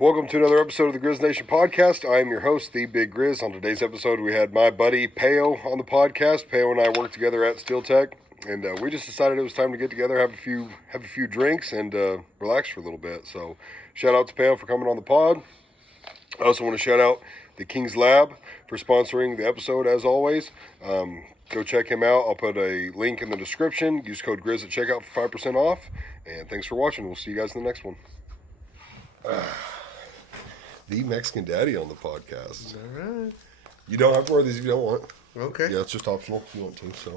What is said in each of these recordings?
welcome to another episode of the Grizz Nation podcast. I am your host, the Big Grizz. On today's episode, we had my buddy Peyo on the podcast. Peyo and I work together at Steel Tech, and we just decided it was time to get together, have a few drinks, and relax for a little bit. So, shout out to Peyo for coming on the pod. I also want to shout out the King's Lab for sponsoring the episode, as always. Go check him out. I'll put a link in the description. Use code Grizz at checkout for 5% off. And thanks for watching. We'll see you guys in the next one. The Mexican Daddy on the podcast. All right. You don't have to wear these if you don't want. Okay. Yeah, it's just optional if you want to. So,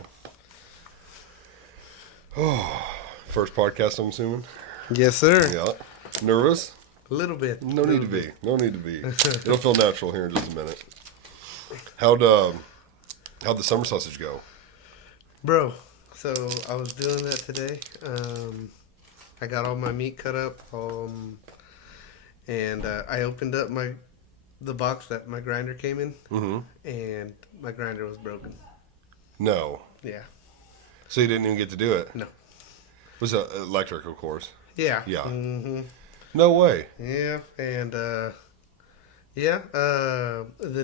first podcast, I'm assuming. Yes, sir. Yeah. Nervous? A little bit. No need to be. No need to be. It'll feel natural here in just a minute. How'd the summer sausage go? Bro, so I was doing that today. I got all my meat cut up, and I opened up the box that my grinder came in, and my grinder was broken. No. Yeah. So you didn't even get to do it? No. Was it electric, of course? Yeah. Yeah. Mm-hmm. No way. Yeah, and the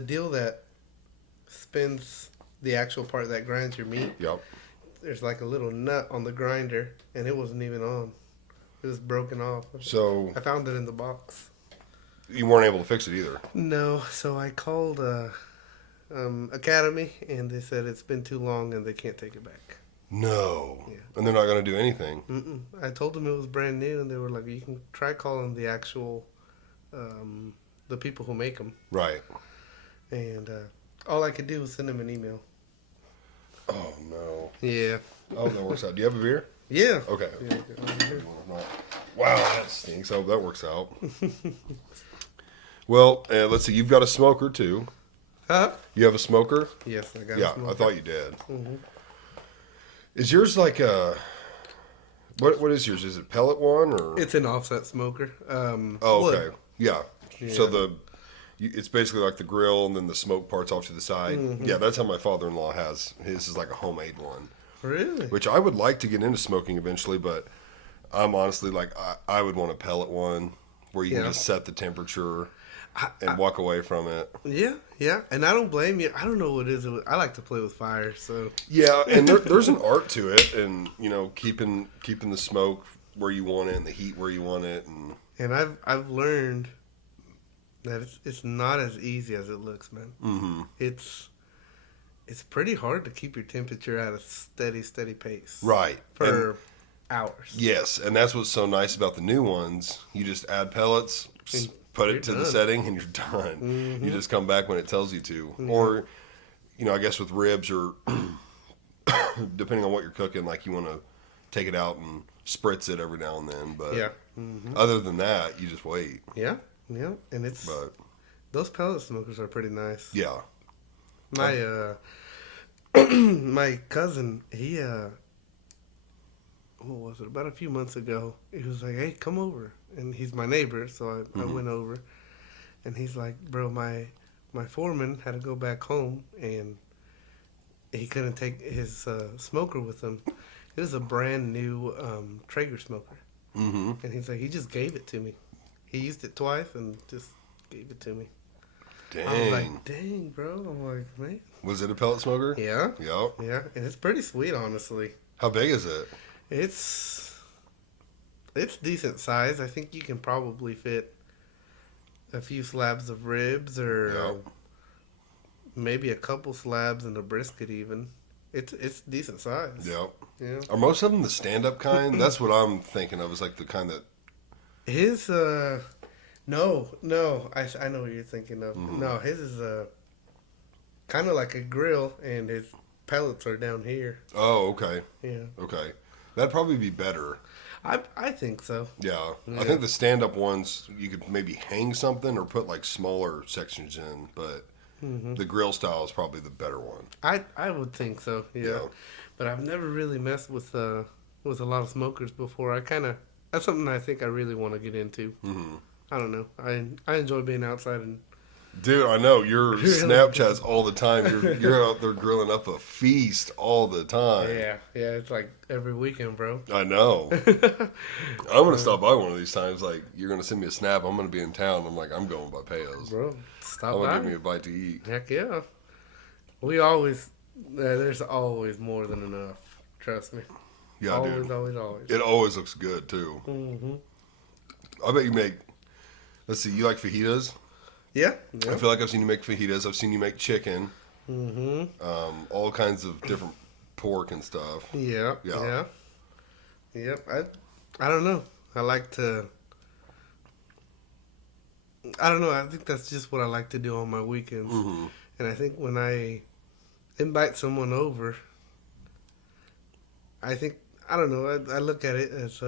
deal that spins the actual part that grinds your meat. Yep. There's like a little nut on the grinder, and it wasn't even on. It was broken off. So I found it in the box. you weren't able to fix it either? No, so I called Academy, and they said it's been too long and they can't take it back. No. Yeah. And they're not going to do anything? Mm-mm. I told them it was brand new, and they were like, you can try calling the actual, the people who make them. Right. And all I could do was send them an email. Oh, no. Yeah. Oh, that works out. Do you have a beer? Yeah. Okay. Yeah. Wow, that stinks. Oh, that works out. Well, let's see. You've got a smoker, too. Huh? You have a smoker? Yes, I got Yeah, a I thought you did. Mm-hmm. Is yours like a... What is yours? Is it pellet one? Or? It's an offset smoker. Oh, wood. okay. Yeah. Yeah. So it's basically like the grill and then the smoke parts off to the side. Mm-hmm. Yeah, that's how my father-in-law has. His is like a homemade one. Really? Which I would like to get into smoking eventually, but I'm honestly like, I would want a pellet one where you can just set the temperature and walk away from it. Yeah. And I don't blame you. I don't know what it is. I like to play with fire, so. Yeah, and there's an art to it, and, keeping the smoke where you want it and the heat where you want it. And I've learned that it's not as easy as it looks, man. Mm-hmm. It's pretty hard to keep your temperature at a steady pace. Right. For hours. Yes, and that's what's so nice about the new ones. You just add pellets, put it to the setting, and you're done. Mm-hmm. You just come back when it tells you to. Mm-hmm. Or, I guess with ribs or depending on what you're cooking, like you want to take it out and spritz it every now and then. But other than that, you just wait. Yeah. And those pellet smokers are pretty nice. Yeah. My my cousin, he what was it? About a few months ago, he was like, "Hey, come over," and he's my neighbor, so I went over, and he's like, "Bro, my foreman had to go back home, and he couldn't take his smoker with him. It was a brand new Traeger smoker, and he's like, he just gave it to me. He used it twice and just gave it to me." Dang. I was like, dang, bro. I'm like, man. Was it a pellet smoker? Yeah. Yep. Yeah, and it's pretty sweet, honestly. How big is it? It's decent size. I think you can probably fit a few slabs of ribs or maybe a couple slabs and a brisket even. It's decent size. Yep. Yeah. Are most of them the stand-up kind? That's what I'm thinking of, is like the kind that... His, no, I know what you're thinking of. Mm-hmm. No, his is kind of like a grill, and his pellets are down here. Oh, okay. Yeah. Okay. That'd probably be better. I think so. Yeah. I think the stand-up ones, you could maybe hang something or put like smaller sections in, but the grill style is probably the better one. I would think so, yeah. But I've never really messed with a lot of smokers before. That's something I think I really want to get into. Mm-hmm. I don't know. I enjoy being outside and Dude, I know. Your Really? Snapchats all the time. You're out there grilling up a feast all the time. Yeah, it's like every weekend, bro. I know. I'm gonna stop by one of these times. Like, you're gonna send me a snap. I'm gonna be in town. I'm like, I'm going by Peyo's. Bro, stop I'm gonna by. give me a bite to eat. Heck yeah. We always, there's always more than enough. Trust me. Yeah, always, dude. Always. It always looks good too. Mm-hmm. I bet you make. Let's see. You like fajitas? Yeah. I feel like I've seen you make fajitas. I've seen you make chicken. Mm-hmm. All kinds of different pork and stuff. Yeah. Yeah. Yep. I don't know. I like to. I don't know. I think that's just what I like to do on my weekends. Mm-hmm. And I think when I invite someone over, I think I don't know. I look at it as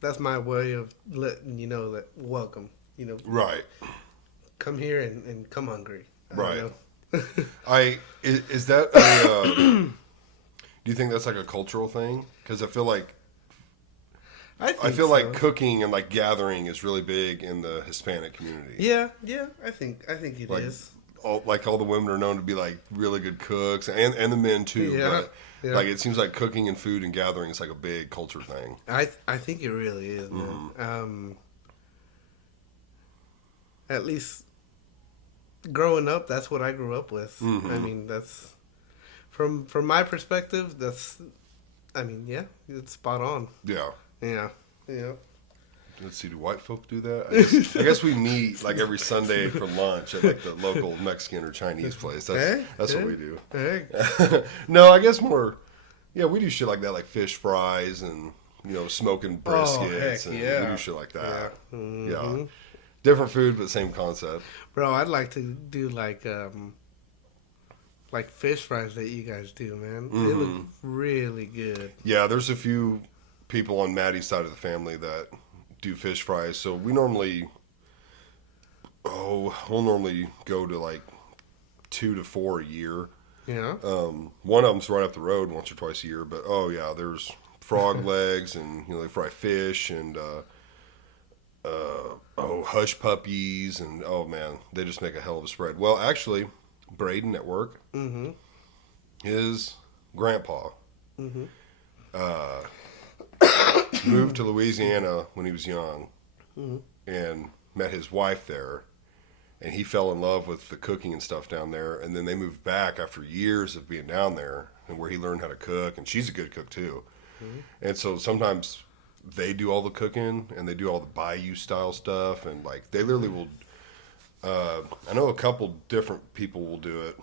that's my way of letting you know that welcome. You know, Right. come here and come hungry. Right. Is that a, do you think that's like a cultural thing? Because I feel like I feel like cooking and like gathering is really big in the Hispanic community. Yeah. I think it Like, is. all the women are known to be like really good cooks, and the men too. Yeah. But like, it seems like cooking and food and gathering is like a big culture thing. I think it really is, man. Mm-hmm. At least growing up, that's what I grew up with. Mm-hmm. I mean, that's from my perspective. I mean, yeah, it's spot on. Yeah. Yeah. Let's see. Do white folk do that? I guess we meet like every Sunday for lunch at like the local Mexican or Chinese place. That's what we do. Hey. No, I guess more. Yeah, we do shit like that, like fish fries and smoking briskets, heck and yeah. we do shit like that. Yeah. Mm-hmm. Yeah, different food but same concept. Bro, I'd like to do like fish fries that you guys do, man. They look really good. Yeah, there's a few people on Maddie's side of the family that do fish fries. So we'll normally go to like 2 to 4 a year. Yeah. One of them's right up the road once or twice a year. But there's frog legs and they fry fish and hush puppies and oh man, they just make a hell of a spread. Well, actually, Braden at work, his grandpa moved to Louisiana when he was young and met his wife there, and he fell in love with the cooking and stuff down there, and then they moved back after years of being down there and where he learned how to cook, and she's a good cook too. And so sometimes they do all the cooking and they do all the bayou style stuff, and like they literally will I know a couple different people will do it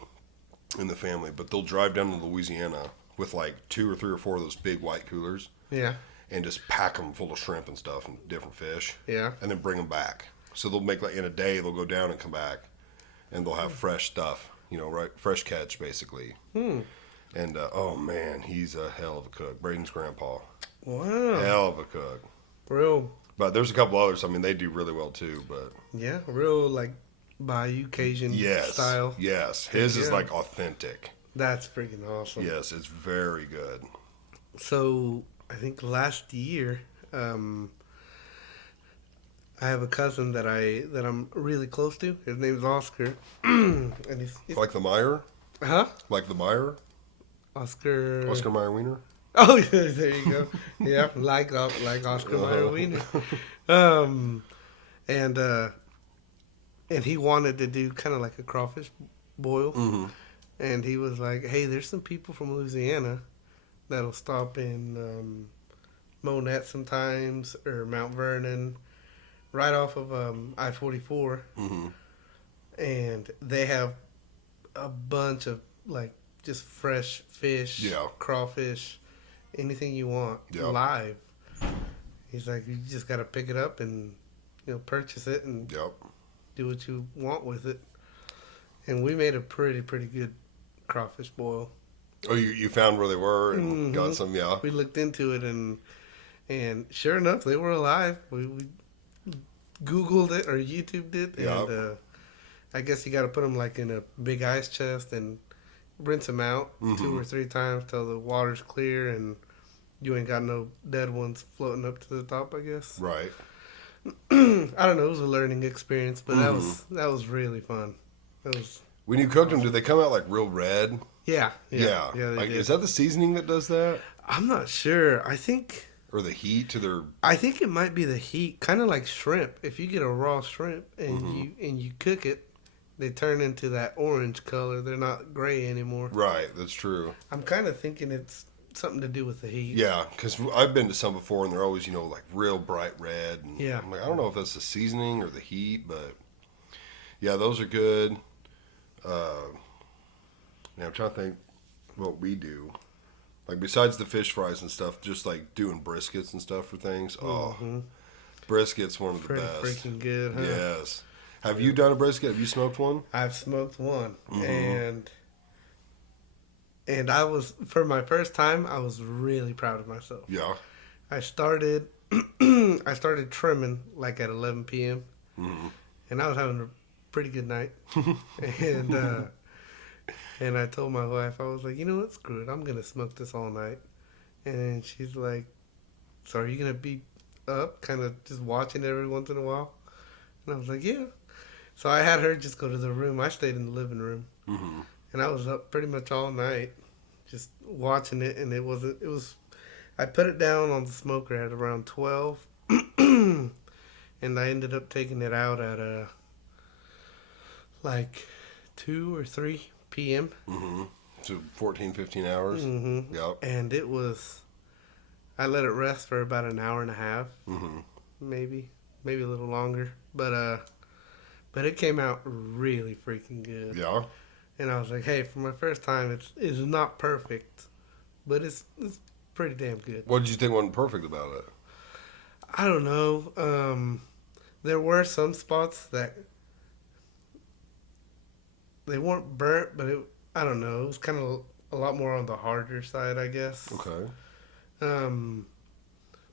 in the family, but they'll drive down to Louisiana with like 2 or 3 or 4 of those big white coolers. Yeah. And just pack them full of shrimp and stuff and different fish. Yeah. And then bring them back. So they'll make like in a day, they'll go down and come back. And they'll have fresh stuff, right? Fresh catch, basically. And, oh man, he's a hell of a cook. Braden's grandpa. Wow. Hell of a cook. Real. But there's a couple others, I mean, they do really well too, but. Yeah, real like Bayou Cajun style. Yes. His is like authentic. That's freaking awesome. Yes, it's very good. So, I think last year, I have a cousin that I'm really close to. His name's Oscar, and he's Like the Meyer? huh? Like the Meyer? Oscar Meyer Wiener? Oh, yeah, there you go. Yeah, like Oscar Mayer Wiener. And he wanted to do kind of like a crawfish boil, and he was like, "Hey, there's some people from Louisiana that'll stop in Monette sometimes or Mount Vernon, right off of I-44, and they have a bunch of like just fresh fish, crawfish, anything you want, live." He's like, "You just got to pick it up and purchase it and do what you want with it." And we made a pretty good crawfish boil. Oh, you found where they were and got some, We looked into it and sure enough, they were alive. We Googled it or YouTubed it, and I guess you got to put them like in a big ice chest and rinse them out 2 or 3 times till the water's clear and you ain't got no dead ones floating up to the top, I guess. Right. I don't know. It was a learning experience, but Mm-hmm. that was really fun. That was When you cooked them, awesome. did they come out like real red? Yeah. Yeah. They Like, did. is that the seasoning that does that, I'm not sure. or the heat to their? I think it might be the heat, kind of like shrimp. If you get a raw shrimp and Mm-hmm. you cook it, they turn into that orange color. They're not gray anymore. Right. That's true. I'm kind of thinking it's something to do with the heat. Yeah, because I've been to some before, and they're always like real bright red. And Yeah. I'm like, I don't know if that's the seasoning or the heat, but yeah, those are good. Now I'm trying to think what we do. Like besides the fish fries and stuff, just like doing briskets and stuff for things. Oh, Mm-hmm. brisket's one of the Pretty best. freaking good, huh? Yes. Have you done a brisket? Have you smoked one? I've smoked one, Mm-hmm. and I was for my first time. I was really proud of myself. Yeah. I started I started trimming like at 11 p.m. Mm-hmm. and I was having a pretty good night. and and I told my wife, I was like, you know what, screw it, I'm gonna smoke this all night. And she's like, so are you gonna be up, kind of just watching it every once in a while? And I was like, yeah. So I had her just go to the room. I stayed in the living room, Mm-hmm. and I was up pretty much all night, just watching it. And it was. I put it down on the smoker at around 12, and I ended up taking it out at like 2 or 3 p.m. Mm-hmm. So 14, 15 hours. Mm-hmm. Yep. And it was. I let it rest for about an hour and a half, Mm-hmm. maybe a little longer, but it came out really freaking good. Yeah. And I was like, hey, for my first time, it's not perfect, but it's pretty damn good. What did you think wasn't perfect about it? I don't know. There were some spots that they weren't burnt, but I don't know. It was kind of a lot more on the harder side, I guess. Okay.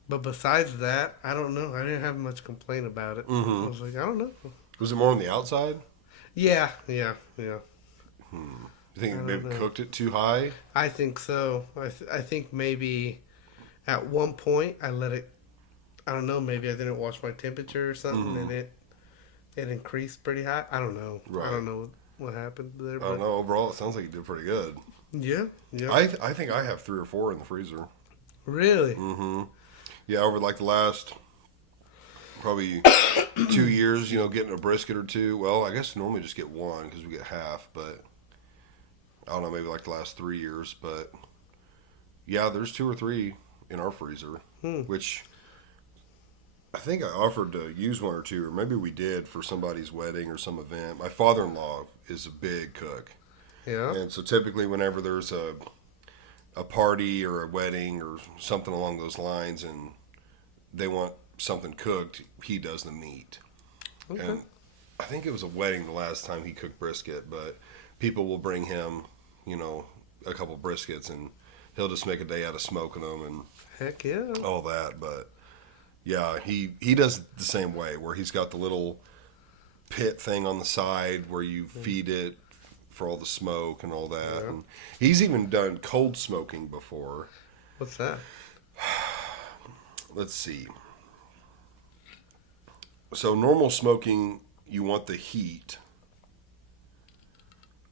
But besides that, I don't know. I didn't have much complaint about it. Mm-hmm. I was like, I don't know. Was it more on the outside? Yeah. You think I it don't maybe know. cooked it too high? I think so. I think maybe at one point I let it. I don't know. Maybe I didn't watch my temperature or something, Mhm. and it increased pretty high. I don't know. Right. I don't know what happened there. I But don't know. Overall, it sounds like you did pretty good. yeah. I think I have 3 or 4 in the freezer. Really? Mm-hmm. Yeah, over like the last probably 2 years, getting a brisket or two. Well, I guess normally just get one because we get half, but I don't know, maybe like the last 3 years. But yeah, there's 2 or 3 in our freezer, which I think I offered to use 1 or 2, or maybe we did for somebody's wedding or some event. My father-in-law is a big cook. Yeah. And so typically whenever there's a party or a wedding or something along those lines and they want something cooked, he does the meat. Okay. And I think it was a wedding the last time he cooked brisket, but people will bring him, a couple briskets and he'll just make a day out of smoking them and Heck yeah. all that. But yeah, he does it the same way where he's got the little pit thing on the side where you feed it for all the smoke and all that. Yeah. And he's even done cold smoking before. What's that? Let's see. So normal smoking, you want the heat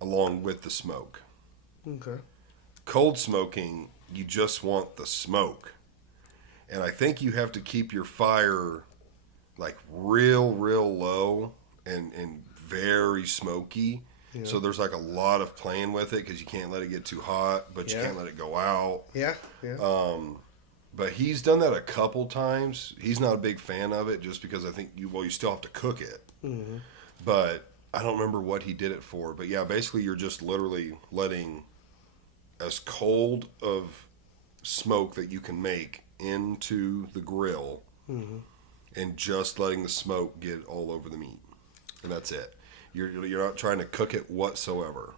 along with the smoke. Okay. Cold smoking, you just want the smoke. And I think you have to keep your fire like real low and very smoky. Yeah. So there's like a lot of playing with it because you can't let it get too hot, but you Yeah. can't let it go out. Yeah. But he's done that a couple times. He's not a big fan of it just because I think you still have to cook it. Mm-hmm. But I don't remember what he did it for. But yeah, basically you're just literally letting as cold of smoke that you can make into the grill Mm-hmm. and just letting the smoke get all over the meat. And that's it. You're not trying to cook it whatsoever.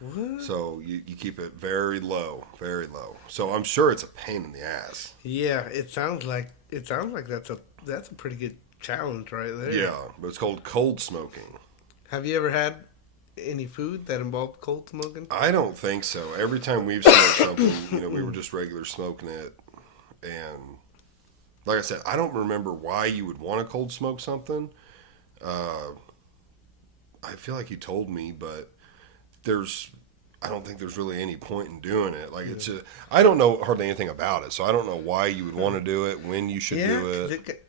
What? So you keep it very low, very low. So I'm sure it's a pain in the ass. Yeah. It sounds like that's a pretty good challenge right there. Yeah, but it's called cold smoking. Have you ever had any food that involved cold smoking? I don't think so. Every time we've smoked something, we were just regular smoking it, and like I said, I don't remember why you would want to cold smoke something. I feel like you told me, but I don't think there's really any point in doing it. Like I don't know hardly anything about it, so I don't know why you would want to do it, when you should do it.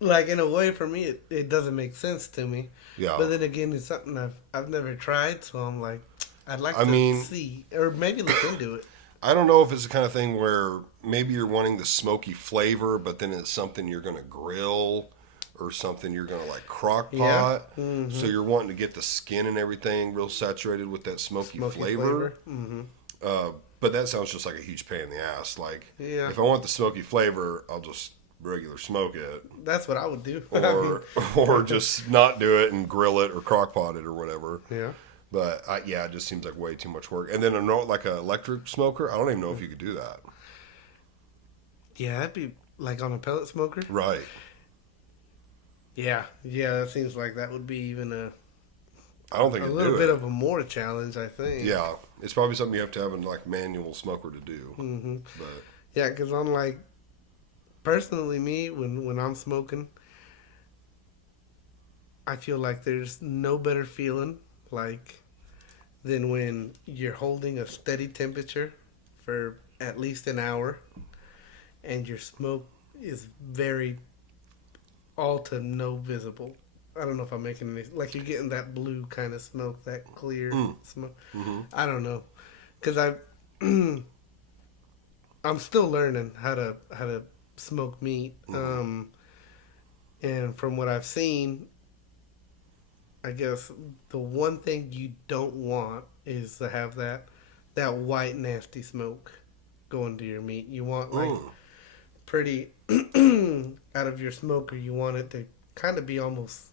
Like in a way, for me, it doesn't make sense to me. Yeah. But then again, it's something I've never tried, so I'm like, I'd like to see or maybe look into it. I don't know if it's the kind of thing where maybe you're wanting the smoky flavor, but then it's something you're going to grill or something you're going to like crock pot. Yeah. Mm-hmm. So you're wanting to get the skin and everything real saturated with that smoky flavor. Mm-hmm. But that sounds just like a huge pain in the ass. Like, yeah. If I want the smoky flavor, I'll just regular smoke it. That's what I would do. or just not do it and grill it or crock pot it or whatever. Yeah. But it just seems like way too much work. And then like an electric smoker, I don't even know if you could do that. Yeah, that'd be like on a pellet smoker. Right. Yeah, that seems like that would be even I don't think a little bit of a more challenge. I think. Yeah, it's probably something you have to have a like manual smoker to do. Mm-hmm. But yeah, because I'm like, personally, me when I'm smoking, I feel like there's no better feeling than when you're holding a steady temperature for at least an hour, and your smoke is very all to no visible. I don't know if I'm making any... Like, you're getting that blue kind of smoke, that clear smoke. Mm-hmm. I don't know. Because I'm still learning how to smoke meat. Mm-hmm. And from what I've seen, I guess the one thing you don't want is to have that white, nasty smoke going to your meat. You want, like, pretty... out of your smoker, you want it to kind of be almost...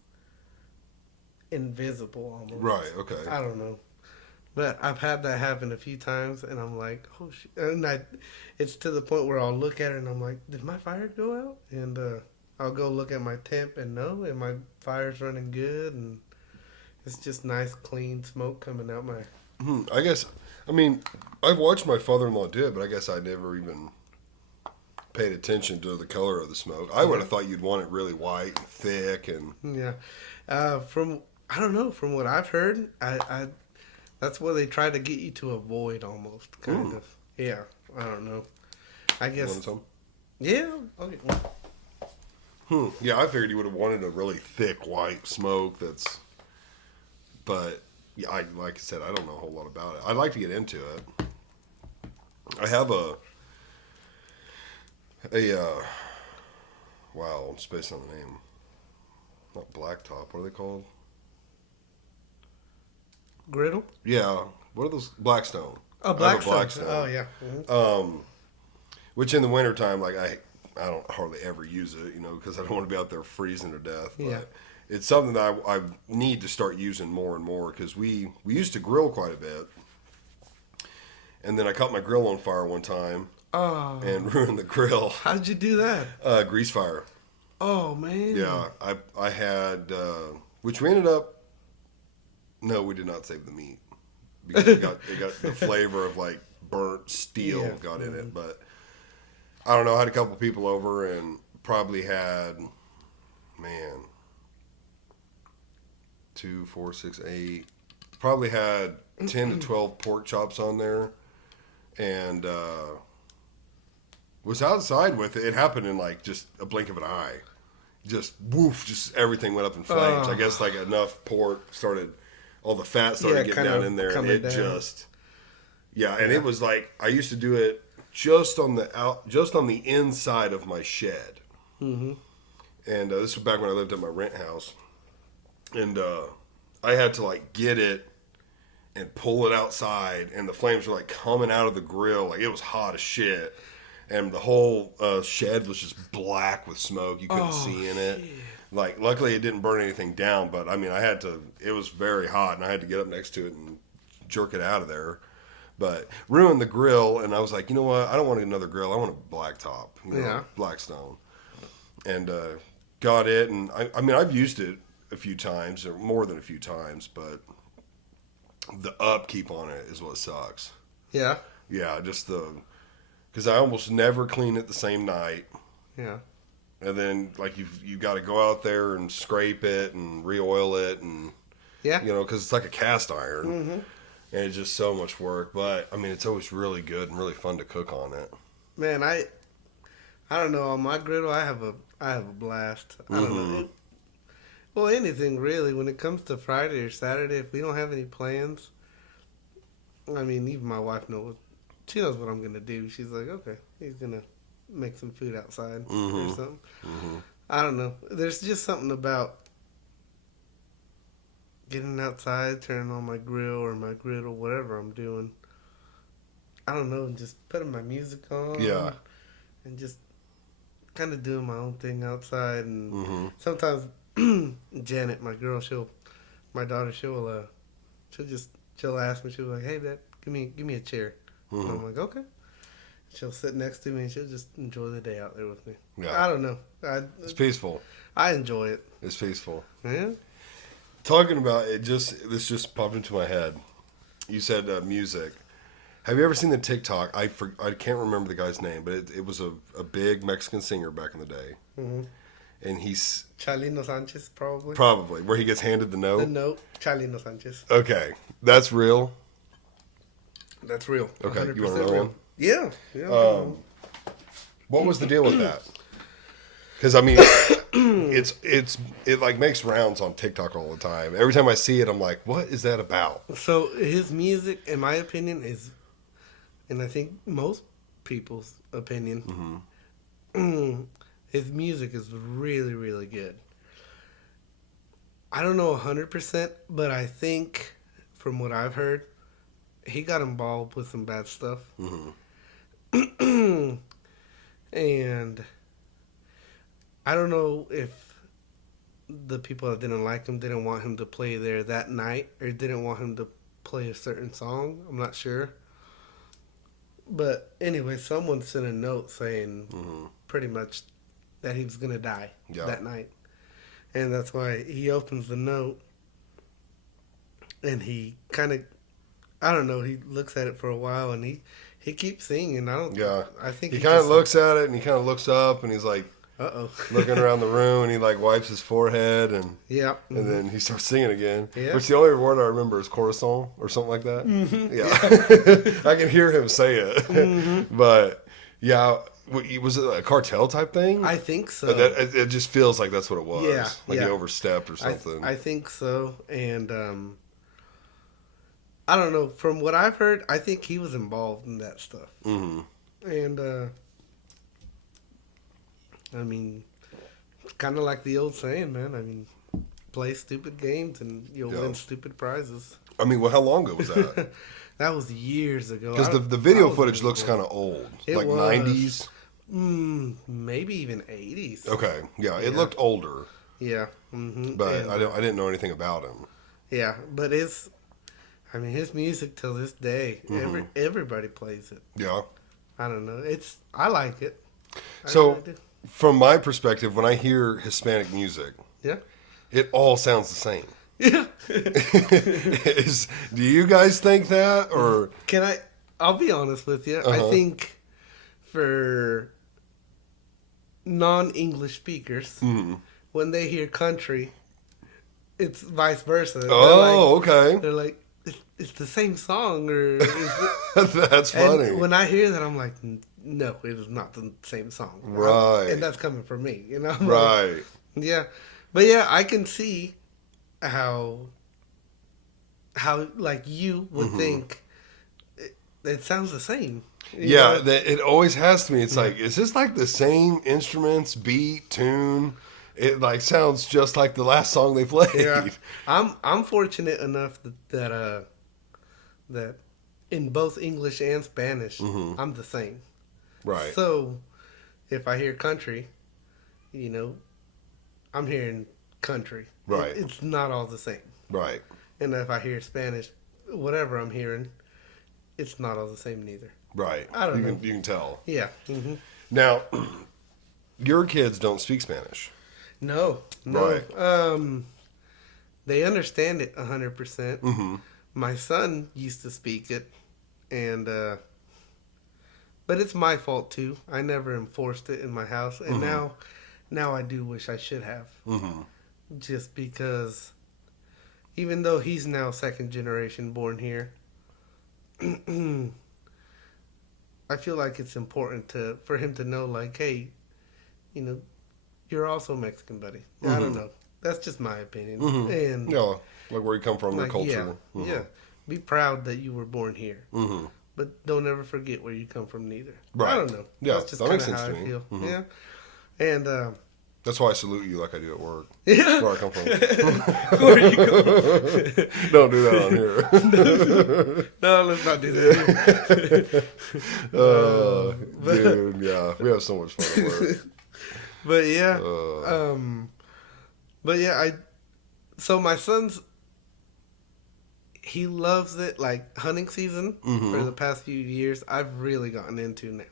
invisible almost. Right, okay. I don't know. But I've had that happen a few times, and I'm like, oh, shit. And it's to the point where I'll look at it, and I'm like, did my fire go out? And I'll go look at my temp, and no, and my fire's running good, and it's just nice, clean smoke coming out my... I guess, I mean, I've watched my father-in-law do it, but I guess I never even paid attention to the color of the smoke. I would have thought you'd want it really white and thick and... Yeah. I don't know. From what I've heard, I that's what they try to get you to avoid almost, kind of. Yeah, I don't know. I guess. You want some? Yeah, I'll get one. Yeah, I figured you would have wanted a really thick white smoke that's... But, yeah, like I said, I don't know a whole lot about it. I'd like to get into it. I have wow, I'm spacing on the name. Not blacktop, what are they called? Griddle? Yeah. What are those? Blackstone. Oh, Blackstone. Oh, yeah. Mm-hmm. Which in the wintertime, like I don't hardly ever use it, because I don't want to be out there freezing to death. But Yeah. It's something that I need to start using more and more because we used to grill quite a bit. And then I caught my grill on fire one time and ruined the grill. How'd you do that? Grease fire. Oh, man. Yeah. I had, which we ended up, no, we did not save the meat because it got the flavor of like burnt steel got in it. But I don't know. I had a couple people over and probably had, 2, 4, 6, 8. Probably had 10 to 12 pork chops on there, and was outside with it. It happened in like just a blink of an eye. Just woof! Just everything went up in flames. I guess like enough pork started. All the fat started getting down in there, and it just, and it was like I used to do it just on the inside of my shed. Mm-hmm. And this was back when I lived at my rent house, and I had to like get it and pull it outside, and the flames were like coming out of the grill, like it was hot as shit, and the whole shed was just black with smoke. You couldn't see in it. Like, luckily it didn't burn anything down, but I mean, it was very hot, and I had to get up next to it and jerk it out of there. But ruined the grill, and I was like, you know what? I don't want another grill. I want a blacktop, Blackstone. And got it, and I mean, I've used it a few times, or more than a few times, but the upkeep on it is what sucks. Yeah? Yeah, just because I almost never clean it the same night. Yeah. and then like you got to go out there and scrape it and re-oil it, and Yeah. because it's like a cast iron, Mm-hmm. and it's just so much work. But I mean, it's always really good and really fun to cook on it. Man, I don't know. On my griddle, I have a blast. I don't know. Well, anything really. When it comes to Friday or Saturday, if we don't have any plans, I mean, even my wife knows. She knows what I'm gonna do. She's like, okay, he's gonna make some food outside or something. I don't know. There's just something about getting outside, turning on my grill or my griddle, whatever I'm doing. I don't know, and just putting my music on. Yeah. And just kind of doing my own thing outside. And sometimes Janet, my daughter, she'll ask me, she'll be like, hey, Dad, give me a chair. And I'm like, okay. She'll sit next to me and she'll just enjoy the day out there with me. Yeah. I don't know. It's peaceful. I enjoy it. It's peaceful. Yeah. Talking about it, this just popped into my head. You said music. Have you ever seen the TikTok? I can't remember the guy's name, but it was a big Mexican singer back in the day. Mm-hmm. And he's... Chalino Sanchez, probably. Probably. Where he gets handed the note? The note. Chalino Sanchez. Okay. That's real? That's real. Okay. 100% You want to know real. one? Yeah. Yeah. What was the deal with that? Because, I mean, it like makes rounds on TikTok all the time. Every time I see it, I'm like, what is that about? So his music, in my opinion, is... And I think most people's opinion, his music is really, really good. I don't know 100%, but I think from what I've heard, he got involved with some bad stuff. And I don't know if the people that didn't like him didn't want him to play there that night or didn't want him to play a certain song. I'm not sure. But anyway, someone sent a note saying pretty much that he was going to die that night. And that's why he opens the note and he kind of, I don't know, he looks at it for a while and he keeps singing. I think he kind of looks at it and he kind of looks up and he's like, looking around the room, and he like wipes his forehead and then he starts singing again. Yeah. Which the only word I remember is corazon or something like that. Yeah, I can hear him say it. But yeah, was it a cartel type thing? I think so. It just feels like that's what it was. Yeah, like he overstepped or something. I think so, and I don't know. From what I've heard, I think he was involved in that stuff. And I mean, kind of like the old saying, man. I mean, play stupid games and you'll win stupid prizes. I mean, well, how long ago was that? That was years ago. Because the video footage looks kind of old. Like 90s? Maybe even 80s. Okay, yeah, it looked older. Yeah. But I didn't know anything about him. Yeah, but his music till this day, everybody plays it. Yeah. I don't know. I like it. So, from my perspective, when I hear Hispanic music, it all sounds the same. Yeah. Do you guys think that, or I'll be honest with you. I think for non-English speakers, when they hear country, it's vice versa. Okay. They're like, it's the same song, or that's funny. And when I hear that, I'm like, no, it is not the same song. Right. And that's coming from me, you know? Right. Yeah. But yeah, I can see how like you would think it sounds the same. Yeah, it always has to me. It's like, is this like the same instruments, beat, tune? It like sounds just like the last song they played. Yeah. I'm fortunate enough that in both English and Spanish, I'm the same. Right. So if I hear country, I'm hearing country. Right. It's not all the same. Right. And if I hear Spanish, whatever I'm hearing, it's not all the same neither. Right. I don't know. You can tell. Yeah. Now, your kids don't speak Spanish. No. Right. They understand it 100%. My son used to speak it, and but it's my fault too. I never enforced it in my house, and now now I do wish I should have. Mm-hmm. Just because, even though he's now second generation born here, I feel like it's important for him to know, like, hey, you know, you're also Mexican, buddy. Mm-hmm. I don't know. That's just my opinion. Mm-hmm. And yeah, like where you come from, like, your culture. Yeah, Mm-hmm. yeah. Be proud that you were born here. Mm-hmm. But don't ever forget where you come from neither. Right. I don't know. Yeah, That's just that makes kind of sense how to I me. feel. Mm-hmm. Yeah. And that's why I salute you like I do at work. yeah. Where I come from. Where you go? Don't do that on here. No, let's not do that. Dude, yeah, we have so much fun at work. But yeah, so my son's, he loves it, like hunting season. Mm-hmm. For the past few years, I've really gotten into now.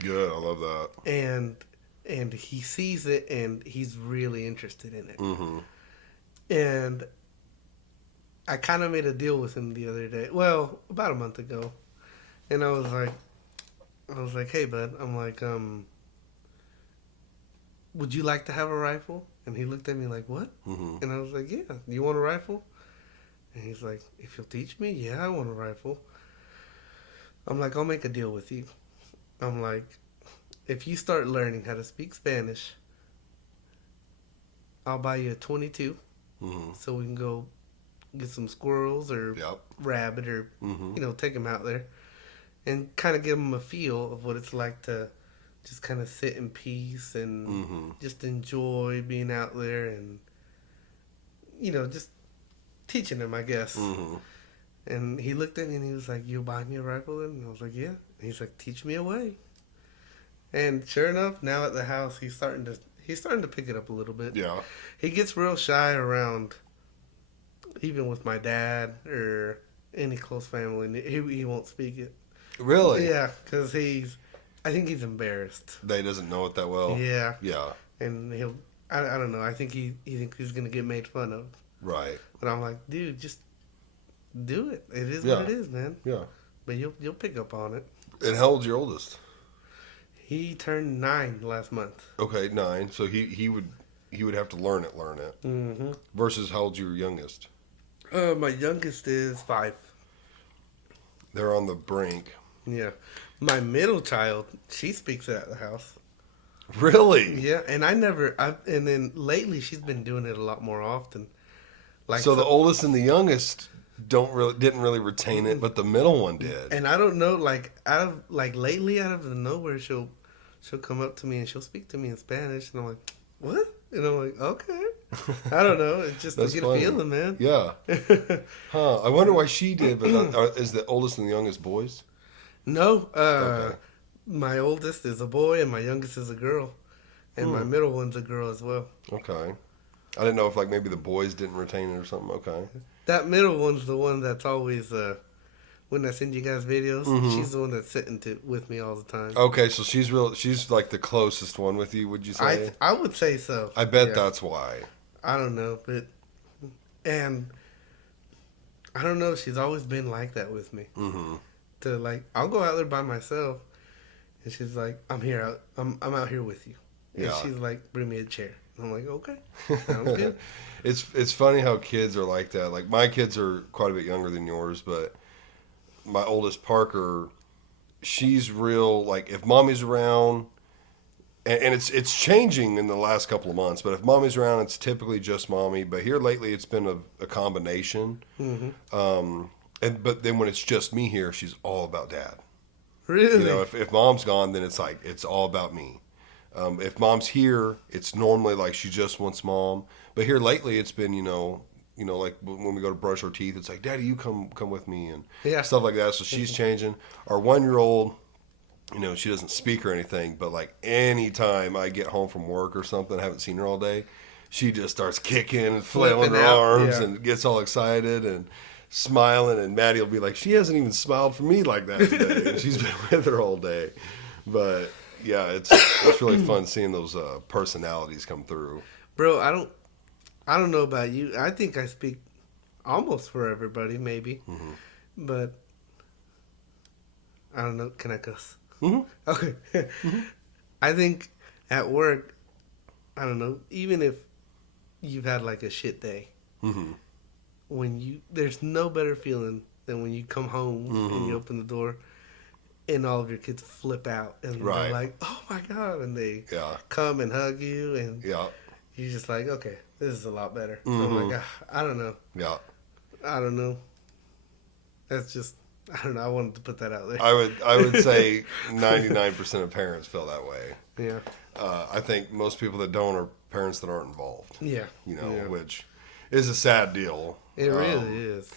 Good, I love that. And he sees it, and he's really interested in it. Mm-hmm. And I kind of made a deal with him the other day. Well, about a month ago. And I was like, hey, bud. I'm like, would you like to have a rifle? And he looked at me like, what? Mm-hmm. And I was like, yeah. You want a rifle? And he's like, if you'll teach me, yeah, I want a rifle. I'm like, I'll make a deal with you. I'm like, if you start learning how to speak Spanish, I'll buy you a 22. Mm-hmm. So we can go get some squirrels or rabbit or, mm-hmm. Take them out there and kind of give them a feel of what it's like to just kind of sit in peace and mm-hmm. just enjoy being out there and, just teaching them, I guess. Mm-hmm. And he looked at me and he was like, "You'll buy me a rifle?" And I was like, "Yeah." And he's like, "Teach me a way." And sure enough, now at the house, he's starting to pick it up a little bit. Yeah. He gets real shy around, even with my dad or any close family. He won't speak it. Really? Yeah, because I think he's embarrassed. That he doesn't know it that well? Yeah. Yeah. And I don't know, I think he thinks he's going to get made fun of. Right. But I'm like, dude, just do it. It is what it is, man. Yeah. But you'll pick up on it. And how old's your oldest? He turned 9 last month. Okay, 9. So he would have to learn it. Mm-hmm. Versus how old's your youngest? My youngest is 5. They're on the brink. Yeah. My middle child, she speaks it at the house. Really? Yeah, and and then lately she's been doing it a lot more often. So the oldest and the youngest didn't really retain it, but the middle one did. And I don't know, lately out of the nowhere, she'll come up to me and she'll speak to me in Spanish, and I'm like, what? And I'm like, okay. I don't know. It's just to get a feeling, man. Yeah. Huh. I wonder why she did, but is the oldest and the youngest boys? No. Okay. My oldest is a boy and my youngest is a girl. And my middle one's a girl as well. Okay. I didn't know if maybe the boys didn't retain it or something. Okay. That middle one's the one that's always, when I send you guys videos, she's the one that's sitting with me all the time. Okay, so she's like the closest one with you, would you say? I would say so. I bet that's why. I don't know, and I don't know, she's always been like that with me. Mm-hmm. I'll go out there by myself, and she's like, I'm out here with you. And she's like, bring me a chair. And I'm like, okay, sounds good. It's funny how kids are like that. Like, my kids are quite a bit younger than yours, but my oldest, Parker, she's real, like, if mommy's around, and it's changing in the last couple of months, but if mommy's around, it's typically just mommy. But here lately, it's been a combination. Mm-hmm. But then when it's just me here, she's all about dad. Really? If mom's gone, then it's all about me. If mom's here, it's normally like she just wants mom. But here lately, it's been like when we go to brush our teeth, it's like, Daddy, you come with me and stuff like that. So she's changing. Our 1-year-old, she doesn't speak or anything, but like anytime I get home from work or something, I haven't seen her all day, she just starts kicking and flailing her arms and gets all excited and smiling. And Maddie will be like, she hasn't even smiled for me like that today. And she's been with her all day. But yeah, it's really fun seeing those personalities come through. Bro, I don't know about you. I think I speak almost for everybody, maybe. Mm-hmm. But I don't know. Can I cuss? Mm-hmm. Okay. Mm-hmm. I think at work, I don't know, even if you've had like a shit day, Mm-hmm. there's no better feeling than when you come home and you Mm-hmm. open the door and all of your kids flip out and they're Right. like, "Oh my god!" and they Yeah. come and hug you, and Yeah. you're just like, "Okay, this is a lot better." I'm Mm-hmm. like, I don't know, Yeah. I don't know. That's just, I don't know. I wanted to put that out there. I would say 99% of parents feel that way. Yeah, I think most people that don't are parents that aren't involved. yeah, yeah. Which is a sad deal. It really is.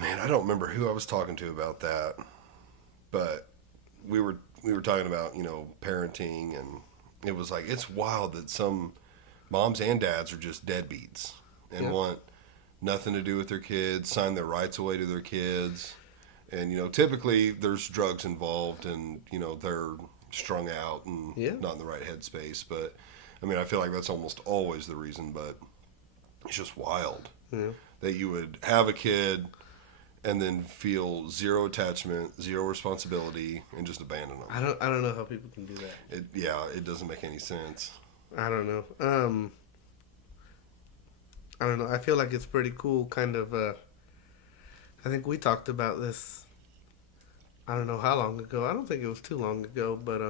Man, I don't remember who I was talking to about that, but we were talking about parenting, and it was like it's wild that some moms and dads are just deadbeats and Yeah. want nothing to do with their kids, sign their rights away to their kids, and typically there's drugs involved, and they're strung out and Yeah. not in the right headspace. But I mean, I feel like that's almost always the reason, but it's just wild Yeah. that you would have a kid and then feel zero attachment, zero responsibility, and just abandon them. I don't know how people can do that. It doesn't make any sense. I don't know. I don't know. I feel like it's pretty cool. Kind of. I think we talked about this. I don't know how long ago. I don't think it was too long ago, but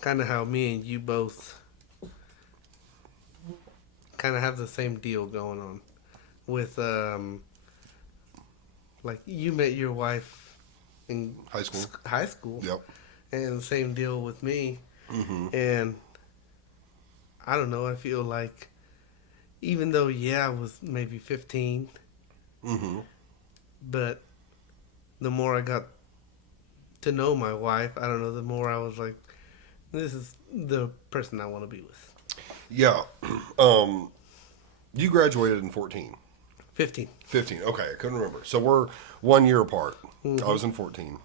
kind of how me and you both kind of have the same deal going on with like you met your wife in High school. high school, Yep. and the same deal with me. Mm-hmm. And I don't know. I feel like even though I was maybe 15, Mm-hmm. but the more I got to know my wife, I don't know, the more I was like, this is the person I want to be with. Yeah. You graduated in 14. 15. 15. Okay, I couldn't remember. So we're 1 year apart. Mm-hmm. I was in 14.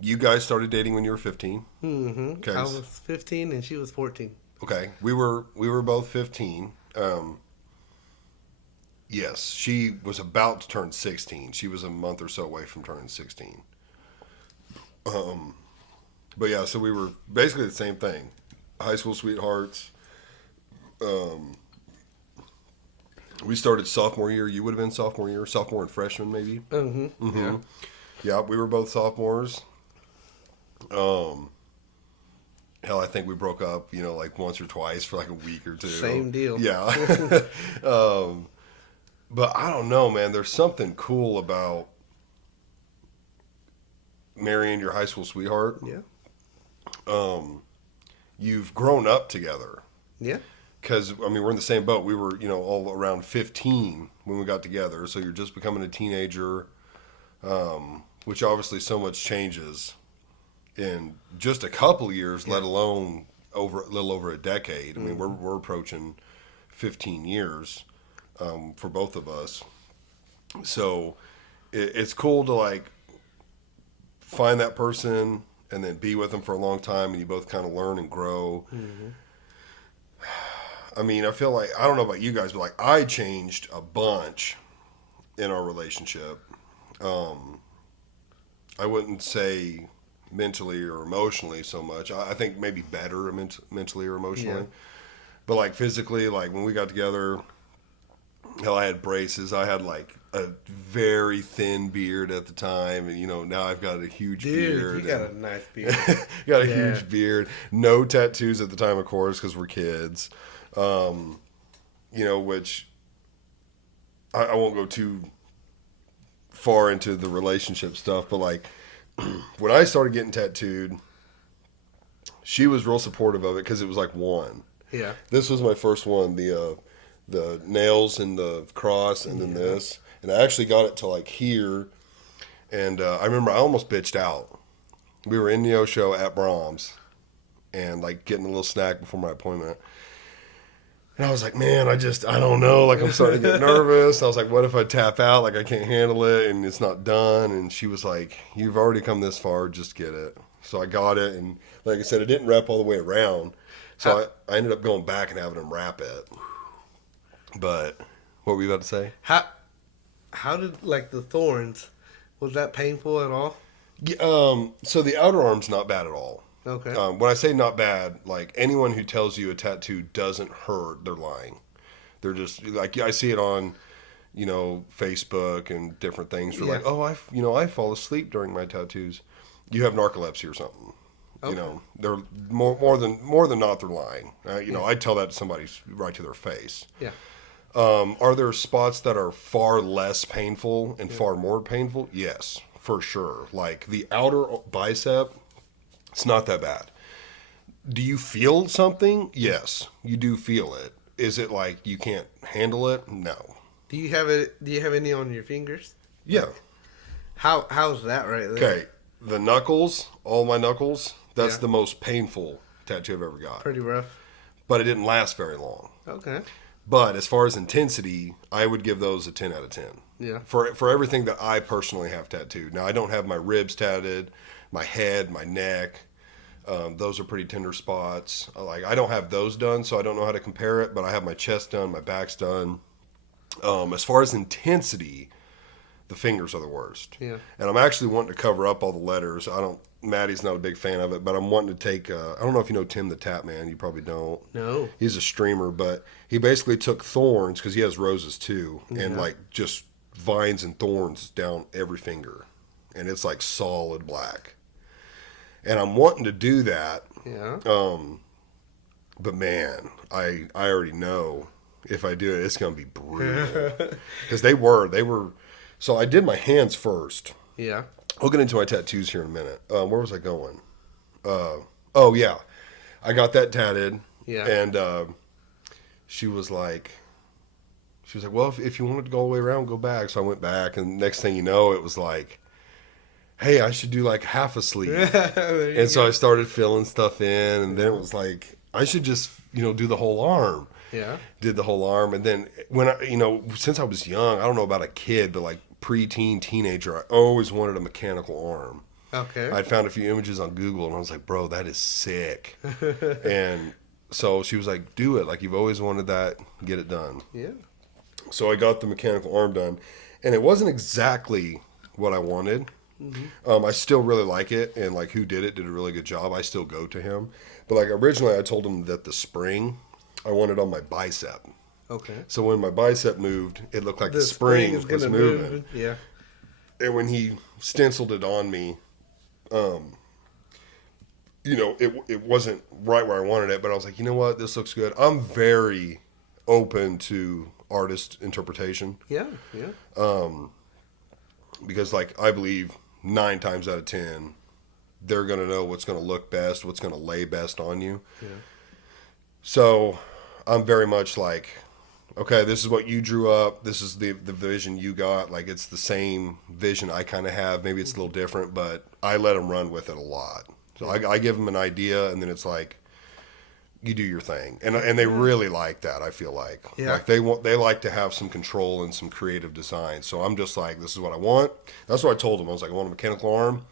You guys started dating when you were 15. Mm-hmm. Okay. I was 15 and she was 14. Okay. We were both 15. Yes, she was about to turn 16. She was a month or so away from turning 16. But yeah, so we were basically the same thing. High school sweethearts. We started sophomore year. You would have been sophomore and freshman maybe. Mm-hmm. Mm-hmm. Yeah. Yeah, we were both sophomores. Hell, I think we broke up, like once or twice for like a week or two. Same deal. Yeah. But I don't know, man. There's something cool about marrying your high school sweetheart. Yeah. You've grown up together. Yeah. Because, I mean, we're in the same boat. We were, all around 15 when we got together. So you're just becoming a teenager, which obviously so much changes in just a couple years, let alone a little over a decade. I mean, we're approaching 15 years for both of us. So it's cool to, like, find that person and then be with them for a long time, and you both kind of learn and grow. Mm-hmm. I mean, I feel like, I don't know about you guys, but like I changed a bunch in our relationship. I wouldn't say mentally or emotionally so much. I think maybe better mentally or emotionally. Yeah. But like physically, like when we got together, hell, I had braces. I had like a very thin beard at the time, and now I've got a huge beard. You got a nice beard. Got a Yeah. huge beard. No tattoos at the time, of course, because we're kids. Which I won't go too far into the relationship stuff, but like when I started getting tattooed, she was real supportive of it because it was like one. Yeah. This was my first one, the nails and the cross, and then this, and I actually got it to like here, and I remember I almost bitched out. We were in the O show at Brahms, and like getting a little snack before my appointment. And I was like, man, I don't know. Like, I'm starting to get nervous. I was like, what if I tap out? Like, I can't handle it and it's not done. And she was like, you've already come this far. Just get it. So I got it. And like I said, it didn't wrap all the way around. So I ended up going back and having him wrap it. But what were you about to say? How did, like, the thorns, was that painful at all? So the outer arm's not bad at all. Okay. When I say not bad, like anyone who tells you a tattoo doesn't hurt, they're lying. They're just like, I see it on, Facebook and different things. We're Yeah. like, oh, I fall asleep during my tattoos. You have narcolepsy or something. Okay. They're more than not, they're lying. Yeah. I tell that to somebody right to their face. Yeah. Are there spots that are far less painful and Yeah. far more painful? Yes, for sure. Like the outer bicep, it's not that bad. Do you feel something? Yes, you do feel it. Is it like you can't handle it? No. Do you have it? Do you have any on your fingers? Yeah. How's that right there? Okay. The knuckles, all my knuckles, that's Yeah. the most painful tattoo I've ever got. Pretty rough. But it didn't last very long. Okay. But as far as intensity, I would give those a 10 out of 10. Yeah. For everything that I personally have tattooed. Now, I don't have my ribs tatted, my head, my neck. Those are pretty tender spots. I don't have those done, so I don't know how to compare it, but I have my chest done, my back's done. As far as intensity, the fingers are the worst. Yeah. And I'm actually wanting to cover up all the letters. Maddie's not a big fan of it, but I'm wanting to take, I don't know if you know Tim the Tap Man. You probably don't. No. He's a streamer, but he basically took thorns, because he has roses too, and just vines and thorns down every finger. And it's like solid black. And I'm wanting to do that. Yeah. But man, I already know if I do it, it's going to be brutal. Because they were. So I did my hands first. Yeah. I'll get into my tattoos here in a minute. Where was I going? Oh yeah, I got that tatted. Yeah. And she was like, well, if you wanted to go all the way around, go back. So I went back, and next thing you know, it was like, hey, I should do like half a sleeve. And so I started filling stuff in, and then it was like, I should just, do the whole arm. Yeah. Did the whole arm. And then when since I was young, I don't know about a kid, but like preteen, teenager, I always wanted a mechanical arm. Okay. I'd found a few images on Google, and I was like, bro, that is sick. And so she was like, do it. Like, you've always wanted that, get it done. Yeah. So I got the mechanical arm done, and it wasn't exactly what I wanted. I still really like it, and like who did a really good job. I still go to him, but like originally I told him that the spring I wanted on my bicep. Okay. So when my bicep moved, it looked like the spring spring is was gonna moving. move. Yeah. And when he stenciled it on me, it wasn't right where I wanted it, but I was like, you know what, this looks good. I'm very open to artist interpretation. Yeah. Yeah. Because like I believe 9 times out of 10 they're going to know what's going to look best, what's going to lay best on you. Yeah. So I'm very much like, okay, this is what you drew up, this is the vision you got. Like, it's the same vision I kind of have. Maybe it's a little different, but I let them run with it a lot. So I give them an idea, and then it's like, you do your thing, and they really like that. I feel like, like they like to have some control and some creative design. So I'm just like, this is what I want. That's what I told them. I was like, I want a mechanical arm.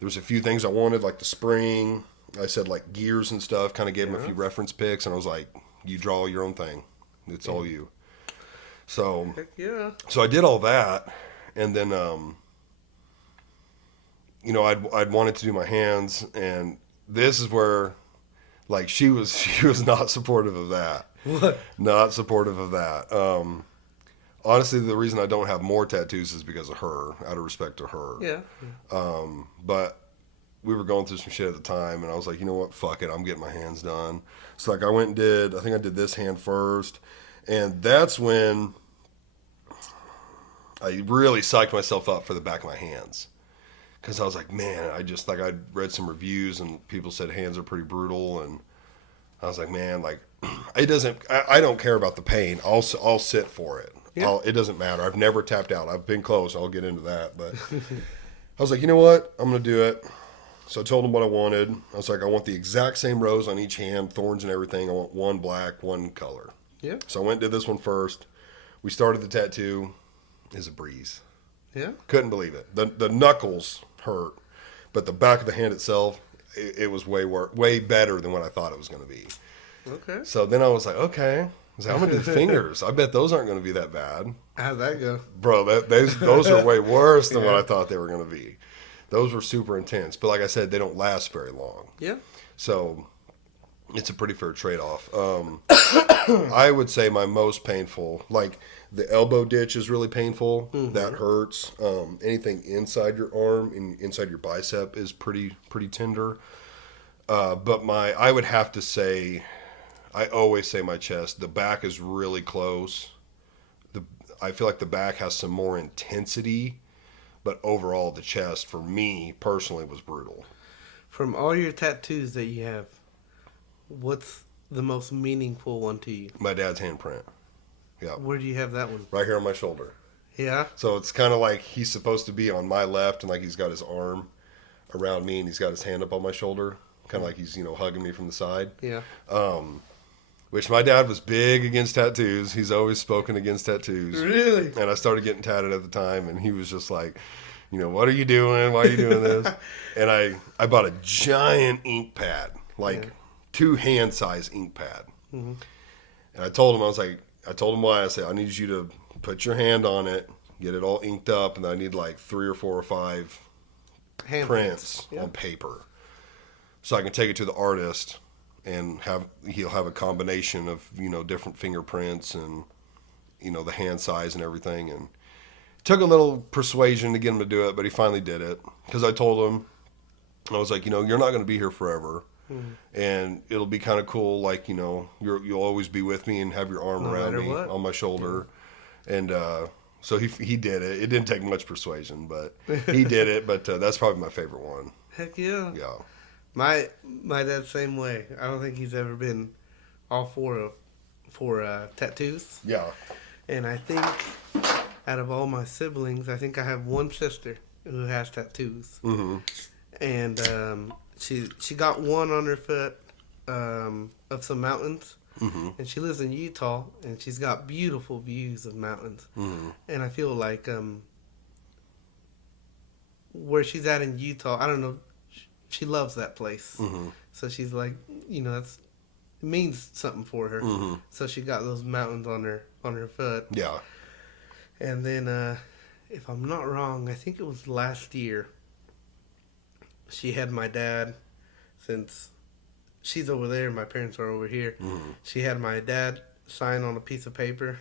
There's a few things I wanted, like the spring. I said like gears and stuff. Kind of gave them a few reference pics, and I was like, you draw your own thing. It's all you. So yeah. So I did all that, and then I'd wanted to do my hands, and this is where. Like, she was not supportive of that. What? Not supportive of that. Honestly, the reason I don't have more tattoos is because of her, out of respect to her. Yeah. But we were going through some shit at the time, and I was like, you know what, fuck it, I'm getting my hands done. So, like, I think I did this hand first, and that's when I really psyched myself up for the back of my hands. Because I was like, man, I'd read some reviews and people said hands are pretty brutal, and I was like, man, like, I don't care about the pain. I'll sit for it. Yeah. It doesn't matter. I've never tapped out. I've been close. I'll get into that, but I was like, you know what? I'm gonna do it. So I told them what I wanted. I was like, I want the exact same rose on each hand, thorns and everything. I want one black, one color. Yeah. So I went and did this one first. We started the tattoo. It's a breeze. Yeah. Couldn't believe it. The knuckles hurt, but the back of the hand itself, it was way better than what I thought it was going to be. Okay. So then I was like, okay, I'm going to do the fingers. I bet those aren't going to be that bad. How'd that go? Bro, those are way worse than what I thought they were going to be. Those were super intense. But like I said, they don't last very long. Yeah. So it's a pretty fair trade-off. I would say my most painful, like the elbow ditch is really painful. Mm-hmm. That hurts. Anything inside your arm and inside your bicep is pretty tender. But I would have to say, I always say my chest. The back is really close. I feel like the back has some more intensity, but overall the chest for me personally was brutal. From all your tattoos that you have, what's the most meaningful one to you? My dad's handprint. Yeah. Where do you have that one? Right here on my shoulder. Yeah. So it's kind of like he's supposed to be on my left, and like he's got his arm around me, and he's got his hand up on my shoulder, kind of like he's hugging me from the side. Yeah. Which my dad was big against tattoos. He's always spoken against tattoos. Really? And I started getting tatted at the time, and he was just like, what are you doing? Why are you doing this? And I bought a giant ink pad, like 2 hand size ink pad. Mm-hmm. And I told him, I told him why. I said, I need you to put your hand on it, get it all inked up, and then I need like 3 or 4 or 5 prints on paper. So I can take it to the artist and he'll have a combination of, different fingerprints and, the hand size and everything. And it took a little persuasion to get him to do it, but he finally did it. Because I told him, I was like, you're not going to be here forever. Mm-hmm. And it'll be kind of cool, like, you'll always be with me and have your arm around me on my shoulder. Yeah. And so he did it. It didn't take much persuasion, but he did it. But that's probably my favorite one. Heck yeah. Yeah. My dad's same way. I don't think he's ever been all for tattoos. Yeah. And I think out of all my siblings, I think I have one sister who has tattoos. Mm-hmm. And she got one on her foot of some mountains. Mm-hmm. And she lives in Utah, and she's got beautiful views of mountains. Mm-hmm. And I feel like where she's at in Utah, I don't know, she loves that place. Mm-hmm. So she's like, it means something for her. Mm-hmm. So she got those mountains on her foot. Yeah. And then, if I'm not wrong, I think it was last year, she had my dad, since she's over there and my parents are over here, mm-hmm. She had my dad sign on a piece of paper,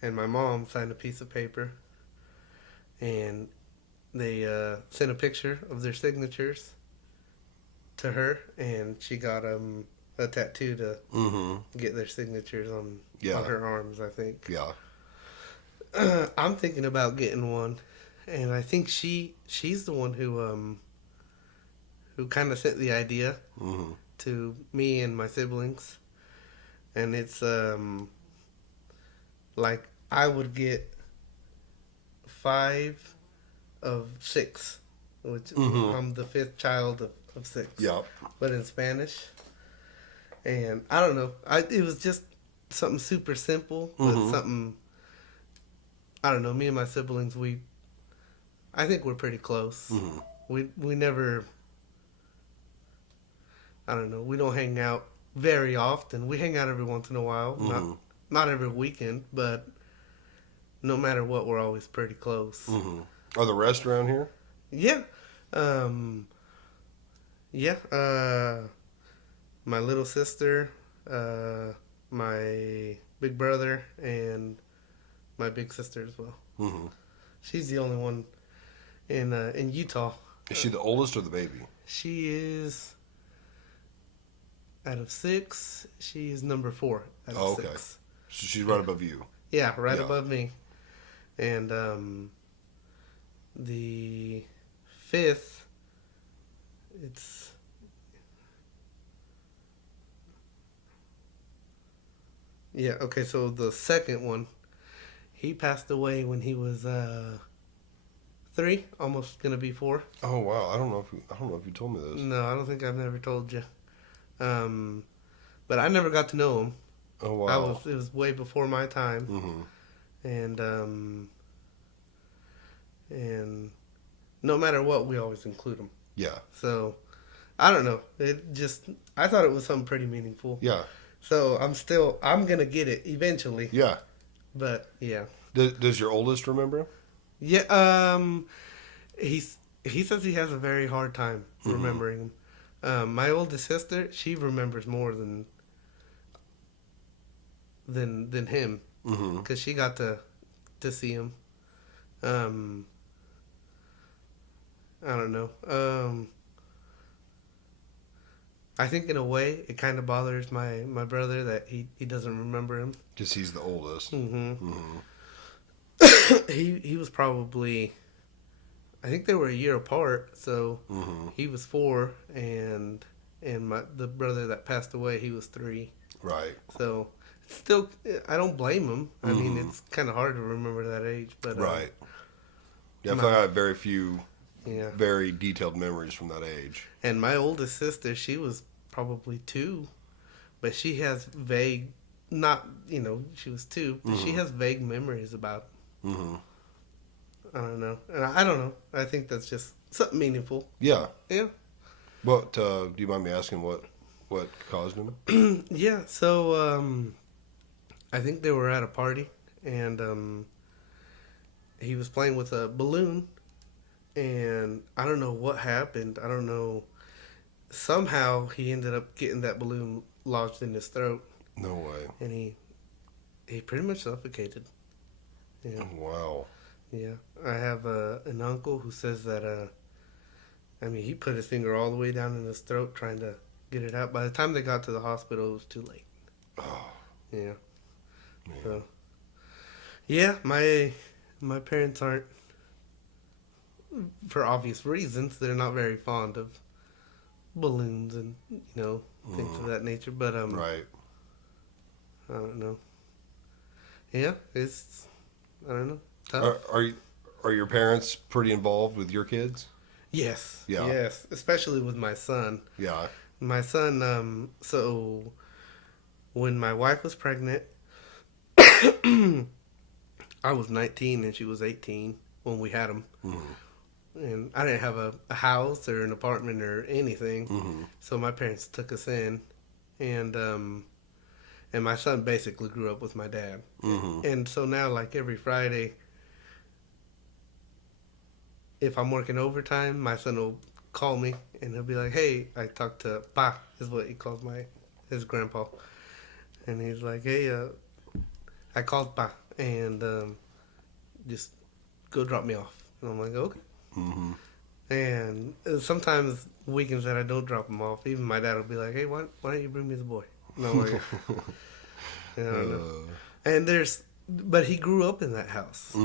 and my mom signed a piece of paper, and they sent a picture of their signatures to her, and she got a tattoo to get their signatures on her arms, I think. Yeah. I'm thinking about getting one, and I think she's the one who kind of sent the idea to me and my siblings, and it's like I would get 5 of 6, which I'm the 5th child of 6. Yeah. But in Spanish. And I don't know. It was just something super simple, but something, I don't know, me and my siblings, I think we're pretty close. Mm-hmm. We never, I don't know, we don't hang out very often. We hang out every once in a while. Not every weekend, but no matter what, we're always pretty close. Mm-hmm. Are the rest around here? Yeah. My little sister, my big brother, and my big sister as well. Mm-hmm. She's the only one in Utah. Is she the oldest or the baby? She is, out of 6, she is number 4 out of 6. So she's right above you. Yeah, right above me. And the 5th, it's... Yeah, okay, so the second one, he passed away when he was 3, almost gonna be 4. Oh wow, I don't know if you told me this. No, I don't think I've never told you. But I never got to know him. Oh wow. It was way before my time. Mm-hmm. And no matter what, we always include him. Yeah. So I don't know. I thought it was something pretty meaningful. Yeah. So I'm going to get it eventually. Yeah. But, yeah. Does your oldest remember? Yeah. he says he has a very hard time remembering him. My oldest sister, she remembers more than him because she got to see him. I don't know. I think in a way it kind of bothers my brother that he doesn't remember him. Because he's the oldest. He was probably, I think they were a year apart, so he was 4 and the brother that passed away, he was 3. Right. So still, I don't blame him. I mean, it's kind of hard to remember that age, but Right. Yeah, I feel like I have very few, yeah, very detailed memories from that age. And my oldest sister, she was probably 2, but she has vague, not, she was 2, but she has vague memories about him. I don't know. And I don't know. I think that's just something meaningful. Yeah. Yeah. What, do you mind me asking what caused him? Yeah, so I think they were at a party, and he was playing with a balloon, and I don't know what happened. I don't know. Somehow he ended up getting that balloon lodged in his throat. No way. And he pretty much suffocated. Yeah. Wow. Yeah. I have an uncle who says that, he put his finger all the way down in his throat trying to get it out. By the time they got to the hospital, it was too late. Oh. Yeah. Man. So, yeah, my parents aren't, for obvious reasons, they're not very fond of balloons and things of that nature. But Right. I don't know. Yeah, it's I don't know. Tough. Are your parents pretty involved with your kids? Yes. Yeah. Yes, especially with my son. Yeah. My son. So when my wife was pregnant, I was 19 and she was 18 when we had him. And I didn't have a house or an apartment or anything. So my parents took us in, and my son basically grew up with my dad. And so now, like every Friday, if I'm working overtime, my son will call me and he'll be like, "Hey, I talked to Pa," is what he calls his grandpa, and he's like, "Hey, I called Pa and just go drop me off." And I'm like, "Okay." And sometimes weekends that I don't drop him off, even my dad will be like, "Hey, why don't you bring me the boy?" And I'm like, I don't know. And but he grew up in that house,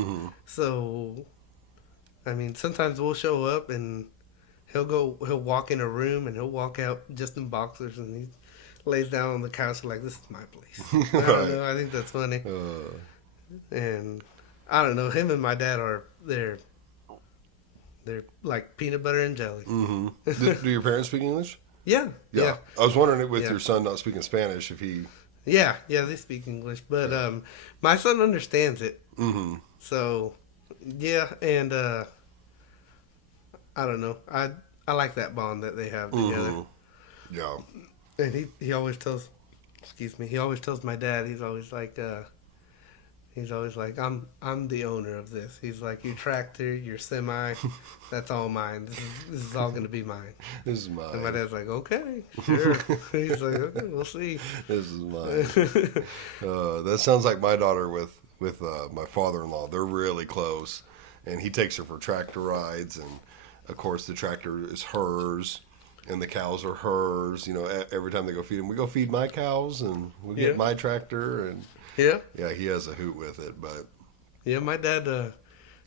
so sometimes we'll show up and he'll walk in a room and he'll walk out just in boxers and he lays down on the couch like, "This is my place." I don't know. I think that's funny. And I don't know. Him and my dad they're like peanut butter and jelly. Do your parents speak English? Yeah. I was wondering with your son not speaking Spanish if he. Yeah, they speak English, but my son understands it. So, yeah, and I don't know. I like that bond that they have together. Yeah. And he always tells, he always tells my dad. He's always like, I'm the owner of this. He's like, your tractor, your semi, that's all mine. This is all going to be mine. This is mine. And my dad's like, okay, sure. He's like, okay, we'll see. This is mine. That sounds like my daughter with my father-in-law. They're really close, and he takes her for tractor rides, and of course the tractor is hers, and the cows are hers. Every time they go feed them, we go feed my cows, and we get my tractor, and. Yeah, he has a hoot with it, but... Yeah, my dad,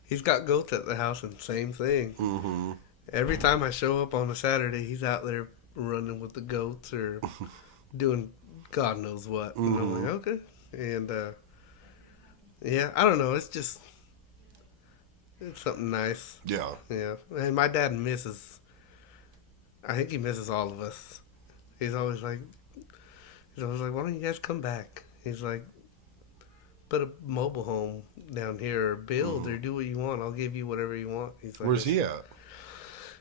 he's got goats at the house, and same thing. Every time I show up on a Saturday, he's out there running with the goats or doing God knows what. And I'm like, okay. And, yeah, I don't know. It's something nice. Yeah. Yeah. And my dad I think he misses all of us. He's always like, why don't you guys come back? He's like, put a mobile home down here or build or do what you want. I'll give you whatever you want. He's like, where's he at?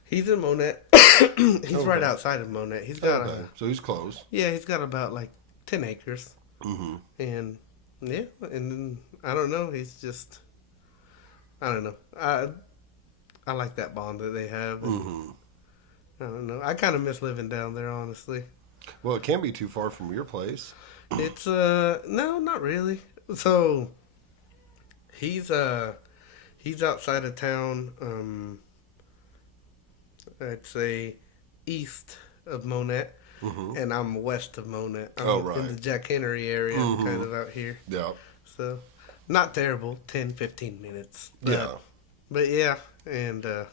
He's in Monette. He's right outside of Monette. He's got so he's close. Yeah, he's got about like 10 acres. And yeah, and I don't know. He's just, I don't know. I like that bond that they have. And Mm-hmm. I don't know. I kind of miss living down there, honestly. Well, it can't be too far from your place. It's no, not really. So he's he's outside of town. I'd say east of Monette, Mm-hmm. and I'm west of Monette. I'm Oh, in right. the Jack Henry area, Mhm. kind of out here. Yeah. So not terrible, 10, 15 minutes. Yeah. But yeah, and I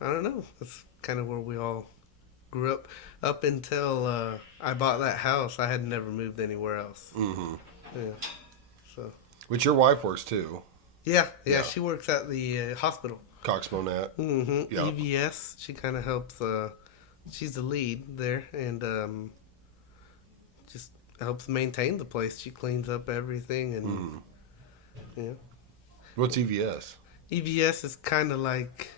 don't know. That's kind of where we all grew up. Up until I bought that house, I had never moved anywhere else. Mm-hmm. Yeah. So. Which your wife works too. Yeah. Yeah. She works at the hospital. Cox Monat. Mm-hmm. Yeah. EVS. She kind of helps. She's the lead there, and just helps maintain the place. She cleans up everything, and Mm-hmm. yeah. What's EVS? EVS is kind of like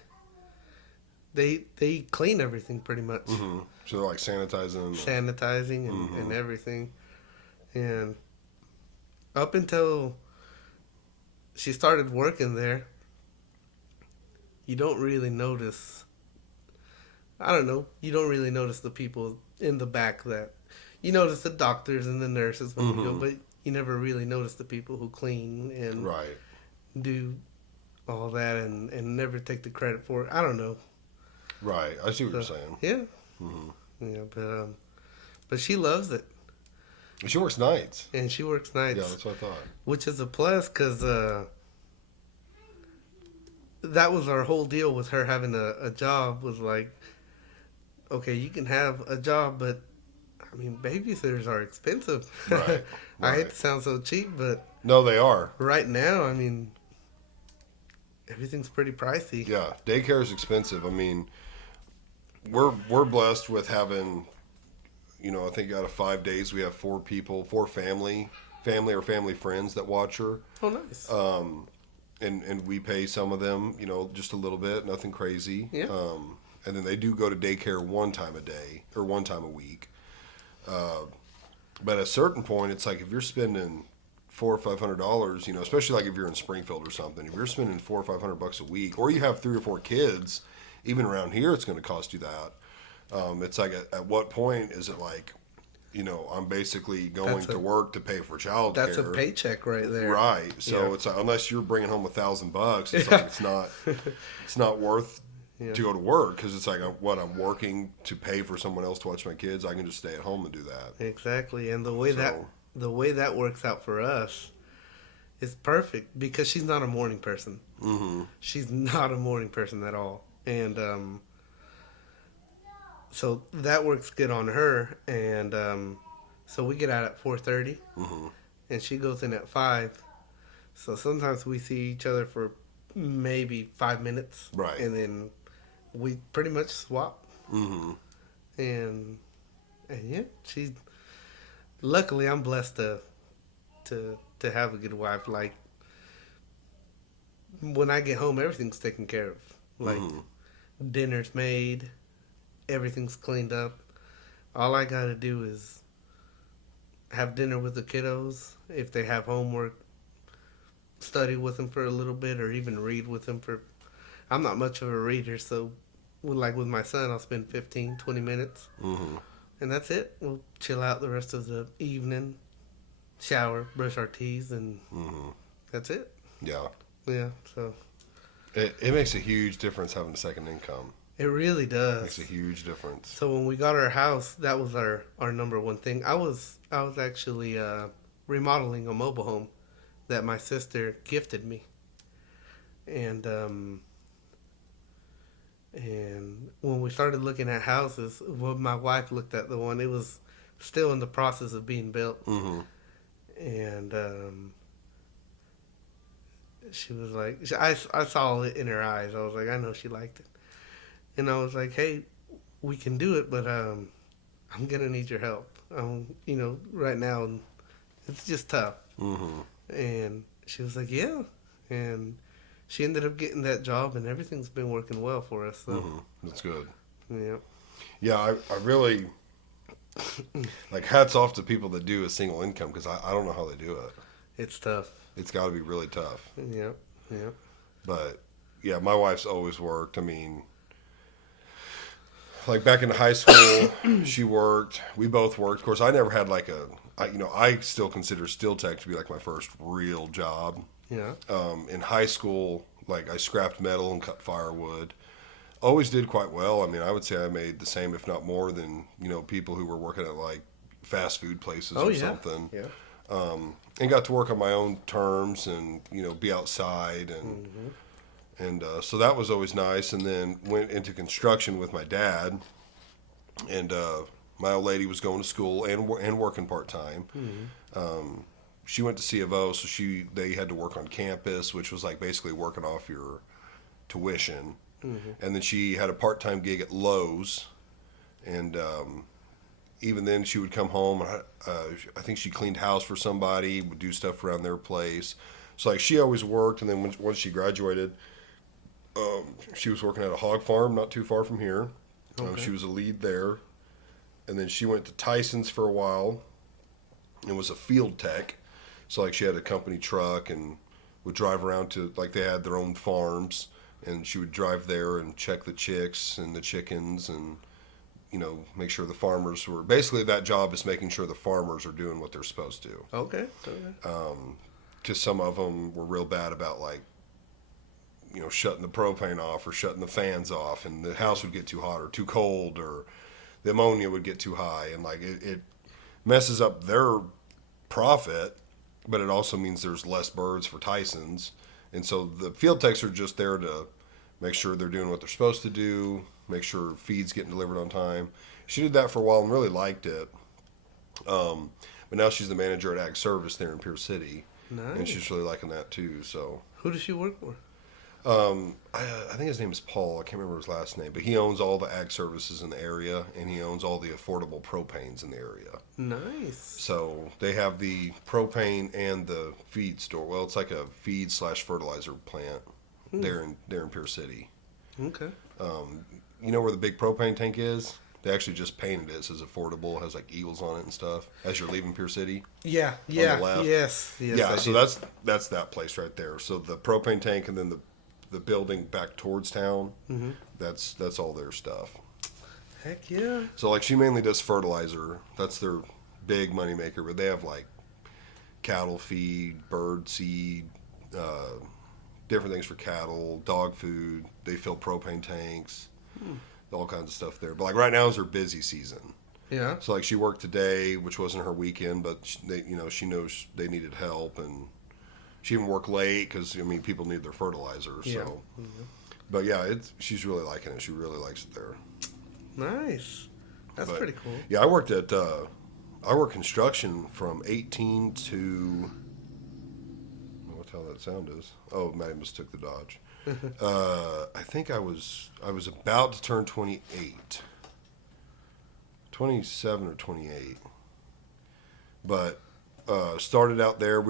they clean everything pretty much, Mm-hmm. So they're like sanitizing. sanitizing and, Mhm. and everything, and up until she started working there, you don't really notice. I don't know. You don't really notice the people in the back that you notice the doctors and the nurses when you go, Mhm. but you never really notice the people who clean and Right. do all that and never take the credit for it. I don't know. Right. I see what you're So, saying. Yeah, Mm-hmm. yeah, but she loves it She works nights. and she works nights, Yeah, that's what I thought. which is a plus because that was our whole deal with her having a job. Was like, okay, you can have a job, but I mean, babysitters are expensive. Right. I hate Right. to sound so cheap, but No, they are. right now, I mean, everything's pretty pricey. Yeah. Daycare is expensive. I mean, we're blessed with having, I think out of 5 days we have 4 people, 4 family or family friends that watch her. Oh, nice. And we pay some of them, just a little bit, nothing crazy. Yeah. And then they do go to daycare one time a day or one time a week. But at a certain point, it's like if you're spending $400 or $500, especially like if you're in Springfield or something, if you're spending $400 or $500 a week, or you have 3 or 4 kids, even around here, it's going to cost you that. It's like at what point is it like, I'm basically going to work to pay for childcare. That's a paycheck right there. Right. So Yeah. it's like, unless you're bringing home $1,000, it's Yeah. like it's not worth Yeah. to go to work because it's like I'm working to pay for someone else to watch my kids. I can just stay at home and do that. Exactly, and the way that works out for us is perfect because she's not a morning person. Mm-hmm. She's not a morning person at all, and so that works good on her. And so we get out at 4:30, Mm-hmm. and she goes in at 5. So sometimes we see each other for maybe 5 minutes, Right. and then we pretty much swap. Mm-hmm. And yeah, she's luckily I'm blessed to have a good wife. Like when I get home, everything's taken care of. Like Mm-hmm. dinner's made, everything's cleaned up. All I gotta do is have dinner with the kiddos. If they have homework, study with them for a little bit, or even read with them for. I'm not much of a reader, so like with my son, I'll spend 15, 20 minutes. Mm-hmm. And that's it. We'll chill out the rest of the evening, shower, brush our teeth, and Mm-hmm. that's it. Yeah. Yeah, so It makes a huge difference having a second income. it really It does. makes a huge difference. So when we got our house, that was our number one thing. I was actually remodeling a mobile home that my sister gifted me, and when we started looking at houses, when my wife looked at the one, it was still in the process of being built. Mm-hmm. And she was like, I saw it in her eyes. I was like, I know she liked it. And I was like, hey, we can do it, but I'm going to need your help. Right now, it's just tough. Mm-hmm. And she was like, yeah. And she ended up getting that job, and everything's been working well for us. So, Mm-hmm. That's good. yeah. Yeah, I really like hats off to people that do a single income because I don't know how they do it. It's tough. It's got to be really tough. Yeah, yeah. But yeah, my wife's always worked. I mean, like back in high school, she worked. We both worked. Of course, I never had like I still consider Steel Tech to be like my first real job. Yeah. In high school, like I scrapped metal and cut firewood. Always did quite well. I mean, I would say I made the same, if not more, than people who were working at like fast food places or something. Yeah. And got to work on my own terms and be outside and so that was always nice. And then went into construction with my dad, and my old lady was going to school and working part time. She went to C of O, so they had to work on campus, which was like basically working off your tuition. And then she had a part time gig at Lowe's, and even then she would come home. I think she cleaned house for somebody, would do stuff around their place. So like she always worked. And then once she graduated, she was working at a hog farm not too far from here. Okay. She was a lead there. And then she went to Tyson's for a while and was a field tech. So like she had a company truck and would drive around to, like, they had their own farms, and she would drive there and check the chicks and the chickens and make sure the farmers were, basically that job is making sure the farmers are doing what they're supposed to. Okay. Because some of them were real bad about, like, shutting the propane off or shutting the fans off, and the house would get too hot or too cold, or the ammonia would get too high, and like it messes up their profit, but it also means there's less birds for Tyson's. And so the field techs are just there to make sure they're doing what they're supposed to do, make sure feed's getting delivered on time. She did that for a while and really liked it. But now she's the manager at Ag Service there in Pierce City. Nice. And she's really liking that too. So Who does she work for? I think his name is Paul. I can't remember his last name, but he owns all the ag services in the area, and he owns all the affordable propanes in the area. Nice. So they have the propane and the feed store. Well, it's like a feed/fertilizer plant there in Pierce City. Okay. You know where the big propane tank is? They actually just painted it. It says affordable. It has like eagles on it and stuff. As you're leaving Pierce City. Yeah. On the left. Yes. Yeah. So that's that place right there. So the propane tank and then the building back towards town. Mm-hmm. That's all their stuff. Heck yeah. So like she mainly does fertilizer. That's their big money maker. But they have like cattle feed, bird seed, different things for cattle, dog food. They fill propane tanks, all kinds of stuff there. But like right now is their busy season. Yeah. So like she worked today, which wasn't her weekend, but she knows they needed help, and she even worked late because people need their fertilizer. So, yeah. But yeah, she's really liking it. She really likes it there. Nice. That's pretty cool. Yeah, I worked construction from 18 to, what the hell that sound is? Oh, Maddie mistook the Dodge. I think I was about to turn 28, 27 or 28. But started out there.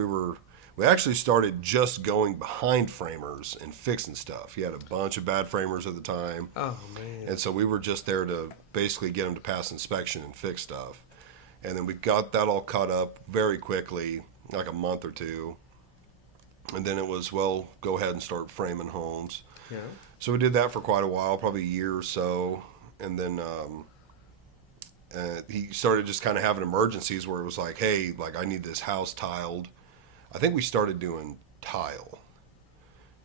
We actually started just going behind framers and fixing stuff. He had a bunch of bad framers at the time. Oh, man. And so we were just there to basically get them to pass inspection and fix stuff. And then we got that all caught up very quickly, like a month or two. And then it was, well, go ahead and start framing homes. Yeah. So we did that for quite a while, probably a year or so. And then he started just kind of having emergencies where it was like, hey, like I need this house tiled. I think we started doing tile.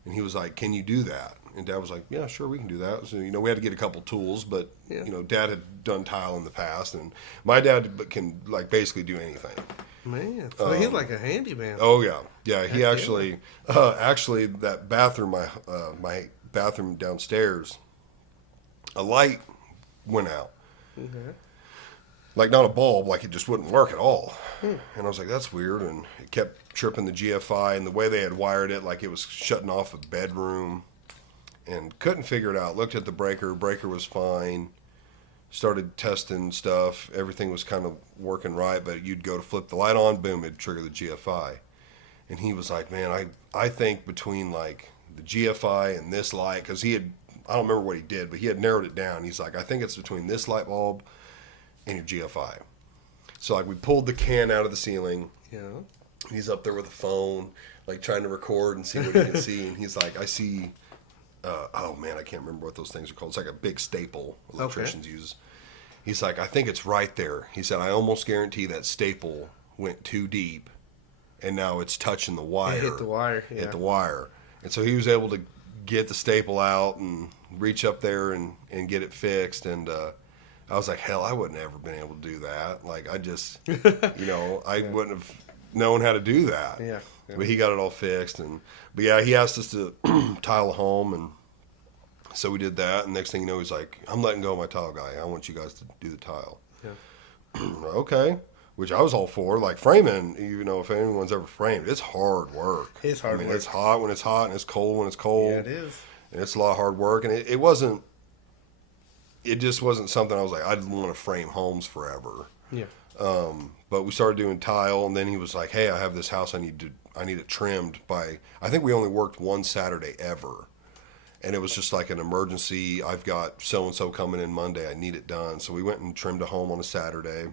And he was like, can you do that? And Dad was like, yeah, sure, we can do that. So, we had to get a couple tools, but, yeah. Dad had done tile in the past. And my dad can, like, basically do anything. Man, so he's like a handyman. Oh, yeah. Yeah, he actually, that bathroom, my bathroom downstairs, a light went out. Okay. Like, not a bulb, like it just wouldn't work at all. And I was like, that's weird. And it kept tripping the GFI, and the way they had wired it, like it was shutting off a bedroom, and couldn't figure it out. Looked at the breaker was fine. Started testing stuff. Everything was kind of working right, but you'd go to flip the light on, boom, it'd trigger the GFI. And he was like, man, I think between like the GFI and this light, because I don't remember what he did, but he had narrowed it down. He's like, I think it's between this light bulb and your GFI. So like we pulled the can out of the ceiling. Yeah. He's up there with a phone, like trying to record and see what he can see. And he's like, I see oh man, I can't remember what those things are called. It's like a big staple electricians use. He's like, I think it's right there. He said, I almost guarantee that staple went too deep, and now it's touching the wire. It hit the wire. Yeah. Hit the wire. And so he was able to get the staple out and reach up there and get it fixed. And I was like, hell, I wouldn't have ever been able to do that. Like, I just, I wouldn't have known how to do that. Yeah. But he got it all fixed. But yeah, he asked us to tile a home, and so we did that. And next thing you know, he's like, I'm letting go of my tile guy. I want you guys to do the tile. Yeah. Okay. Which I was all for. Like, framing, if anyone's ever framed, it's hard work. It's hard work. It's hot when it's hot, and it's cold when it's cold. Yeah, it is. And it's a lot of hard work. And it just wasn't something I was like, I didn't want to frame homes forever. Yeah. But we started doing tile, and then he was like, hey, I have this house I need it trimmed by, I think we only worked one Saturday ever. And it was just like an emergency. I've got so-and-so coming in Monday. I need it done. So we went and trimmed a home on a Saturday.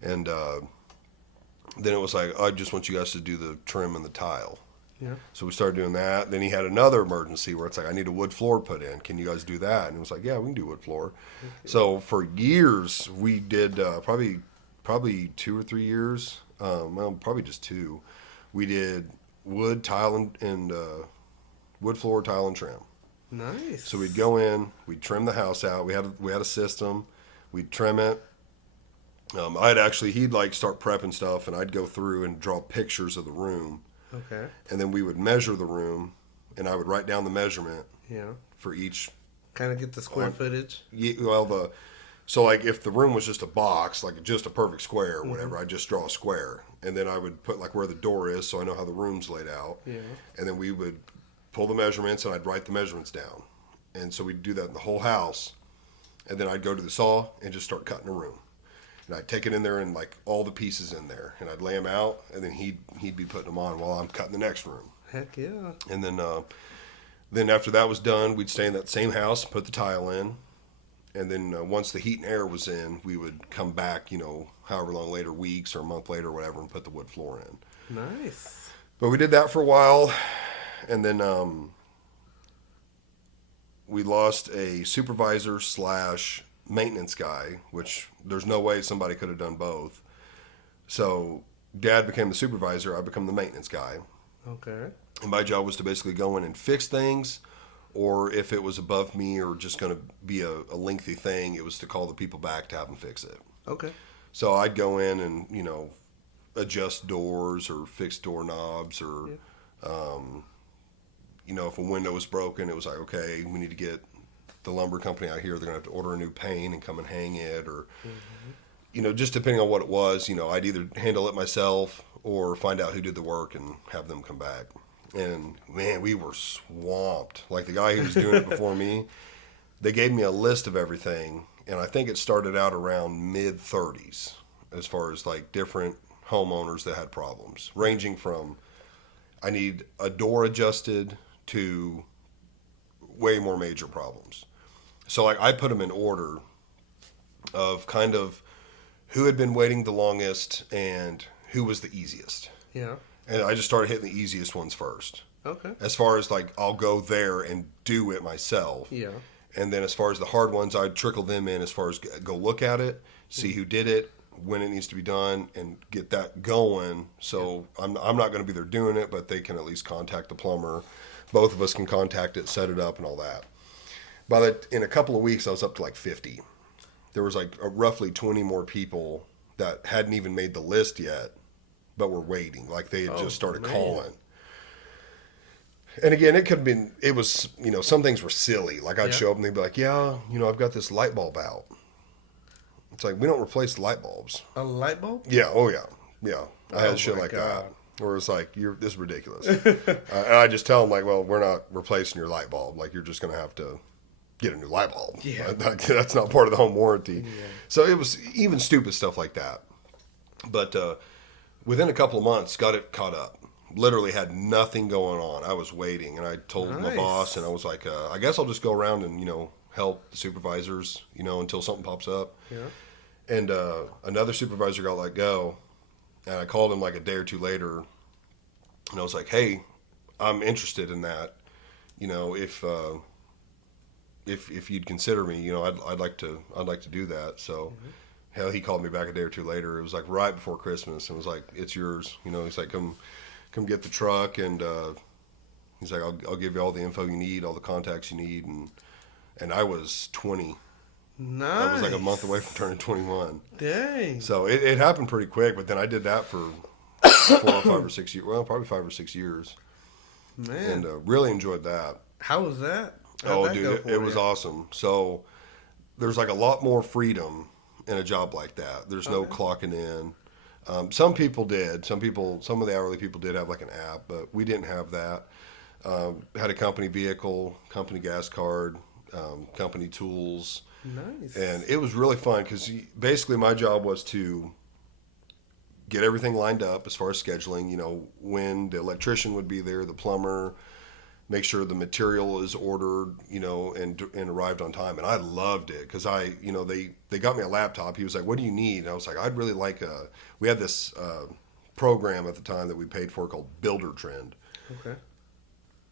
And then it was like, I just want you guys to do the trim and the tile. Yeah. So we started doing that. Then he had another emergency where it's like, I need a wood floor put in. Can you guys do that? And it was like, yeah, we can do wood floor. So for years, we did probably 2 or 3 years. Well, probably just 2. We did wood, tile, and wood floor, tile, and trim. Nice. So we'd go in, we'd trim the house out. We had a system. We'd trim it. He'd like start prepping stuff, and I'd go through and draw pictures of the room. Okay. And then we would measure the room, and I would write down the measurement. Yeah. For each. Kind of get the square footage. Yeah. Well, so like if the room was just a box, like just a perfect square or whatever, I'd just draw a square, and then I would put like where the door is, so I know how the room's laid out. Yeah. And then we would pull the measurements, and I'd write the measurements down, and so we'd do that in the whole house, and then I'd go to the saw and just start cutting a room. And I'd take it in there and like all the pieces in there, and I'd lay them out, and then he'd be putting them on while I'm cutting the next room. Heck yeah! And then after that was done, we'd stay in that same house, put the tile in, and then once the heat and air was in, we would come back, however long later, weeks or a month later, or whatever, and put the wood floor in. Nice. But we did that for a while, and then we lost a supervisor / maintenance guy, which there's no way somebody could have done both. So Dad became the supervisor, I become the maintenance guy. Okay. And my job was to basically go in and fix things, or if it was above me or just going to be a lengthy thing, it was to call the people back to have them fix it. Okay. So I'd go in and, adjust doors or fix doorknobs or, if a window was broken, it was like, okay, we need to get the lumber company out here. They're going to have to order a new pane and come and hang it, or, just depending on what it was, I'd either handle it myself or find out who did the work and have them come back. And man, we were swamped. Like the guy who was doing it before me, they gave me a list of everything. And I think it started out around mid-30s as far as like different homeowners that had problems, ranging from I need a door adjusted to way more major problems. So like I put them in order of kind of who had been waiting the longest and who was the easiest. Yeah. And I just started hitting the easiest ones first. Okay. As far as like I'll go there and do it myself. Yeah. And then as far as the hard ones, I'd trickle them in as far as go look at it, see who did it, when it needs to be done, and get that going. So I'm not going to be there doing it, but they can at least contact the plumber. Both of us can contact it, set it up, and all that. In a couple of weeks, I was up to like 50. There was like roughly 20 more people that hadn't even made the list yet, but were waiting. Like they had just started calling. And again, it was, some things were silly. Like I'd show up and they'd be like, yeah, I've got this light bulb out. It's like, we don't replace the light bulbs. A light bulb? Yeah. Oh yeah. Yeah. I had shit like that. Where it's like, this is ridiculous. And I just tell them like, well, we're not replacing your light bulb. Like you're just going to have to get a new light bulb. Yeah. That's not part of the home warranty. Yeah. So it was even stupid stuff like that. But within a couple of months, got it caught up. Literally had nothing going on. I was waiting, and I told my boss, and I was like, I guess I'll just go around and, help the supervisors, until something pops up. Yeah. And another supervisor got let go, and I called him like a day or two later, and I was like, hey, I'm interested in that. if you'd consider me, I'd like to do that. So, hell, he called me back a day or two later. It was like right before Christmas, and was like, it's yours. He's like, come get the truck, and he's like, I'll give you all the info you need, all the contacts you need, and I was 20. Nice. I was like a month away from turning 21. Dang. So it happened pretty quick, but then I did that for 4 or 5 or 6 years. Well, probably 5 or 6 years. Man. And really enjoyed that. How was that? Oh, dude, it was awesome. So there's like a lot more freedom in a job like that. There's no clocking in. Some people did. Some of the hourly people did have like an app, but we didn't have that. Had a company vehicle, company gas card, company tools. Nice. And it was really fun because basically my job was to get everything lined up as far as scheduling, when the electrician would be there, the plumber, make sure the material is ordered, and arrived on time. And I loved it because they got me a laptop. He was like, what do you need? And I was like, I'd really like we had this program at the time that we paid for called Builder Trend. Okay.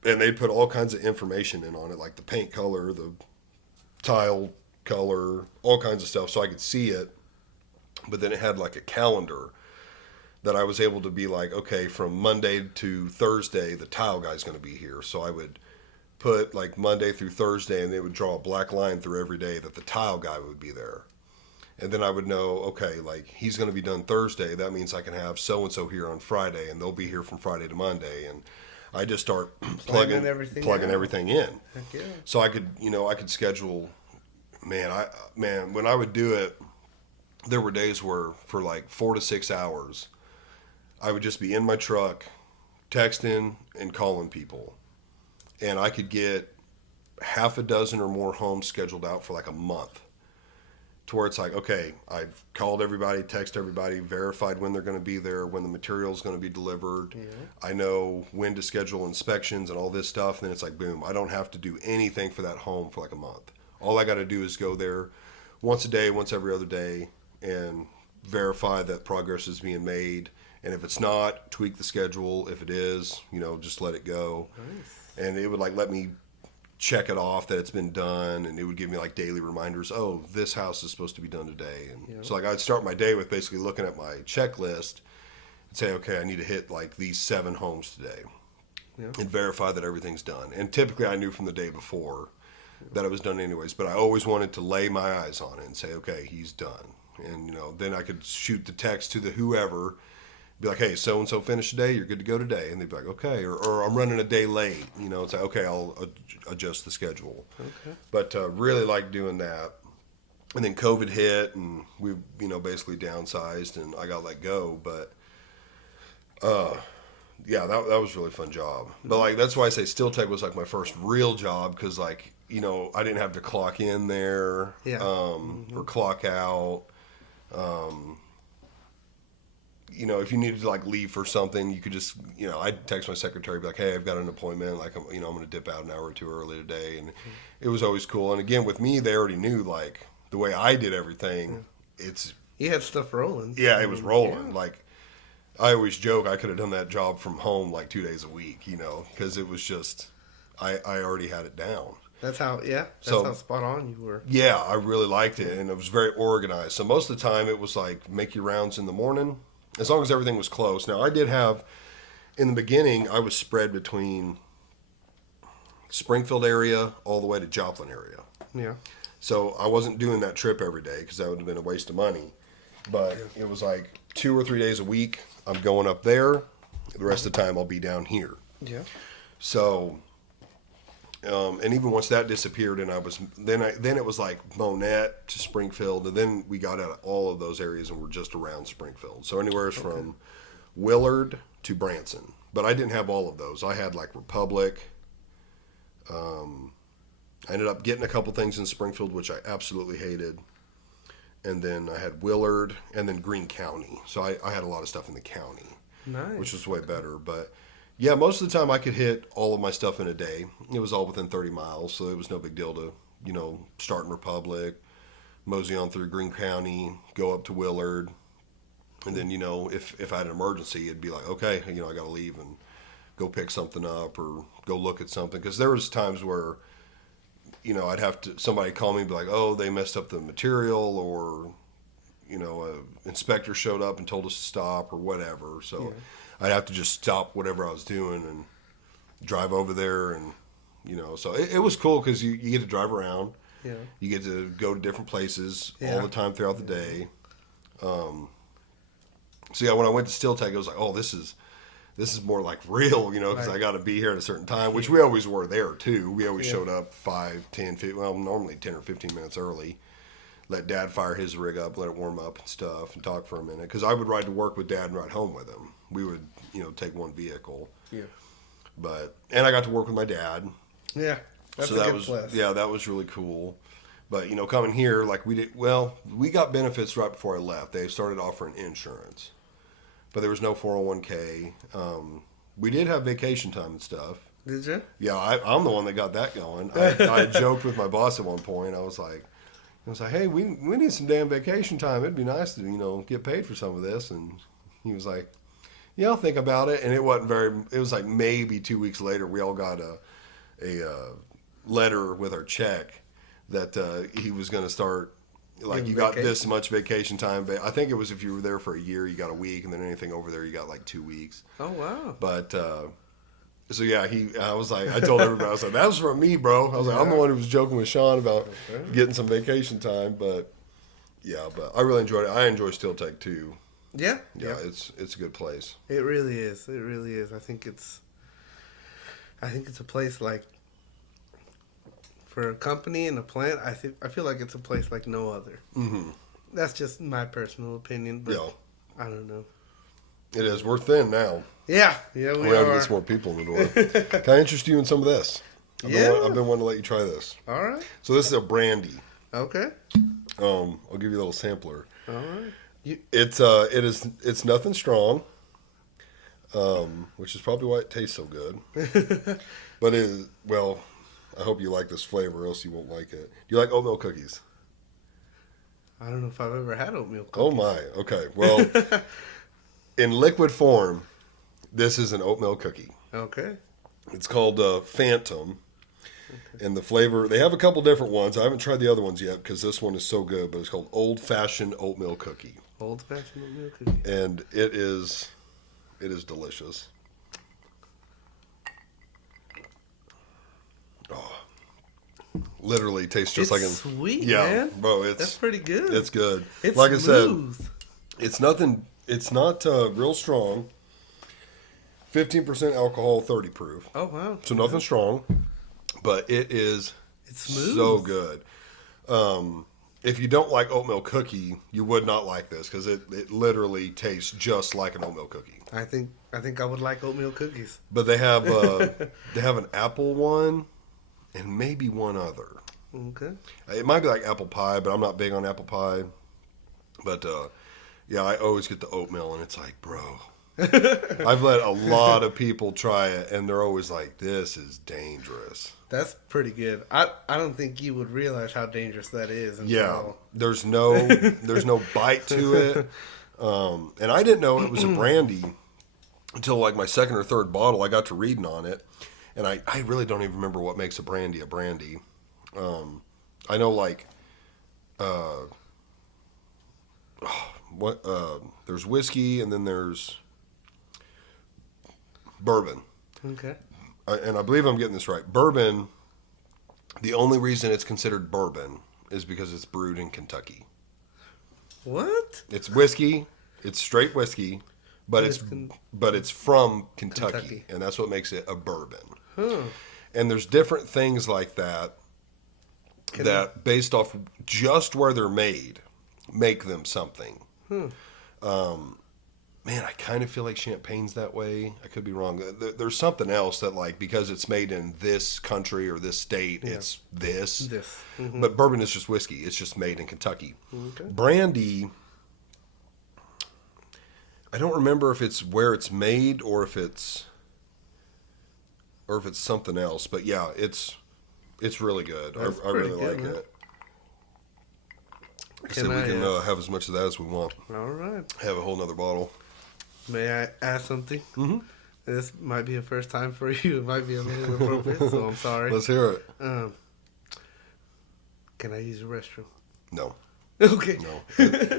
And they'd put all kinds of information in on it, like the paint color, the tile color, all kinds of stuff, so I could see it. But then it had like a calendar that I was able to be like, okay, from Monday to Thursday, the tile guy's going to be here. So I would put like Monday through Thursday, and they would draw a black line through every day that the tile guy would be there. And then I would know, okay, like he's going to be done Thursday. That means I can have so-and-so here on Friday, and they'll be here from Friday to Monday. And I just start plugging everything in. Heck yeah. So I could schedule. Man, when I would do it, there were days where for like 4 to 6 hours, I would just be in my truck, texting and calling people, and I could get half a dozen or more homes scheduled out for like a month. To where it's like, okay, I've called everybody, texted everybody, verified when they're going to be there, when the material's going to be delivered. Yeah. I know when to schedule inspections and all this stuff. And then it's like, boom, I don't have to do anything for that home for like a month. All I got to do is go there once a day, once every other day, and verify that progress is being made. And if it's not, tweak the schedule. If it is, just let it go. Nice. And it would like let me check it off that it's been done, and it would give me like daily reminders. Oh, this house is supposed to be done today. And so like I'd start my day with basically looking at my checklist and say, okay, I need to hit like these 7 homes today, and verify that everything's done. And typically I knew from the day before that it was done anyways, but I always wanted to lay my eyes on it and say, okay, he's done. And then I could shoot the text to the whoever, be like, hey, so-and-so finished today, you're good to go today. And they'd be like, okay. Or I'm running a day late. It's like, okay, I'll adjust the schedule. Okay. But really like doing that. And then COVID hit, and we, basically downsized, and I got let go. But, yeah, that was a really fun job. But, like, that's why I say Steel Tech was, like, my first real job because, like, I didn't have to clock in there or clock out. If you needed to like leave for something, you could just, I'd text my secretary, be like, hey, I've got an appointment. Like, I'm going to dip out an hour or two early today. And it was always cool. And again, with me, they already knew like the way I did everything. You had stuff rolling. Yeah, it was rolling. Yeah. Like, I always joke I could have done that job from home like 2 days a week, because it was just, I already had it down. That's how how spot on you were. Yeah, I really liked it. And it was very organized. So most of the time it was like make your rounds in the morning, as long as everything was close. Now, I did have, in the beginning, I was spread between Springfield area all the way to Joplin area. Yeah. So I wasn't doing that trip every day because that would have been a waste of money. But it was like 2 or 3 days a week, I'm going up there. The rest of the time, I'll be down here. Yeah. So, and even once that disappeared, and then it was like Monette to Springfield, and then we got out of all of those areas and we're just around Springfield. So anywhere from Willard to Branson, but I didn't have all of those. I had like Republic. I ended up getting a couple things in Springfield, which I absolutely hated, and then I had Willard, and then Greene County. So I had a lot of stuff in the county, which was way better, but. Yeah, most of the time I could hit all of my stuff in a day. It was all within 30 miles, so it was no big deal to, start in Republic, mosey on through Greene County, go up to Willard, and then, if I had an emergency, it'd be like, okay, I got to leave and go pick something up or go look at something. Because there was times where, I'd have to, somebody call me and be like, oh, they messed up the material, or, an inspector showed up and told us to stop or whatever. So I'd have to just stop whatever I was doing and drive over there. And, so it was cool because you get to drive around. Yeah. You get to go to different places all the time throughout the day. So when I went to Steel Tech, it was like, oh, this is more like real, because I got to be here at a certain time, which we always were there too. We always showed up 5, 10, 15, well, normally 10 or 15 minutes early. Let Dad fire his rig up, let it warm up and stuff, and talk for a minute. Because I would ride to work with Dad and ride home with him. We would, take one vehicle. Yeah. And I got to work with my dad. Yeah. That's a good plus. Yeah, that was really cool. But, coming here, like we got benefits right before I left. They started offering insurance. But there was no 401k. We did have vacation time and stuff. Did you? Yeah, I'm the one that got that going. I joked with my boss at one point. I was like, hey, we need some damn vacation time. It'd be nice to, get paid for some of this. And he was like, yeah, I'll think about it. And it was like maybe 2 weeks later, we all got a letter with our check that he was going to start, like, you got this much vacation time. I think it was if you were there for a year, you got a week, and then anything over there, you got like 2 weeks. Oh, wow. But, so yeah, I told everybody, I was like, that was from me, bro. I was like, I'm the one who was joking with Sean about getting some vacation time. But, yeah, but I really enjoyed it. I enjoy Steel Tech too. Yeah. Yeah, it's a good place. It really is. It really is. I think it's a place like, for a company and a plant, I feel like it's a place like no other. Mm-hmm. That's just my personal opinion, but I don't know. It is. We're thin now. Yeah, we are. We're going to get some more people in the door. Can I interest you in some of this? I've been wanting to let you try this. All right. So this is a brandy. Okay. I'll give you a little sampler. All right. It's nothing strong, which is probably why it tastes so good. But I hope you like this flavor, or else you won't like it. Do you like oatmeal cookies? I don't know if I've ever had oatmeal cookies. Oh my. Okay. Well, in liquid form, this is an oatmeal cookie. Okay. It's called Phantom. Okay. And the flavor, they have a couple different ones. I haven't tried the other ones yet because this one is so good, but it's called Old Fashioned Oatmeal Cookie. Old Fashioned Oatmeal Cookie. And it is delicious. Oh, literally tastes just like sweet, man. Bro, that's pretty good. It's good. It's like smooth. I said, it's nothing. It's not real strong. 15% alcohol, 30 proof. Oh wow! So nothing strong, but it's smooth. So good. If you don't like oatmeal cookie, you would not like this because it literally tastes just like an oatmeal cookie. I think I would like oatmeal cookies. But they have an apple one and maybe one other. Okay. It might be like apple pie, but I'm not big on apple pie. But I always get the oatmeal, and it's like, bro. I've let a lot of people try it, and they're always like, "This is dangerous." That's pretty good. I don't think you would realize how dangerous that is. There's no bite to it, and I didn't know it was a brandy until like my second or third bottle. I got to reading on it, and I really don't even remember what makes a brandy a brandy. I know like there's whiskey, and then there's bourbon. Okay. And I believe I'm getting this right. Bourbon, the only reason it's considered bourbon is because it's brewed in Kentucky. What? It's whiskey. It's straight whiskey, but it's from Kentucky, and that's what makes it a bourbon. Huh. And there's different things like that based off just where they're made, make them something. Man, I kind of feel like champagne's that way. I could be wrong. There's something else that, like, because it's made in this country or this state, it's this. Mm-hmm. But bourbon is just whiskey. It's just made in Kentucky. Okay. Brandy, I don't remember if it's where it's made or if it's something else. But yeah, it's really good. I really like it. So we can have as much of that as we want. All right. Have a whole nother bottle. May I ask something? Mm-hmm. This might be a first time for you. It might be a little inappropriate, so I'm sorry. Let's hear it. Can I use the restroom? No. Okay. No.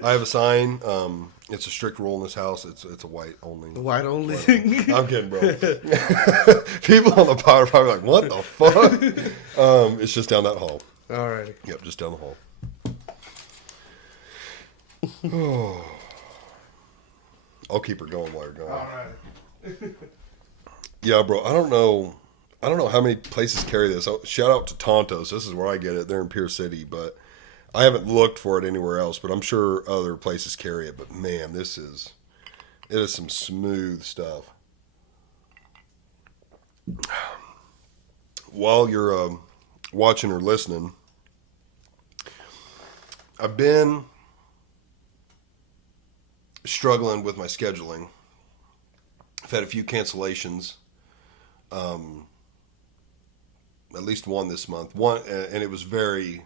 I have a sign. It's a strict rule in this house. It's a white only. The white only thing? I'm kidding, bro. People on the pod are probably like, what the fuck? It's just down that hall. Alrighty. Yep, just down the hall. Oh. I'll keep her going while you're gone. Alright. Yeah, bro. I don't know how many places carry this. Shout out to Tontos. This is where I get it. They're in Pierce City, but I haven't looked for it anywhere else. But I'm sure other places carry it. But man, it is some smooth stuff. While you're watching or listening, I've been struggling with my scheduling. I've had a few cancellations. At least one this month. One, and it was very,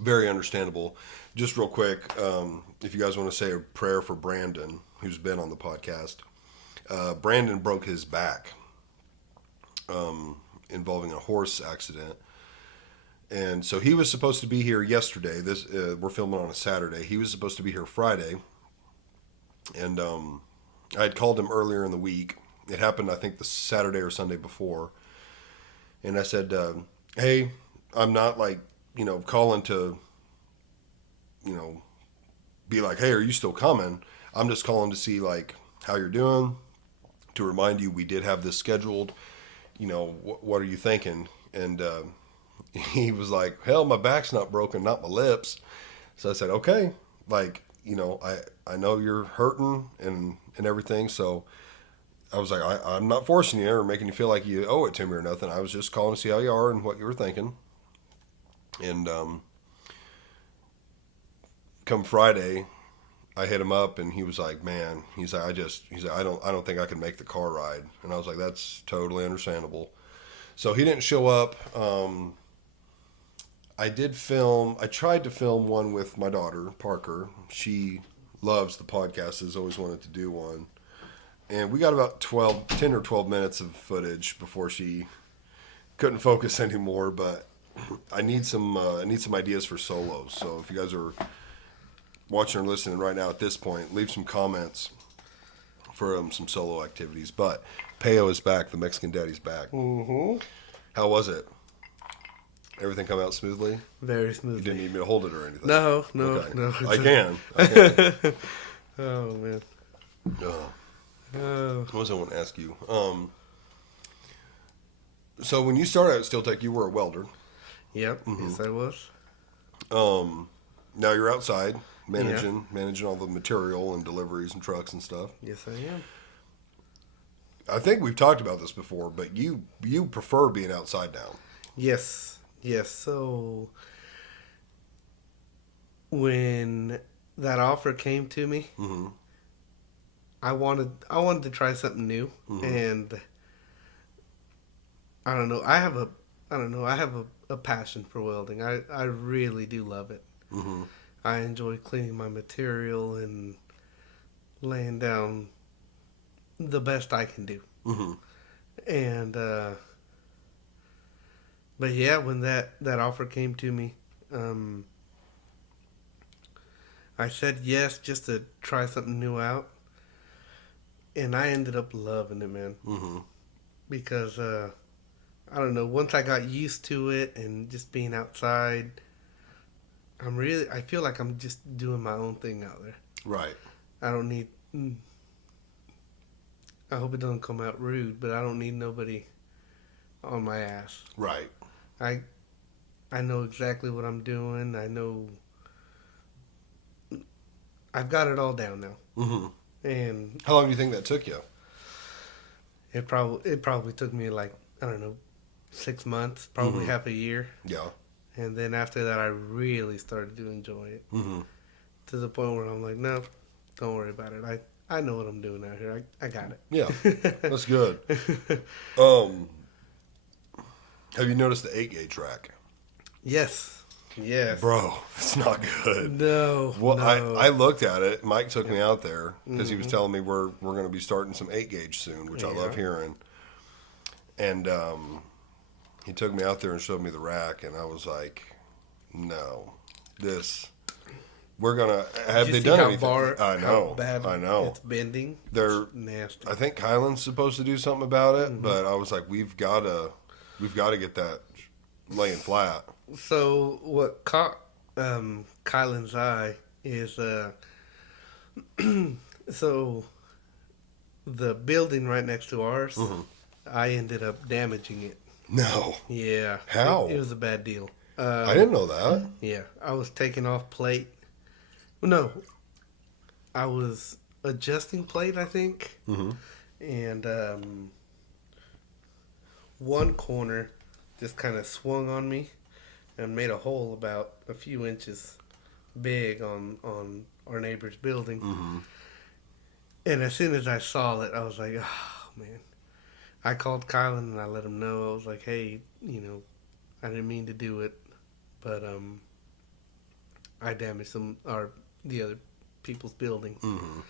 very understandable. Just real quick, if you guys want to say a prayer for Brandon, who's been on the podcast. Brandon broke his back, involving a horse accident. And so he was supposed to be here yesterday. We're filming on a Saturday. He was supposed to be here Friday. And I had called him earlier in the week. It happened, I think, the Saturday or Sunday before. And I said, hey, I'm not calling to, be like, hey, are you still coming? I'm just calling to see how you're doing, to remind you we did have this scheduled. What are you thinking? And he was like, hell, my back's not broken, not my lips. So I said, okay, I know you're hurting and everything. So I was like, I'm not forcing you or making you feel like you owe it to me or nothing. I was just calling to see how you are and what you were thinking. And come Friday, I hit him up and he was like, man, he's like, I don't think I can make the car ride. And I was like, that's totally understandable. So he didn't show up. I tried to film one with my daughter, Parker. She loves the podcast, has always wanted to do one. And we got about 10 or 12 minutes of footage before she couldn't focus anymore. But I need some ideas for solos. So if you guys are watching or listening right now at this point, leave some comments for some solo activities. But Peyo is back. The Mexican Daddy's back. Mm-hmm. How was it? Everything come out smoothly? Very smoothly. You didn't need me to hold it or anything? No. Okay. No. I can. Oh, man. What was I want to ask you? So when you started at Steel Tech, you were a welder. Yep. Mm-hmm. Yes, I was. Now you're outside managing all the material and deliveries and trucks and stuff. Yes, I am. I think we've talked about this before, but you prefer being outside now. Yes. So when that offer came to me, mm-hmm. I wanted to try something new, mm-hmm. and I don't know. I have a passion for welding. I really do love it. Mm-hmm. I enjoy cleaning my material and laying down the best I can do. Mm-hmm. And but yeah, when that offer came to me, I said yes just to try something new out, and I ended up loving it, man. Mm-hmm. Because I don't know, once I got used to it and just being outside, I feel like I'm just doing my own thing out there. Right. I don't need. I hope it doesn't come out rude, but I don't need nobody on my ass. Right. I know exactly what I'm doing. I know I've got it all down now. Mm-hmm. And how long do you think that took you? It probably took me 6 months, probably mm-hmm. half a year. Yeah. And then after that, I really started to enjoy it. Mm-hmm. To the point where I'm like, no, don't worry about it. I know what I'm doing out here. I got it. Yeah, that's good. Have you noticed the 8-gauge rack? Yes. Yes. Bro, it's not good. No. Well, no. I looked at it. Mike took me out there because he was Mm-hmm. telling me we're going to be starting some 8 gauge soon, which I love Yeah. hearing. And he took me out there and showed me the rack, and I was like, no, this. We're gonna have Did you they see done how anything? I how know, bad I know. it's bending? They're. It's nasty. I think Kylan's supposed to do something about it, Mm-hmm. but I was like, we've got to get that laying flat. So what caught Kylan's eye is so the building right next to ours. Mm-hmm. I ended up damaging it. No, Yeah. how? It was a bad deal. I didn't know that. Yeah, I was taking off plate. No, I was adjusting plate, I think, Mm-hmm. and one corner just kind of swung on me and made a hole about a few inches big on our neighbor's building. Mm-hmm. And as soon as I saw it, I was like, oh man. I called Kylan and I let him know. I was like, hey, I didn't mean to do it, but I damaged the other people's building. Mm-hmm.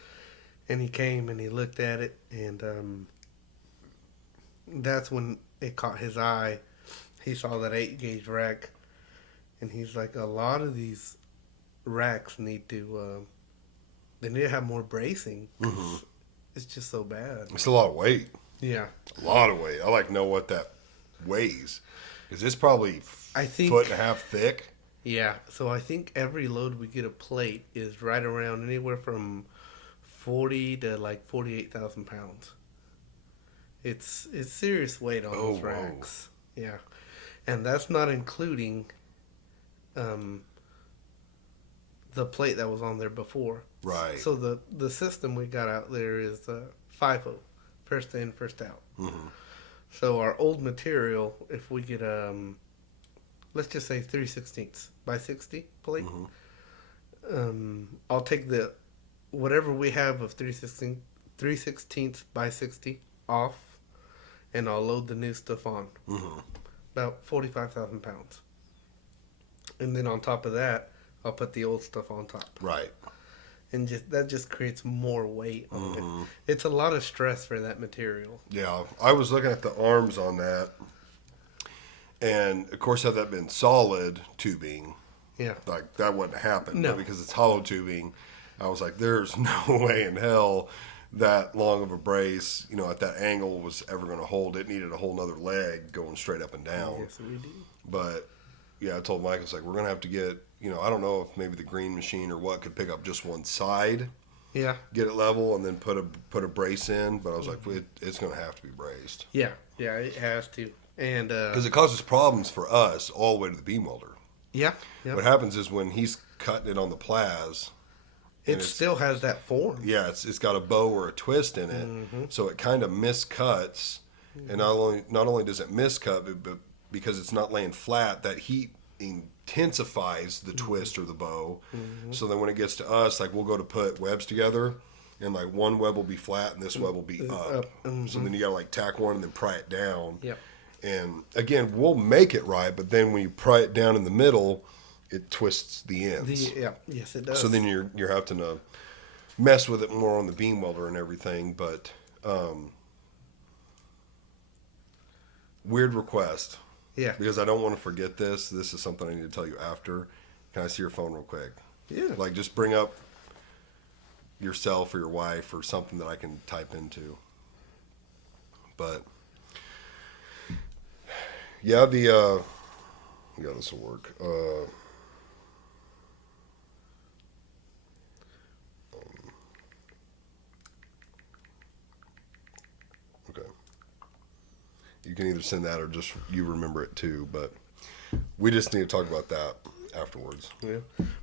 And he came and he looked at it, and that's when it caught his eye. He saw that 8 gauge rack, and he's like, a lot of these racks need to have more bracing. 'Cause Mm-hmm. it's just so bad. It's a lot of weight. Yeah, A lot of weight. I like to know what that weighs because it's probably I think. foot and a half thick. Yeah, so I think every load we get a plate is right around anywhere from 40 to like 48,000 pounds. It's serious weight on those whoa. racks. Yeah, and that's not including the plate that was on there before. Right. So the system we got out there is FIFO, first in, first out. Mm-hmm. So our old material, if we get let's just say 3/16 by 60 plate, Mm-hmm. I'll take the whatever we have of 3/16 by 60 off, and I'll load the new stuff on. Mm-hmm. About 45,000 pounds. And then on top of that, I'll put the old stuff on top. Right. And that just creates more weight on Mm-hmm. it. It's a lot of stress for that material. Yeah, I was looking at the arms on that, and of course, had that been solid tubing, Yeah. like that wouldn't happen. No. But because it's hollow tubing, I was like, "There's no way in hell that long of a brace, at that angle was ever going to hold. It needed a whole nother leg going straight up and down." Yes, we do. But yeah, I told Mike, I was like, "We're going to have to get, I don't know if maybe the green machine or what could pick up just one side." Yeah. Get it level and then put a brace in, but I was like, it's going to have to be braced Yeah. Yeah, it has to. And because it causes problems for us all the way to the beam welder. yeah. Yep. What happens is when he's cutting it on the plas, It still has that form. yeah, it's got a bow or a twist in it, Mm-hmm. so it kind of miscuts, and not only does it miscut, but because it's not laying flat, that heat intensifies the twist or the bow. Mm-hmm. So then when it gets to us, like we'll go to put webs together, and like one web will be flat and this web will be up. Mm-hmm. So then you gotta like tack one and then pry it down. Yep. And again, we'll make it right, but then when you pry it down in the middle, it twists the ends. Yes, it does. So then you're having to mess with it more on the beam welder and everything. But weird request. Yeah. Because I don't want to forget this. This is something I need to tell you after. Can I see your phone real quick? Yeah. Like just bring up yourself or your wife or something that I can type into. But yeah, yeah, this will work. Okay. You can either send that or just you remember it too, but we just need to talk about that afterwards. Yeah.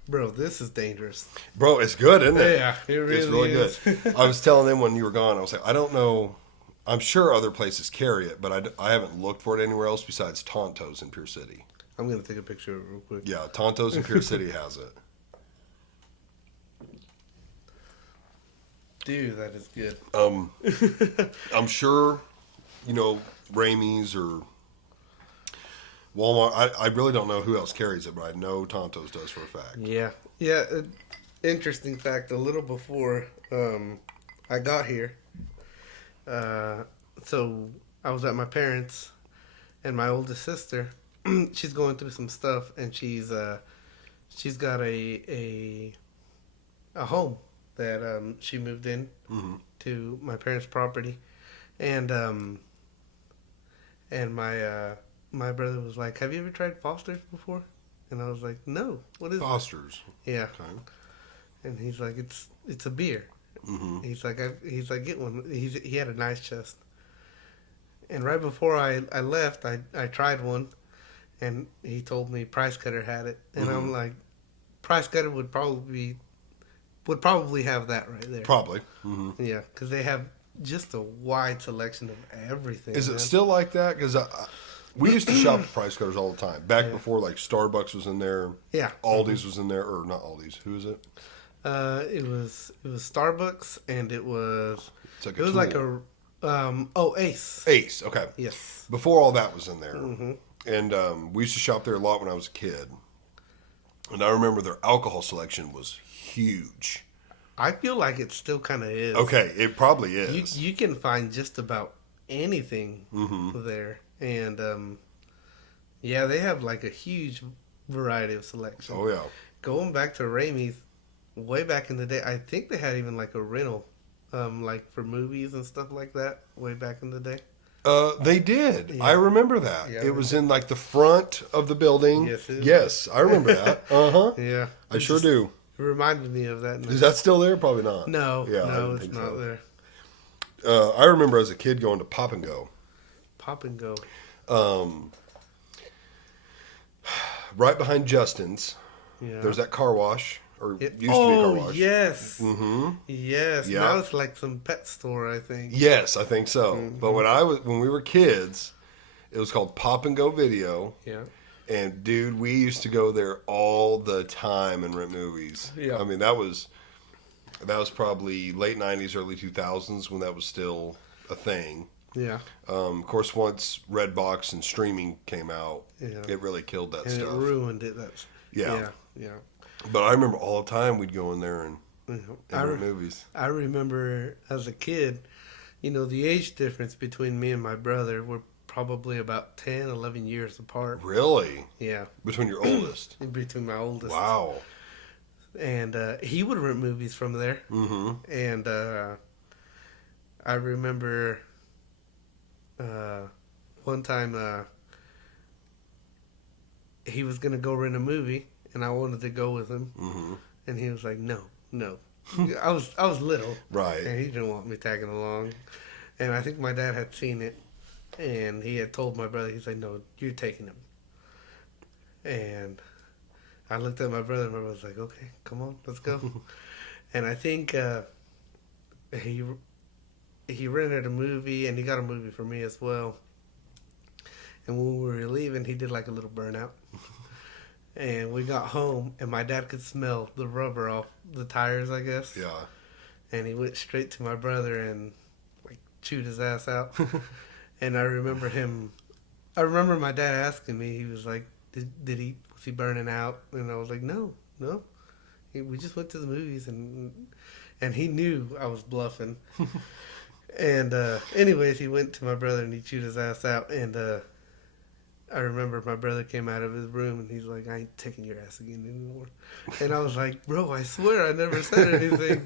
Bro, this is dangerous. Bro, it's good, isn't it? Yeah, it really It's really is. good. I was telling them when you were gone, I was like, I don't know. I'm sure other places carry it, but I haven't looked for it anywhere else besides Tonto's in Pier City. I'm going to take a picture of it real quick. Yeah, Tonto's in Pier City has it. Dude, that is good. I'm sure, Ramey's or Walmart. I really don't know who else carries it, but I know Tonto's does for a fact. Yeah. Yeah. Interesting fact. A little before I got here, so I was at my parents, and my oldest sister, she's going through some stuff, and she's got a home that she moved in to my parents' property, and my brother was like, "Have you ever tried Foster's before?" And I was like, "No, what is Foster's?" it?" Yeah, Okay. and he's like, "It's a beer." He's like, "Get one." He had a nice chest, and right before I left, I tried one, and he told me Price Cutter had it, and I'm like, Price Cutter would probably have that right there. Probably. Yeah, because they have just a wide selection of everything. Is it man. still like that? Because we used to shop at Price Cutters all the time. Back before like Starbucks was in there. Yeah. Aldi's was in there, or not Aldi's. Who is it? It was Starbucks, and it was It's like a Ace. Ace. Okay. Yes. Before all that was in there, and we used to shop there a lot when I was a kid. And I remember their alcohol selection was huge. I feel like it still kind of is. Okay, it probably is. You can find just about anything there, and yeah, they have like a huge variety of selection. Oh yeah. Going back to Ramey's, way back in the day, I think they had even like a rental, like for movies and stuff like that. Way back in the day. They did. Yeah. I remember that. Yeah, it was in like the front of the building. Yes, I remember that. Yeah, I sure do. It reminded me of that. Is that still there? Probably not. No, Yeah, no, it's not there. I remember as a kid going to Pop and Go. Pop and Go. Right behind Justin's. Yeah. There's that car wash, or It, used to be a car wash. Yes. Mm-hmm. Yes. Yeah. Now it's like some pet store, I think. Yes, I think so. But when we were kids, it was called Pop and Go Video. Yeah. And dude, we used to go there all the time and rent movies. Yeah. I mean, that was probably late '90s, early 2000s when that was still a thing. Yeah. Of course, once Redbox and streaming came out, Yeah. it really killed that And stuff. it ruined it. That's Yeah. Yeah. But I remember all the time we'd go in there and I rent movies. I remember as a kid, the age difference between me and my brother were probably about 10, 11 years apart. Really? Yeah. Between your oldest? Between my oldest. Wow. And he would rent movies from there. Mm-hmm. And I remember one time he was going to go rent a movie, and I wanted to go with him. Mm-hmm. And he was like, no. I was little. Right. And he didn't want me tagging along. And I think my dad had seen it. And he had told my brother, he's like, no, you're taking him. And I looked at my brother, and my brother was like, okay, come on, let's go. And I think he rented a movie, and he got a movie for me as well. And when we were leaving, he did like a little burnout. And we got home, and my dad could smell the rubber off the tires, I guess. Yeah. And he went straight to my brother and like chewed his ass out. And I remember my dad asking me, he was like, was he burning out? And I was like, no. We just went to the movies, and he knew I was bluffing. And anyways, he went to my brother and he chewed his ass out. And I remember my brother came out of his room and he's like, I ain't taking your ass again anymore. And I was like, bro, I swear I never said anything.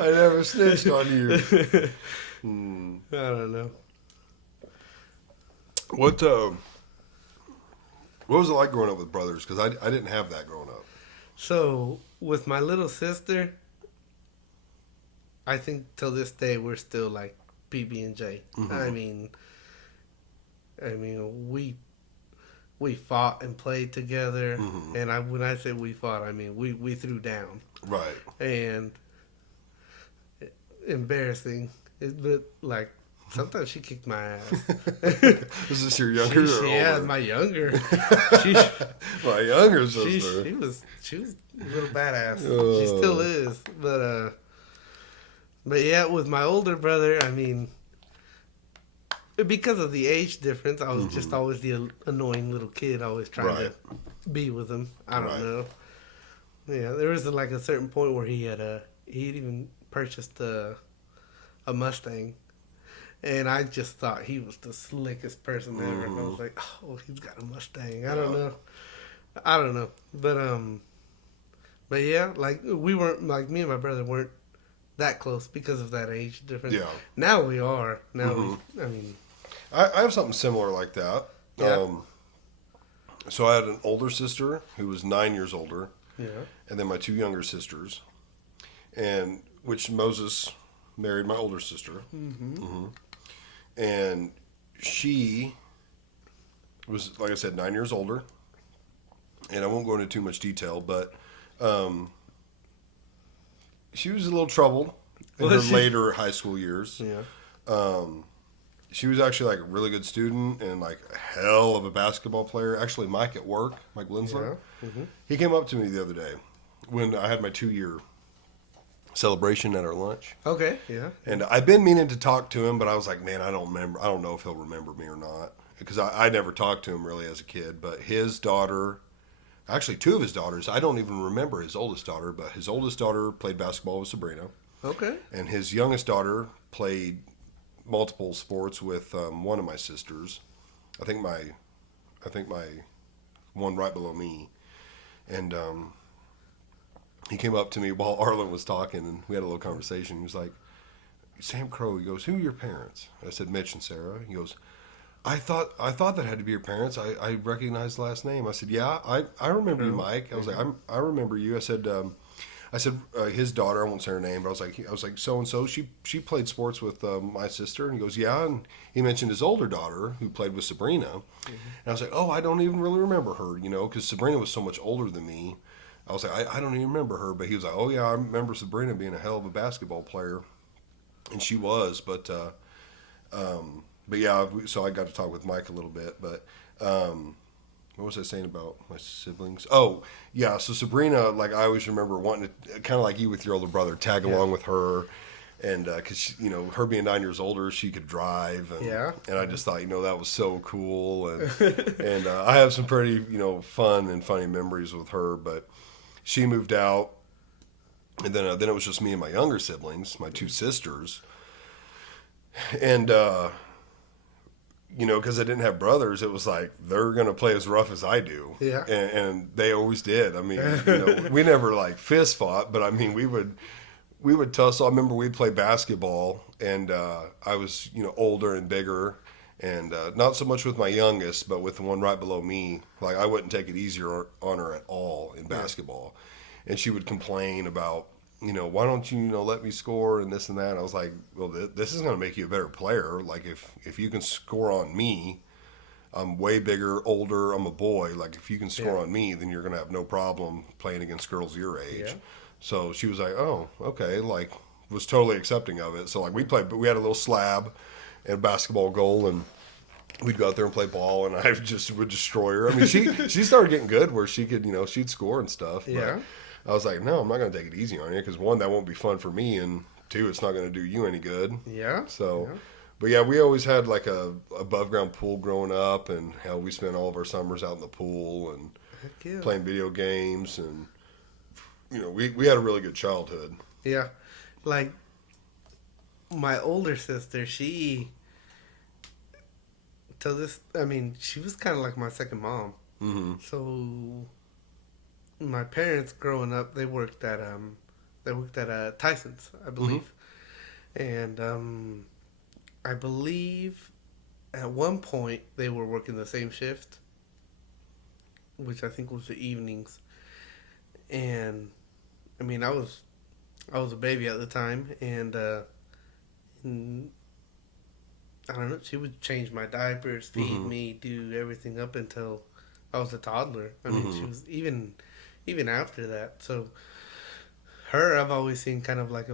I never snitched on you. I don't know. What was it like growing up with brothers? Because I didn't have that growing up. So with my little sister, I think till this day we're still like PB and J. I mean, we fought and played together, and when I say we fought, I mean we threw down. Right. And embarrassing, but like sometimes she kicked my ass. Is this your younger or older? Yeah, my younger. My younger sister. She was a little badass. She still is, but yeah, with my older brother, I mean, because of the age difference, I was just always the annoying little kid, always trying to be with him. I don't know. Yeah, there was like a certain point where he'd even purchased a Mustang, and I just thought he was the slickest person ever. I was like, oh, he's got a Mustang. I don't know, but yeah, like we weren't like me and my brother weren't that close because of that age difference. Yeah. Now we are. Now I mean, I have something similar like that. Yeah. So I had an older sister who was 9 years older. Yeah. And then my two younger sisters, and which Moses married my older sister. And she was, like I said, 9 years older. And I won't go into too much detail, but she was a little troubled in her later high school years. Yeah. She was actually like a really good student and like a hell of a basketball player. Actually, Mike at work, Mike Linsler, he came up to me the other day when I had my 2-year celebration at our lunch. Okay. Yeah. And I've been meaning to talk to him, but I was like, man, I don't know if he'll remember me or not. Because I never talked to him really as a kid. But his daughter, actually two of his daughters, I don't even remember his oldest daughter, but his oldest daughter played basketball with Sabrina. Okay. And his youngest daughter played multiple sports with one of my sisters. I think my one right below me. And he came up to me while Arlen was talking, and we had a little conversation. He was like, Sam Crow, he goes, who are your parents? I said, Mitch and Sarah. He goes, I thought that had to be your parents. I recognized the last name. I said, yeah, I remember you, Mike. I was like, I remember you. I said, his daughter, I won't say her name, but I was like, so and so. She played sports with my sister, and he goes, yeah. And he mentioned his older daughter who played with Sabrina, and I was like, oh, I don't even really remember her, because Sabrina was so much older than me. I was like, I don't even remember her, but he was like, oh yeah, I remember Sabrina being a hell of a basketball player, and she was, but yeah, so I got to talk with Mike a little bit, but. What was I saying about my siblings? Oh, yeah. So Sabrina, like I always remember wanting to, kind of like you with your older brother, tag along with her, and because her being 9 years older, she could drive, and I just thought that was so cool, and I have some pretty fun and funny memories with her. But she moved out, and then it was just me and my younger siblings, my two sisters, and. Because I didn't have brothers, it was like they're gonna play as rough as I do, and they always did. I mean, we never like fist fought, but I mean, we would tussle. I remember we'd play basketball, and I was older and bigger, and not so much with my youngest, but with the one right below me. Like I wouldn't take it easier on her at all in basketball, and she would complain about. Why don't you, let me score and this and that. I was like, well, this is going to make you a better player. Like, if you can score on me, I'm way bigger, older, I'm a boy. Like, if you can score on me, then you're going to have no problem playing against girls your age. Yeah. So she was like, oh, okay. Like, was totally accepting of it. So, like, we had a little slab and a basketball goal, and we'd go out there and play ball, and I just would destroy her. I mean, she started getting good where she could, she'd score and stuff. But I was like, no, I'm not going to take it easy on you because, one, that won't be fun for me, and two, it's not going to do you any good. Yeah. So, but yeah, we always had like a above-ground pool growing up, and hell, we spent all of our summers out in the pool and playing video games, and, we had a really good childhood. Yeah. Like, my older sister, she was kind of like my second mom. Mm-hmm. So... my parents growing up, they worked at Tyson's, I believe, and I believe at one point they were working the same shift, which I think was the evenings. And I mean, I was a baby at the time, and I don't know. She would change my diapers, feed me, do everything up until I was a toddler. I mean, she was even after that. So her I've always seen kind of like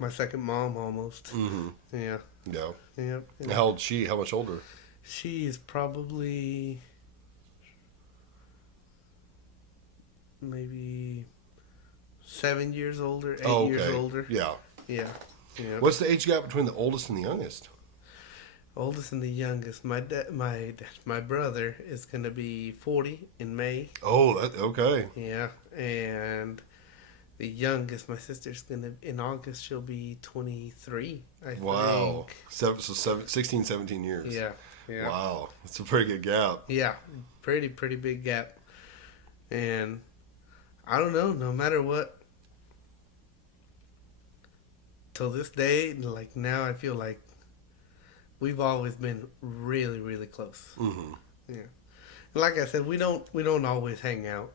my second mom almost. Yeah. How old is she? How much older? She is probably maybe 7 years older, 8 years older. Yeah. Yeah. What's the age gap between the oldest and the youngest? Oldest and the youngest. My brother is gonna be 40 in May. Oh, that okay. Yeah, and the youngest, my sister's gonna in August. She'll be 23. I Wow. think. 16, 17 years. Yeah, yeah, Wow. That's a pretty good gap. yeah. Pretty big gap. And I don't know. No matter what, till this day, like now, I feel like we've always been really close. Mm-hmm. Yeah. And like I said, we don't always hang out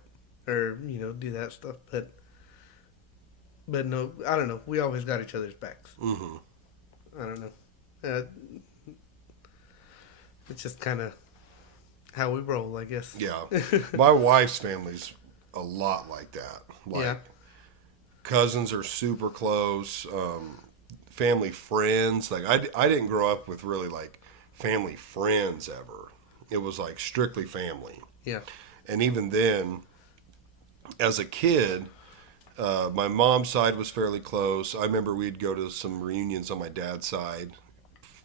or do that stuff, but no, I don't know. We always got each other's backs. Mm-hmm. I don't know. It's just kind of how we roll, I guess. Yeah. My wife's family's a lot like that. Like, Yeah. cousins are super close. Family friends. Like, I didn't grow up with really, like, family friends ever. It was, like, strictly family. Yeah. And even then, as a kid, my mom's side was fairly close. I remember we'd go to some reunions on my dad's side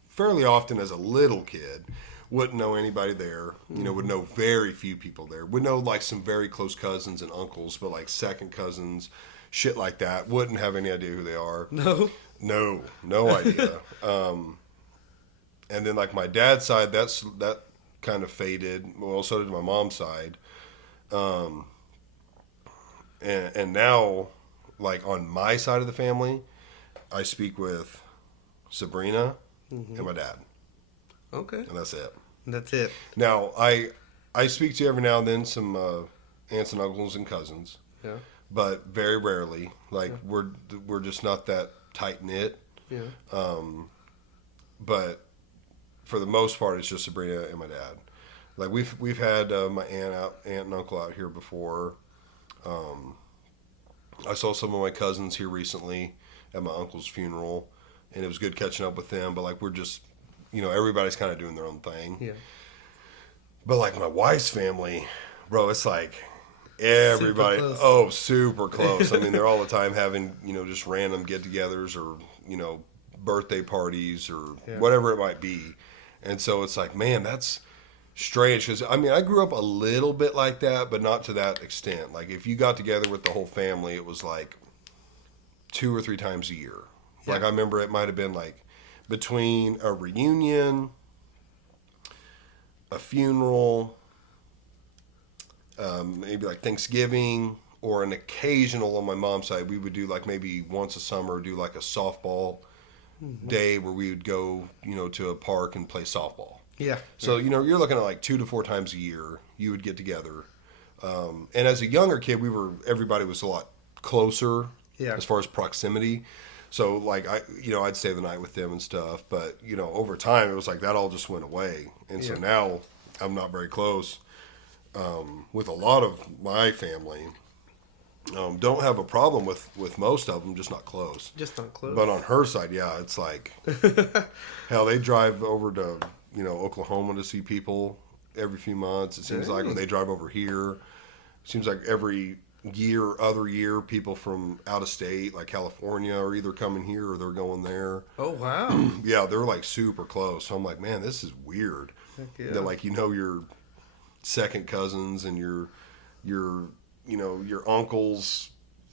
fairly often as a little kid. Wouldn't know anybody there. Would know very few people there. Would know like some very close cousins and uncles, but like second cousins, shit like that. Wouldn't have any idea who they are. No. No idea. And then like my dad's side, that kind of faded. Well, so did my mom's side. And now, like on my side of the family, I speak with Sabrina and my dad, Okay. and that's it. That's it. Now, I speak to every now and then some aunts and uncles and cousins, Yeah. but very rarely. Like we're just not that tight knit. Yeah. But for the most part, it's just Sabrina and my dad. Like we've had my aunt and uncle out here before. I saw some of my cousins here recently at my uncle's funeral, and it was good catching up with them. But like we're just, everybody's kind of doing their own thing. Yeah. But like my wife's family, bro, it's like everybody, Super close. super close. I mean, they're all the time having, just random get-togethers or, birthday parties or whatever it might be. And so it's like, man, that's strange. Because, I mean, I grew up a little bit like that, but not to that extent. Like, if you got together with the whole family, it was like 2 or 3 times a year. Yeah. Like, I remember it might have been like between a reunion, a funeral, maybe like Thanksgiving, or an occasional on my mom's side. We would do like maybe once a summer, do like a softball day where we would go, to a park and play softball. Yeah. So, you're looking at like 2 to 4 times a year you would get together. And as a younger kid, everybody was a lot closer as far as proximity. So like I'd stay the night with them and stuff, but over time it was like that all just went away. And so now I'm not very close with a lot of my family. Don't have a problem with most of them, just not close. Just not close. But on her side, yeah, it's like hell. They drive over to Oklahoma to see people every few months. It seems like, or they drive over here. Seems like every other year, people from out of state, like California, are either coming here or they're going there. Oh wow. Yeah, they're like super close. So I'm like, man, this is weird. Heck yeah. That like your second cousins and your uncle's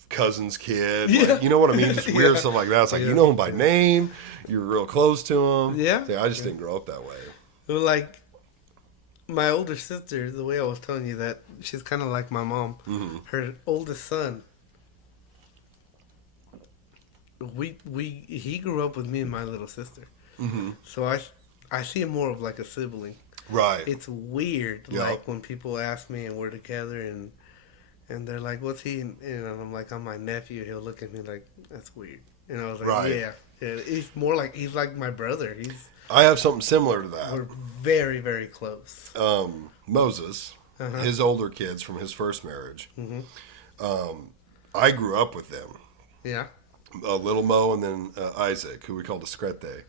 cousin's kid. Yeah. Like, you know what I mean? Just weird stuff like that. It's like you know him by name. You're real close to him. Yeah. I just didn't grow up that way. Well, like my older sister, the way I was telling you that, she's kind of like my mom. Mm-hmm. Her oldest son. He grew up with me and my little sister. Mm-hmm. So I see him more of like a sibling. Right. It's weird, Yep. like when people ask me and we're together and they're like, "What's he?" And I'm like, "I'm my nephew." He'll look at me like, "That's weird." And I was like, Right. "Yeah." He's more like he's like my brother. I have something similar to that. We're very close. Moses, Uh-huh. his older kids from his first marriage. Mm-hmm. I grew up with them. Yeah. Little Mo and then Isaac, who we called Escrete.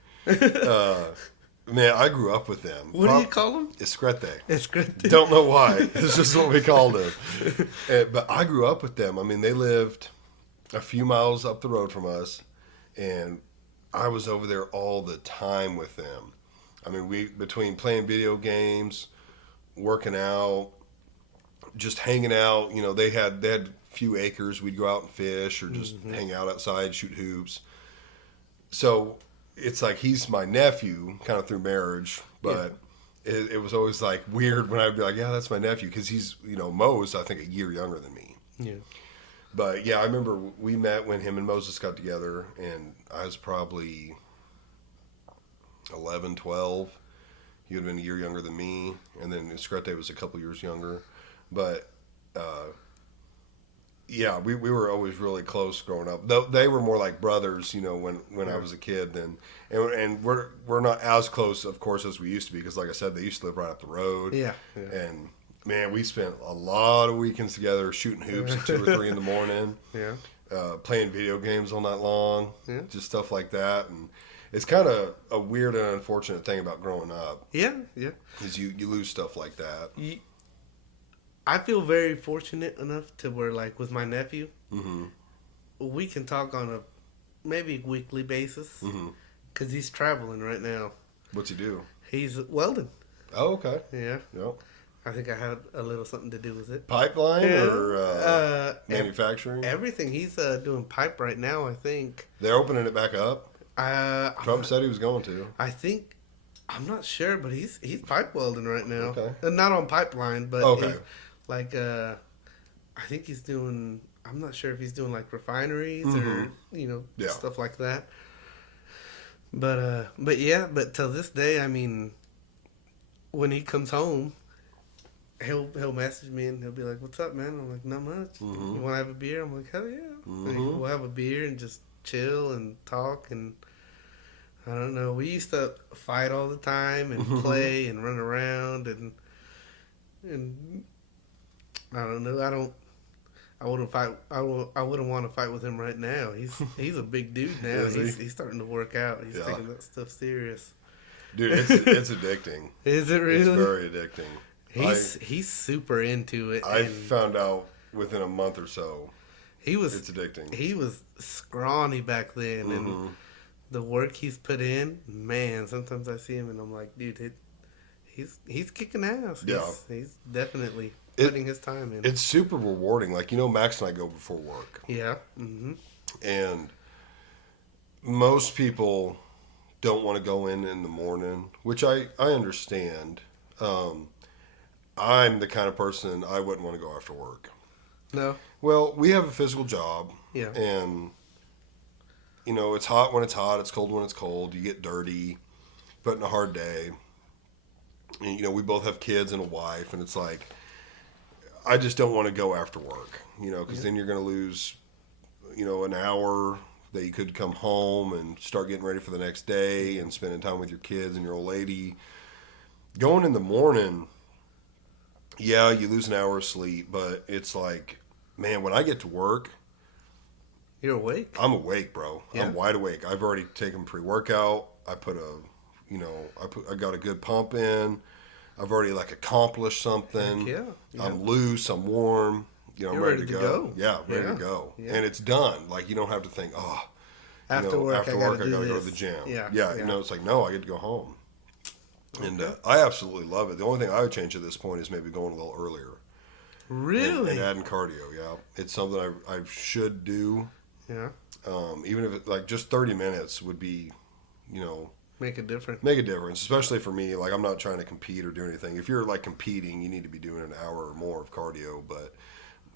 Man, I grew up with them. What do you call him? Escrete. It's good. Don't know why. It's just what we called him. But I grew up with them. I mean, they lived a few miles up the road from us, and I was over there all the time with them. I mean, we between playing video games, working out, just hanging out. You know, they had a few acres. We'd go out and fish or just Mm-hmm. hang out outside, shoot hoops. So it's like he's my nephew, kind of through marriage, but it was always like weird when I'd be like, yeah, that's my nephew, because he's, Mo's I think a year younger than me. Yeah. But yeah, I remember we met when him and Moses got together, and I was probably 11, 12. He would have been a year younger than me, and then Screte was a couple years younger. But yeah, we were always really close growing up. Though they were more like brothers, when I was a kid. And we're not as close, of course, as we used to be, because like I said, they used to live right up the road. Yeah. And man, we spent a lot of weekends together shooting hoops at 2 or 3 in the morning. Yeah. Playing video games all night long, Yeah. just stuff like that. And it's kind of a weird and unfortunate thing about growing up, Yeah. Yeah. is you lose stuff like that. I feel very fortunate enough to where, like, with my nephew, Mm-hmm. we can talk on a maybe weekly basis Mm-hmm. because he's traveling right now. What's he do? He's welding. Oh, okay. Yeah. Yep. I think I had a little something to do with it. Pipeline or Manufacturing? manufacturing? Everything. He's doing pipe right now, I think. They're opening it back up. Trump I'm said he was going to. I think, I'm not sure, but he's pipe welding right now. Okay. Not on pipeline, but Okay. like I think he's doing. I'm not sure if he's doing like refineries or Yeah. stuff like that. But yeah, but till this day, I mean, when he comes home, he'll message me and he'll be like, "What's up, man?" I'm like, "Not much. Mhm. You want to have a beer?" I'm like, "Hell yeah!" Mhm. We'll have a beer and just chill and talk, and I don't know. We used to fight all the time and play and run around and I don't know. I wouldn't fight. I wouldn't want to fight with him right now. He's a big dude now. Is he? He's starting to work out. He's Yeah. taking that stuff serious. Dude, it's addicting. Is it really? It's very addicting. He's super into it. I and found out within a month or so. it's It's addicting. he was scrawny back then, and Mhm. the work he's put in, man. Sometimes I see him and I'm like, dude, he's kicking ass. Yeah. He's definitely putting his time in. It's super rewarding. Like, Max and I go before work. Yeah. Mm-hmm. And most people don't want to go in the morning, which I understand. I'm the kind of person I wouldn't want to go after work. No. Well, we have a physical job, Yeah. and it's hot when it's hot, it's cold when it's cold. You get dirty, putting a hard day. And, we both have kids and a wife, and it's like, I just don't want to go after work, because then you're going to lose, an hour that you could come home and start getting ready for the next day and spending time with your kids and your old lady. Going in the morning, yeah, you lose an hour of sleep, but it's like, man, when I get to work, You're awake. I'm awake, bro. Yeah. I'm wide awake. I've already taken pre-workout. I got a good pump in. I've already accomplished something. Heck yeah. I'm loose. I'm warm. I'm You're ready to go. Yeah, ready Yeah. to go. Yeah. And it's done. You don't have to think, After work, after I work, gotta I gotta do go to this. the gym. Yeah. It's like, no, I get to go home. And Okay. I absolutely love it. The only thing I would change at this point is maybe going a little earlier. Really? And adding cardio, yeah. It's something I should do. Yeah. Even if it, just 30 minutes would be, Make a difference. make a difference, especially for me. I'm not trying to compete or do anything. If you're competing, you need to be doing an hour or more of cardio, but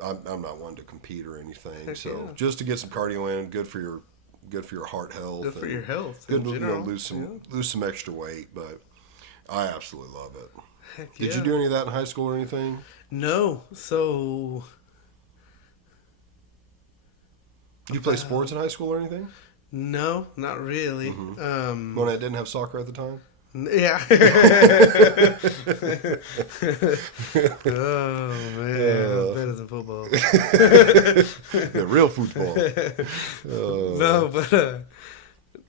I'm not one to compete or anything. Heck So yeah. just to get some cardio in, good for your heart health. Good for and your health. Good in to general. lose some extra weight, but I absolutely love it. Heck Did yeah. you do any of that in high school or anything? No. So. Did you play sports in high school or anything? No, not really. When I didn't have soccer at the time? Yeah. Oh man, Yeah. better than football. Yeah, real football. No, but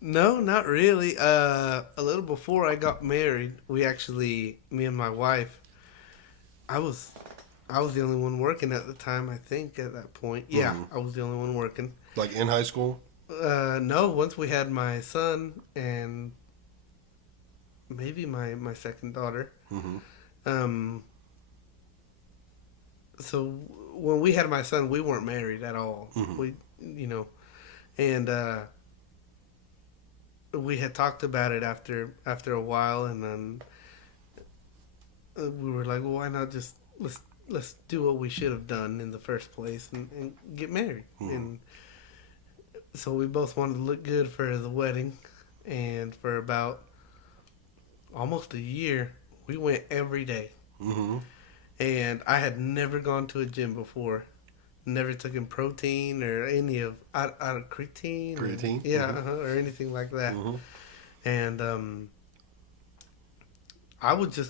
no, not really. A little before I got married, me and my wife, I was the only one working at the time. I think at that point, yeah, I was the only one working. In high school? No, once we had my son and maybe my second daughter. Mm-hmm. So when we had my son, we weren't married at all. Mm-hmm. We, and we had talked about it after a while, and then we were like, well, why not just let's do what we should have done in the first place and get married. Mm-hmm. And so we both wanted to look good for the wedding, and for about almost a year, we went every day. Mm-hmm. And I had never gone to a gym before. Never taken protein or any of out of creatine. Creatine? Yeah, Mm-hmm. or anything like that. Mm-hmm. And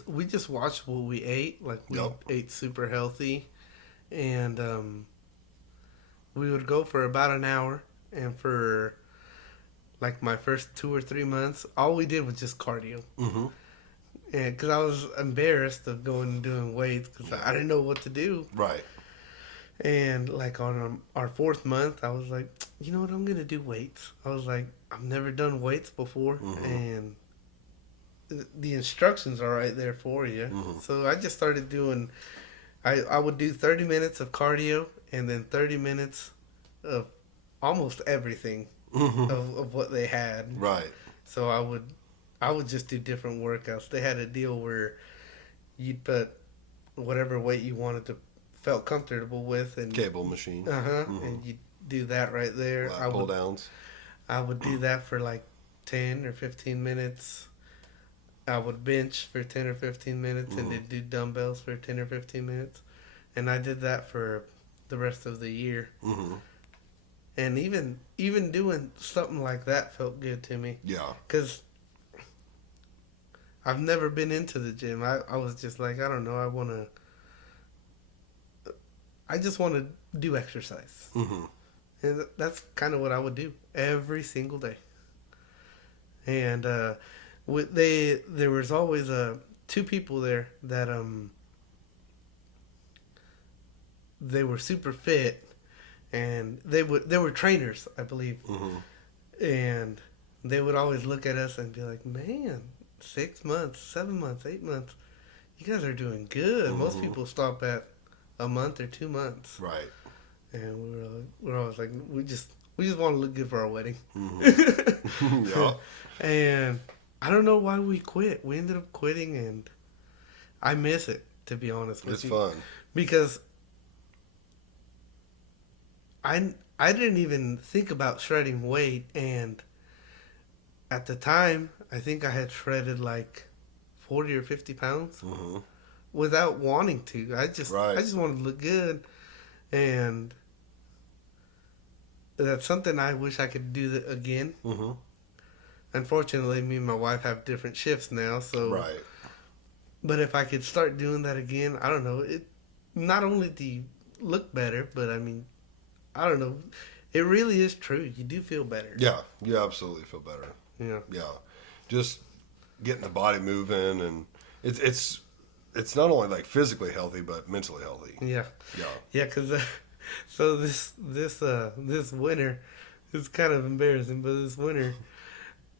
we just watched what we ate. Like we ate super healthy, and we would go for about an hour. And for like my first 2 or 3 months, all we did was just cardio. Mm-hmm. And because I was embarrassed of going and doing weights because I didn't know what to do. Right. And like on our 4th month, I was like, you know what, I'm going to do weights. I was like, I've never done weights before. Mm-hmm. And the instructions are right there for you. Mm-hmm. So I just started doing, I would do 30 minutes of cardio and then 30 minutes of almost everything Mm-hmm. of what they had. Right. So I would just do different workouts. They had a deal where you'd put whatever weight you wanted to felt comfortable with, and Cable machine. Mm-hmm. And you do that right there. Pull downs. I would do that for like 10 or 15 minutes. I would bench for 10 or 15 minutes, Mm-hmm. and then do dumbbells for 10 or 15 minutes. And I did that for the rest of the year. Mm-hmm. And even doing something like that felt good to me. Yeah. Because I've never been into the gym. I was just like, I don't know, I just want to do exercise. Mm-hmm. And that's kind of what I would do every single day. And there was always 2 people there that they were super fit, and they were trainers, I believe. Mm-hmm. And they would always look at us and be like, man, 6 months, 7 months, 8 months, you guys are doing good. Mm-hmm. Most people stop at a month or 2 months. Right. And we're always like, we just want to look good for our wedding. Mm-hmm. Yeah. And I don't know why we quit. We ended up quitting, and I miss it, to be honest with you. It's fun. Because I didn't even think about shredding weight, and at the time, I think I had shredded like 40 or 50 pounds Mm-hmm. without wanting to. I just wanted to look good, and that's something I wish I could do again. Mm-hmm. Unfortunately, me and my wife have different shifts now, so Right. But if I could start doing that again, I don't know. It not only do you look better, but I mean, I don't know. It really is true. You do feel better. Yeah, you absolutely feel better. Yeah. Yeah, just getting the body moving, and it's not only like physically healthy, but mentally healthy. Yeah. Yeah. Yeah, because so this winter, it's kind of embarrassing, but this winter,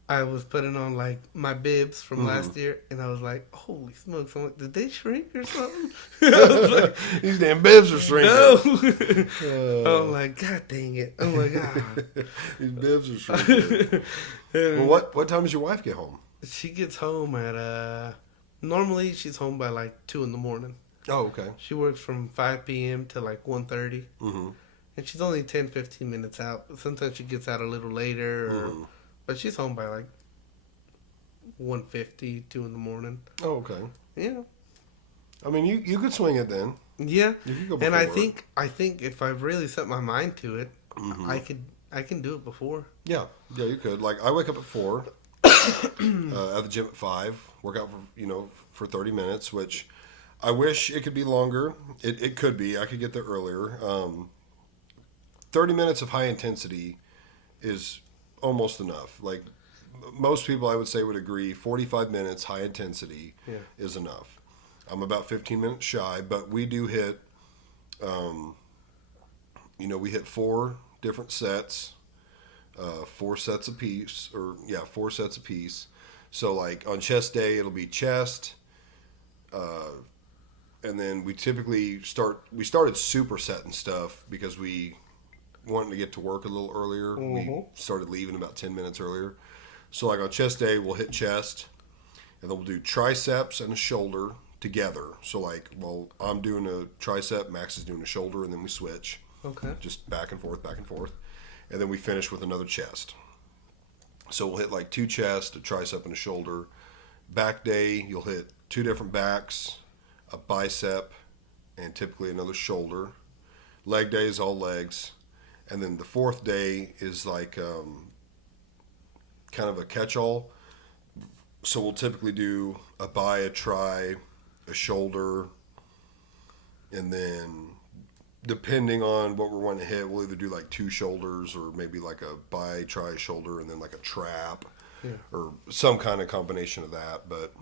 I was putting on like my bibs from last year, and I was like, "Holy smokes! I'm like, did they shrink or something?" I was like, These damn bibs are shrinking. No. I'm like, God dang it! Oh my God, these bibs are shrinking. Well, what time does your wife get home? She gets home at normally she's home by like 2 a.m. Oh, okay. She works from 5 p.m. to like 1:30, Mm-hmm. and she's only 10-15 minutes out. Sometimes she gets out a little later, but she's home by like 1:50, 2 a.m. Oh, okay. Yeah. I mean, you could swing it then. Yeah. You could go And I before. think if I really set my mind to it, Mm-hmm. I can do it before. Yeah, you could. Like, I wake up at 4, at the gym at 5, work out for 30 minutes, which I wish it could be longer. It could be. I could get there earlier. 30 minutes of high intensity is almost enough. Like, most people, I would say, would agree 45 minutes high intensity is enough. I'm about 15 minutes shy, but we do hit, we hit 4 different sets, 4 sets apiece, 4 sets apiece. So like on chest day, it'll be chest, and then we typically started supersetting stuff because we wanted to get to work a little earlier. We started leaving about 10 minutes earlier. So like on chest day, we'll hit chest, and then we'll do triceps and a shoulder together. So like, well, I'm doing a tricep, Max is doing a shoulder, and then we switch. Okay. Just back and forth, back and forth. And then we finish with another chest. So we'll hit like 2 chest, a tricep, and a shoulder. Back day, you'll hit 2 different backs, a bicep, and typically another shoulder. Leg day is all legs. And then the 4th day is like kind of a catch-all. So we'll typically do a bi, a tri, a shoulder, and then depending on what we're wanting to hit, we'll either do like 2 shoulders or maybe like a bi, tri, shoulder, and then like a trap or some kind of combination of that. But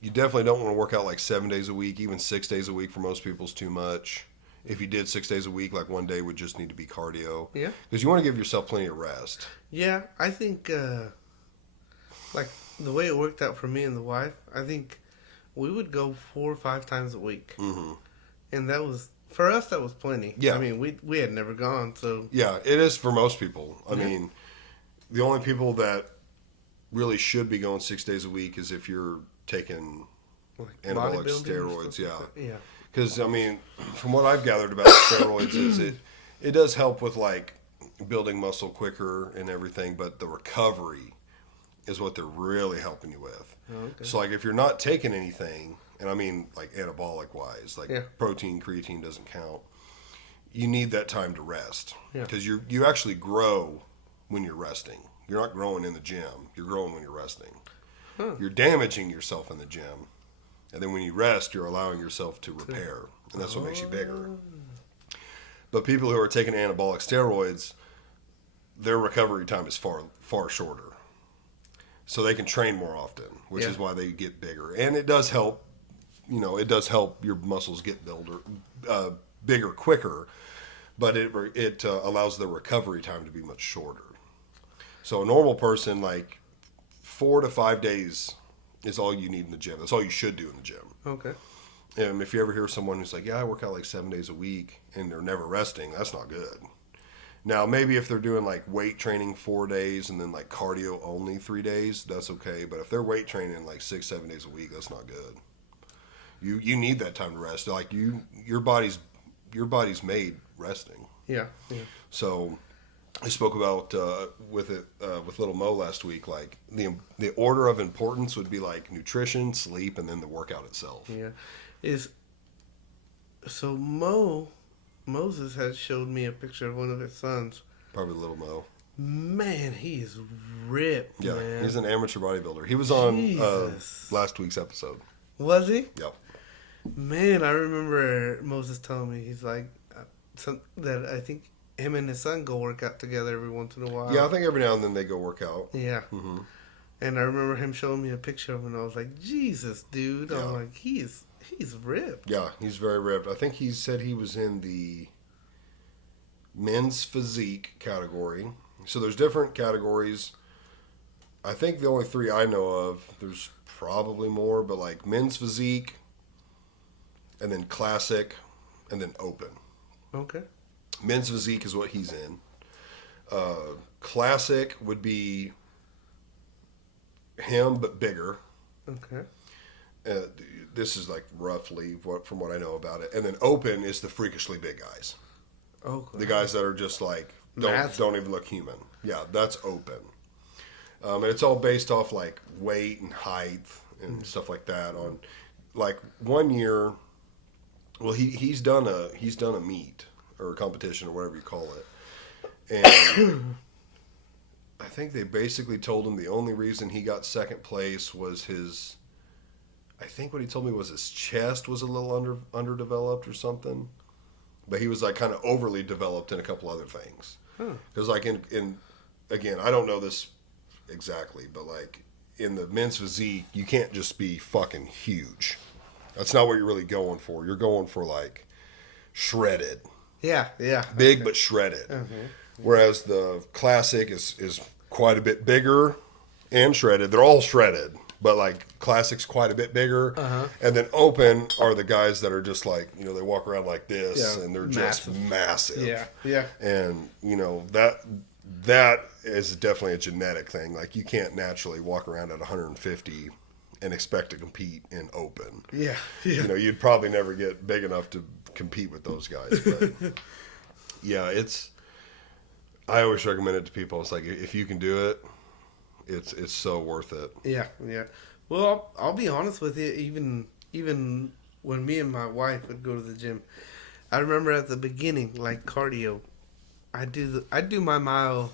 you definitely don't want to work out like 7 days a week. Even 6 days a week for most people is too much. If you did 6 days a week, like one day would just need to be cardio. Yeah. Because you want to give yourself plenty of rest. Yeah, I think like the way it worked out for me and the wife, I think we would go 4 or 5 times a week. Mm-hmm. And that was, for us, that was plenty. Yeah. I mean, we had never gone, so. Yeah, it is for most people. I mean, the only people that really should be going 6 days a week is if you're taking like anabolic steroids. Yeah. Yeah. Because, I mean, from what I've gathered about steroids is it does help with, like, building muscle quicker and everything, but the recovery is what they're really helping you with. Oh, okay. So, like, if you're not taking anything, and I mean, like, anabolic-wise, like protein, creatine doesn't count, you need that time to rest. Because you actually grow when you're resting. You're not growing in the gym. You're growing when you're resting. Huh. You're damaging yourself in the gym. And then when you rest, you're allowing yourself to repair. And that's what makes you bigger. But people who are taking anabolic steroids, their recovery time is far, far shorter. So they can train more often, which is why they get bigger. And it does help, it does help your muscles get bigger quicker. But it allows the recovery time to be much shorter. So a normal person, like 4 to 5 days is all you need in the gym. That's all you should do in the gym. Okay. And if you ever hear someone who's like, I work out like 7 days a week and they're never resting, that's not good. Now, maybe if they're doing like weight training 4 days and then like cardio only 3 days, that's okay. But if they're weight training like 6, 7 days a week, that's not good. You need that time to rest. Like your body's made resting. Yeah. So I spoke about with Little Mo last week. Like the order of importance would be like nutrition, sleep, and then the workout itself. Yeah, so Moses had showed me a picture of one of his sons. Probably Little Mo. Man, he is ripped. Yeah, man. He's an amateur bodybuilder. He was on last week's episode. Was he? Yep. Man, I remember Moses telling me he's like that. I think him and his son go work out together every once in a while. Yeah, I think every now and then they go work out. Yeah. Mm-hmm. And I remember him showing me a picture of him, and I was like, Jesus, dude. Yeah. I'm like, he's ripped. Yeah, he's very ripped. I think he said he was in the men's physique category. So there's different categories. I think the only 3 I know of, there's probably more, but like men's physique, and then classic, and then open. Okay. Men's physique is what he's in. Classic would be him, but bigger. Okay. This is like roughly from what I know about it. And then open is the freakishly big guys. Okay. The guys that are just like, don't even look human. Yeah, that's open. And it's all based off like weight and height and stuff like that. On like 1 year, well, he's done a meet or a competition or whatever you call it, and I think they basically told him the only reason he got second place was his. I think what he told me was his chest was a little underdeveloped or something, but he was like kind of overly developed in a couple other things. Because like in again, I don't know this exactly, but like in the men's physique, you can't just be fucking huge. That's not what you're really going for. You're going for like shredded. Yeah. Big but shredded. Mm-hmm. Whereas the classic is quite a bit bigger and shredded. They're all shredded, but like Classic's quite a bit bigger. And then Open are the guys that are just like, you know, they walk around like this and they're just massive. Yeah, yeah. And, you know, that is definitely a genetic thing. Like you can't naturally walk around at 150 and expect to compete in Open. Yeah, yeah. You know, you'd probably never get big enough to compete with those guys. But yeah, I always recommend it to people. It's like, if you can do it, it's so worth it. Yeah, yeah. Well, I'll be honest with you. Even when me and my wife would go to the gym, I remember at the beginning, like cardio, I do my mile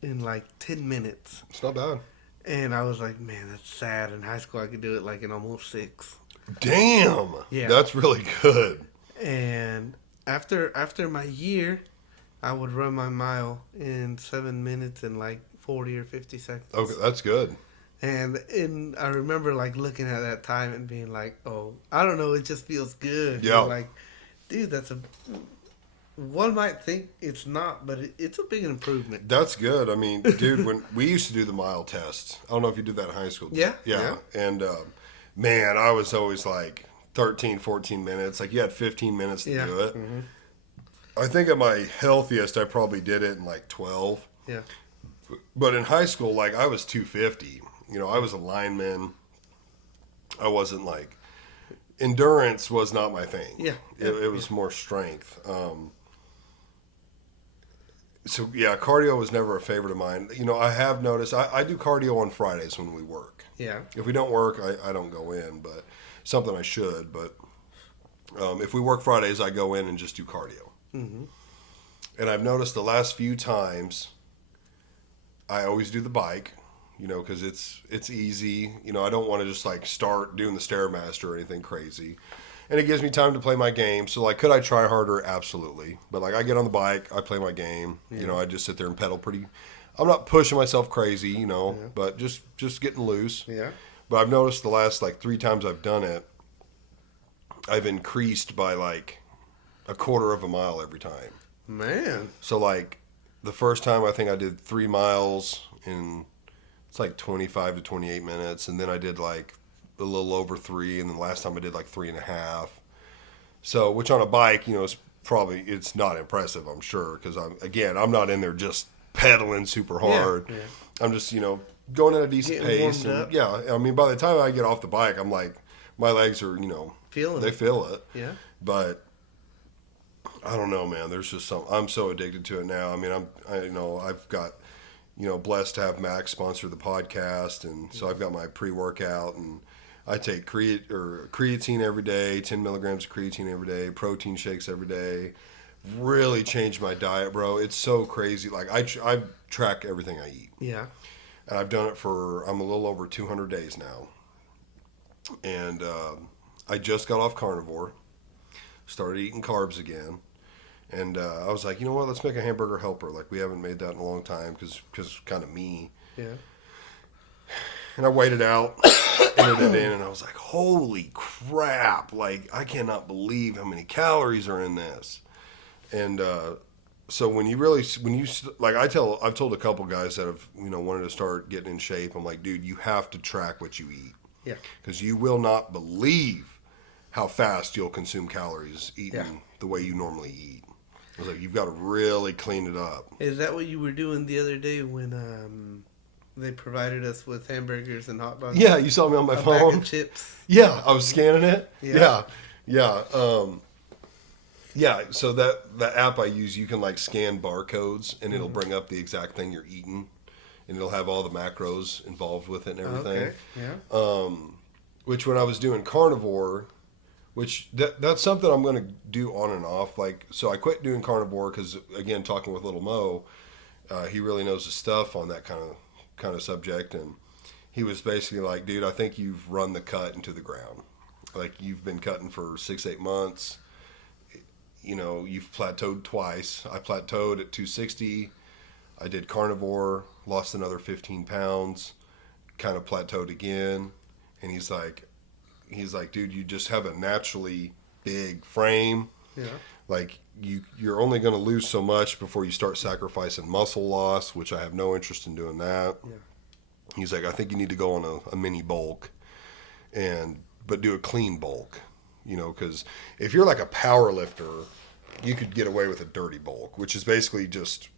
in like 10 minutes. It's not bad. And I was like, man, that's sad. In high school, I could do it like in almost 6. Damn. Yeah. That's really good. And after my year, I would run my mile in 7 minutes and like 40 or 50 seconds. Okay, that's good. And I remember like looking at that time and being like, oh, I don't know, it just feels good. Yeah. You're like, dude, one might think it's not, but it's a big improvement. That's good. I mean, dude, when we used to do the mile test, I don't know if you did that in high school. Yeah. And man, I was always like 13, 14 minutes. Like you had 15 minutes to do it. Mm-hmm. I think at my healthiest, I probably did it in like 12. Yeah. But in high school, like I was 250. You know, I was a lineman. I wasn't like, endurance was not my thing. Yeah. It was more strength. So, yeah, cardio was never a favorite of mine. You know, I have noticed, I do cardio on Fridays when we work. Yeah. If we don't work, I don't go in, but something I should. But if we work Fridays, I go in and just do cardio. Mm-hmm. And I've noticed the last few times, I always do the bike, you know, because it's easy. You know, I don't want to just like start doing the Stairmaster or anything crazy. And it gives me time to play my game. So, like, could I try harder? Absolutely. But, like, I get on the bike, I play my game. Yeah. You know, I just sit there and pedal pretty. I'm not pushing myself crazy, you know, but just getting loose. Yeah. But I've noticed the last, like, 3 times I've done it, I've increased by, like, a quarter of a mile every time. Man. So, like, the first time I think I did 3 miles in, it's like 25 to 28 minutes. And then I did, like, a little over 3, and then the last time I did like 3.5. So, which on a bike, you know, it's not impressive, I'm sure, because I'm not in there just pedaling super hard. Yeah. I'm just, you know, going at a decent pace. And, yeah, I mean, by the time I get off the bike, I'm like, my legs are, you know, they feel it. Yeah. But I don't know, man. There's just I'm so addicted to it now. I mean, I've got, you know, blessed to have Max sponsor the podcast, and so I've got my pre-workout, and I take creatine every day, 10 milligrams of creatine every day, protein shakes every day. Really changed my diet, bro. It's so crazy. Like, I track everything I eat. Yeah. And I've done it I'm a little over 200 days now. And I just got off carnivore, started eating carbs again. And I was like, you know what, let's make a hamburger helper. Like, we haven't made that in a long time because kind of me. Yeah. And I weighed it out, entered it in, and I was like, holy crap. Like, I cannot believe how many calories are in this. And so I've told a couple guys that have, you know, wanted to start getting in shape. I'm like, dude, you have to track what you eat. Yeah. Because you will not believe how fast you'll consume calories eating the way you normally eat. I was like, you've got to really clean it up. Is that what you were doing the other day when they provided us with hamburgers and hot dogs? Yeah, you saw me on my phone. Bag of chips. Yeah, I was scanning it. Yeah. So the app I use, you can like scan barcodes, and it'll bring up the exact thing you're eating, and it'll have all the macros involved with it and everything. Okay. Yeah. Which when I was doing carnivore, which that's something I'm going to do on and off. Like, so I quit doing carnivore because, again, talking with Little Mo, he really knows his stuff on that kind of subject, and he was basically like, dude, I think you've run the cut into the ground. Like, you've been cutting for 6-8 months. You know, you've plateaued twice. I plateaued at 260. I did carnivore, lost another 15 pounds, kind of plateaued again. And he's like, dude, you just have a naturally big frame. Yeah. like you're only going to lose so much before you start sacrificing muscle loss, which I have no interest in doing that. Yeah. He's like, I think you need to go on a mini bulk but do a clean bulk, because if you're like a power lifter, you could get away with a dirty bulk, which is basically just,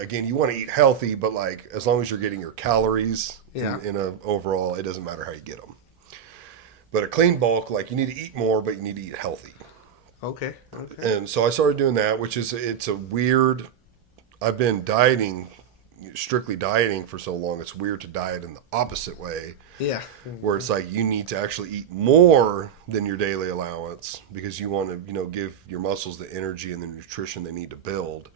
again, you want to eat healthy, but like as long as you're getting your calories in a overall, it doesn't matter how you get them. But a clean bulk, like you need to eat more, but you need to eat healthy. Okay. And so I started doing that, it's a weird, I've been strictly dieting for so long. It's weird to diet in the opposite way. Yeah. Where it's like you need to actually eat more than your daily allowance because you want to, give your muscles the energy and the nutrition they need to build.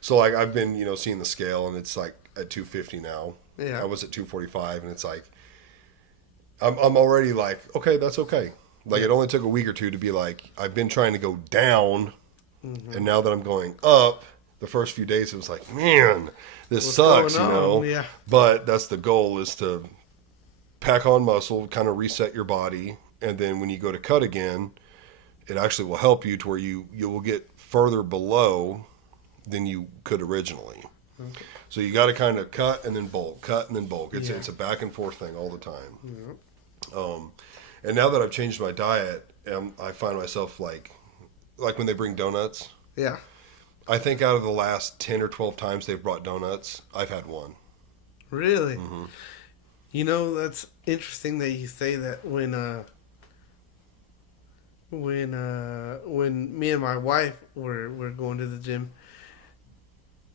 So like I've been, seeing the scale and it's like at 250 now. Yeah. I was at 245 and it's like I'm already like, okay, that's okay. Like it only took a week or two to be like, I've been trying to go down and now that I'm going up, the first few days it was like, man, this sucks, Yeah. But that's the goal, is to pack on muscle, kind of reset your body, and then when you go to cut again, it actually will help you to where you will get further below than you could originally. Okay. So you got to kind of cut and then bulk, cut and then bulk. It's a back and forth thing all the time. Yeah. And now that I've changed my diet, I find myself like when they bring donuts. Yeah. I think out of the last 10 or 12 times they've brought donuts, I've had one. Really? Mm-hmm. That's interesting that you say that. When me and my wife were going to the gym,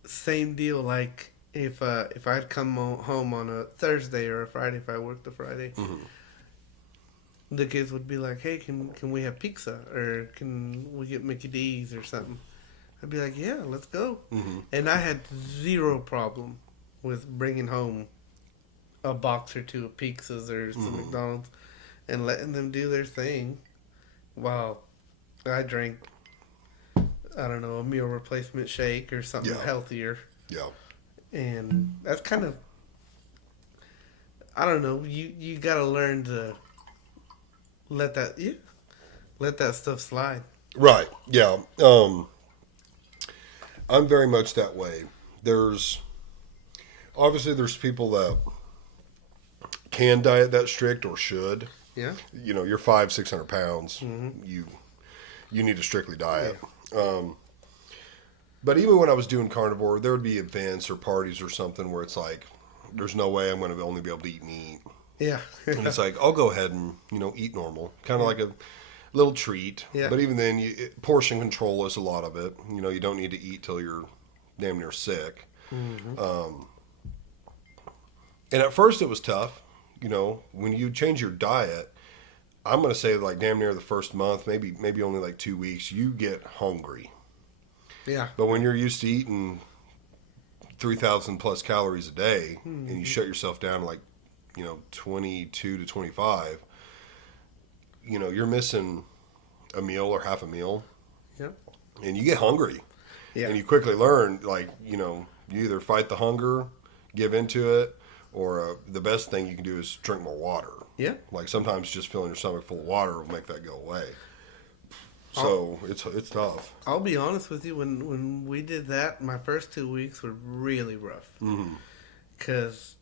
same deal. Like if I'd come home on a Thursday or a Friday, if I worked a Friday, the kids would be like, "Hey, can we have pizza, or can we get Mickey D's or something?" I'd be like, "Yeah, let's go." Mm-hmm. And I had zero problem with bringing home a box or two of pizzas or some McDonald's and letting them do their thing while I drank, I don't know, a meal replacement shake or something healthier. Yeah. And that's kind of, I don't know, you got to learn to let that stuff slide. Right. Yeah. I'm very much that way. There's people that can diet that strict or should. Yeah. You're 500-600 pounds. Mm-hmm. You need to strictly diet. Yeah. But even when I was doing carnivore, there would be events or parties or something where it's like, there's no way I'm going to only be able to eat meat. Yeah. And it's like, I'll go ahead and, eat normal. Kind of like a little treat. Yeah. But even then, portion control is a lot of it. You don't need to eat till you're damn near sick. Mm-hmm. And at first it was tough. When you change your diet, I'm going to say like damn near the first month, maybe only like 2 weeks, you get hungry. Yeah. But when you're used to eating 3,000 plus calories a day and you shut yourself down to like, 22 to 25, you're missing a meal or half a meal. Yep. And you get hungry. Yeah. And you quickly learn, like, you either fight the hunger, give into it, or the best thing you can do is drink more water. Yeah. Like sometimes just filling your stomach full of water will make that go away. So it's tough. I'll be honest with you. When we did that, my first 2 weeks were really rough. Mm-hmm. Because,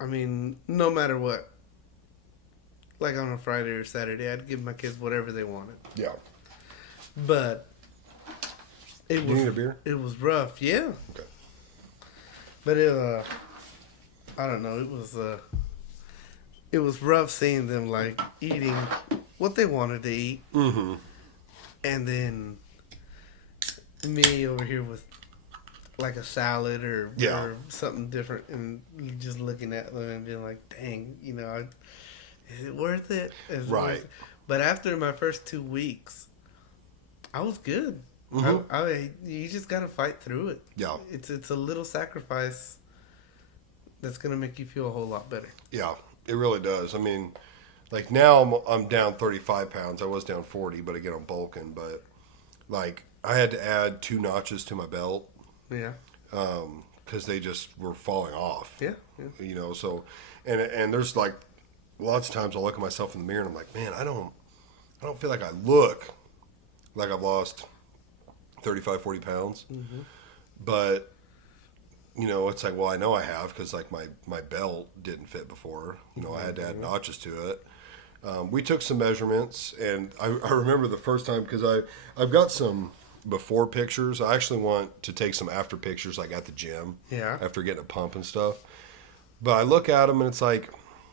no matter what, like on a Friday or Saturday, I'd give my kids whatever they wanted. Yeah. But Do you need a beer? It was rough, yeah. Okay. But I don't know. It was rough seeing them like eating what they wanted to eat, and then me over here with like a salad or something different, and just looking at them and being like, "Dang, is it worth it?" Right. But after my first 2 weeks, I was good. You just gotta fight through it. Yeah. It's a little sacrifice that's gonna make you feel a whole lot better. Yeah, it really does. Like now I'm down 35 pounds. I was down 40, but again I'm bulking. But like I had to add 2 notches to my belt. Yeah. Because they just were falling off. Yeah. So and there's like lots of times I look at myself in the mirror and I'm like, man, I don't feel like I look like I've lost 35, 40 pounds. Mm-hmm. But, you know, it's like, well, I know I have because, like, my belt didn't fit before. You know, I had to add notches to it. We took some measurements, and I remember the first time because I've got some before pictures. I actually want to take some after pictures, like at the gym, after getting a pump and stuff. But I look at them, and it's like,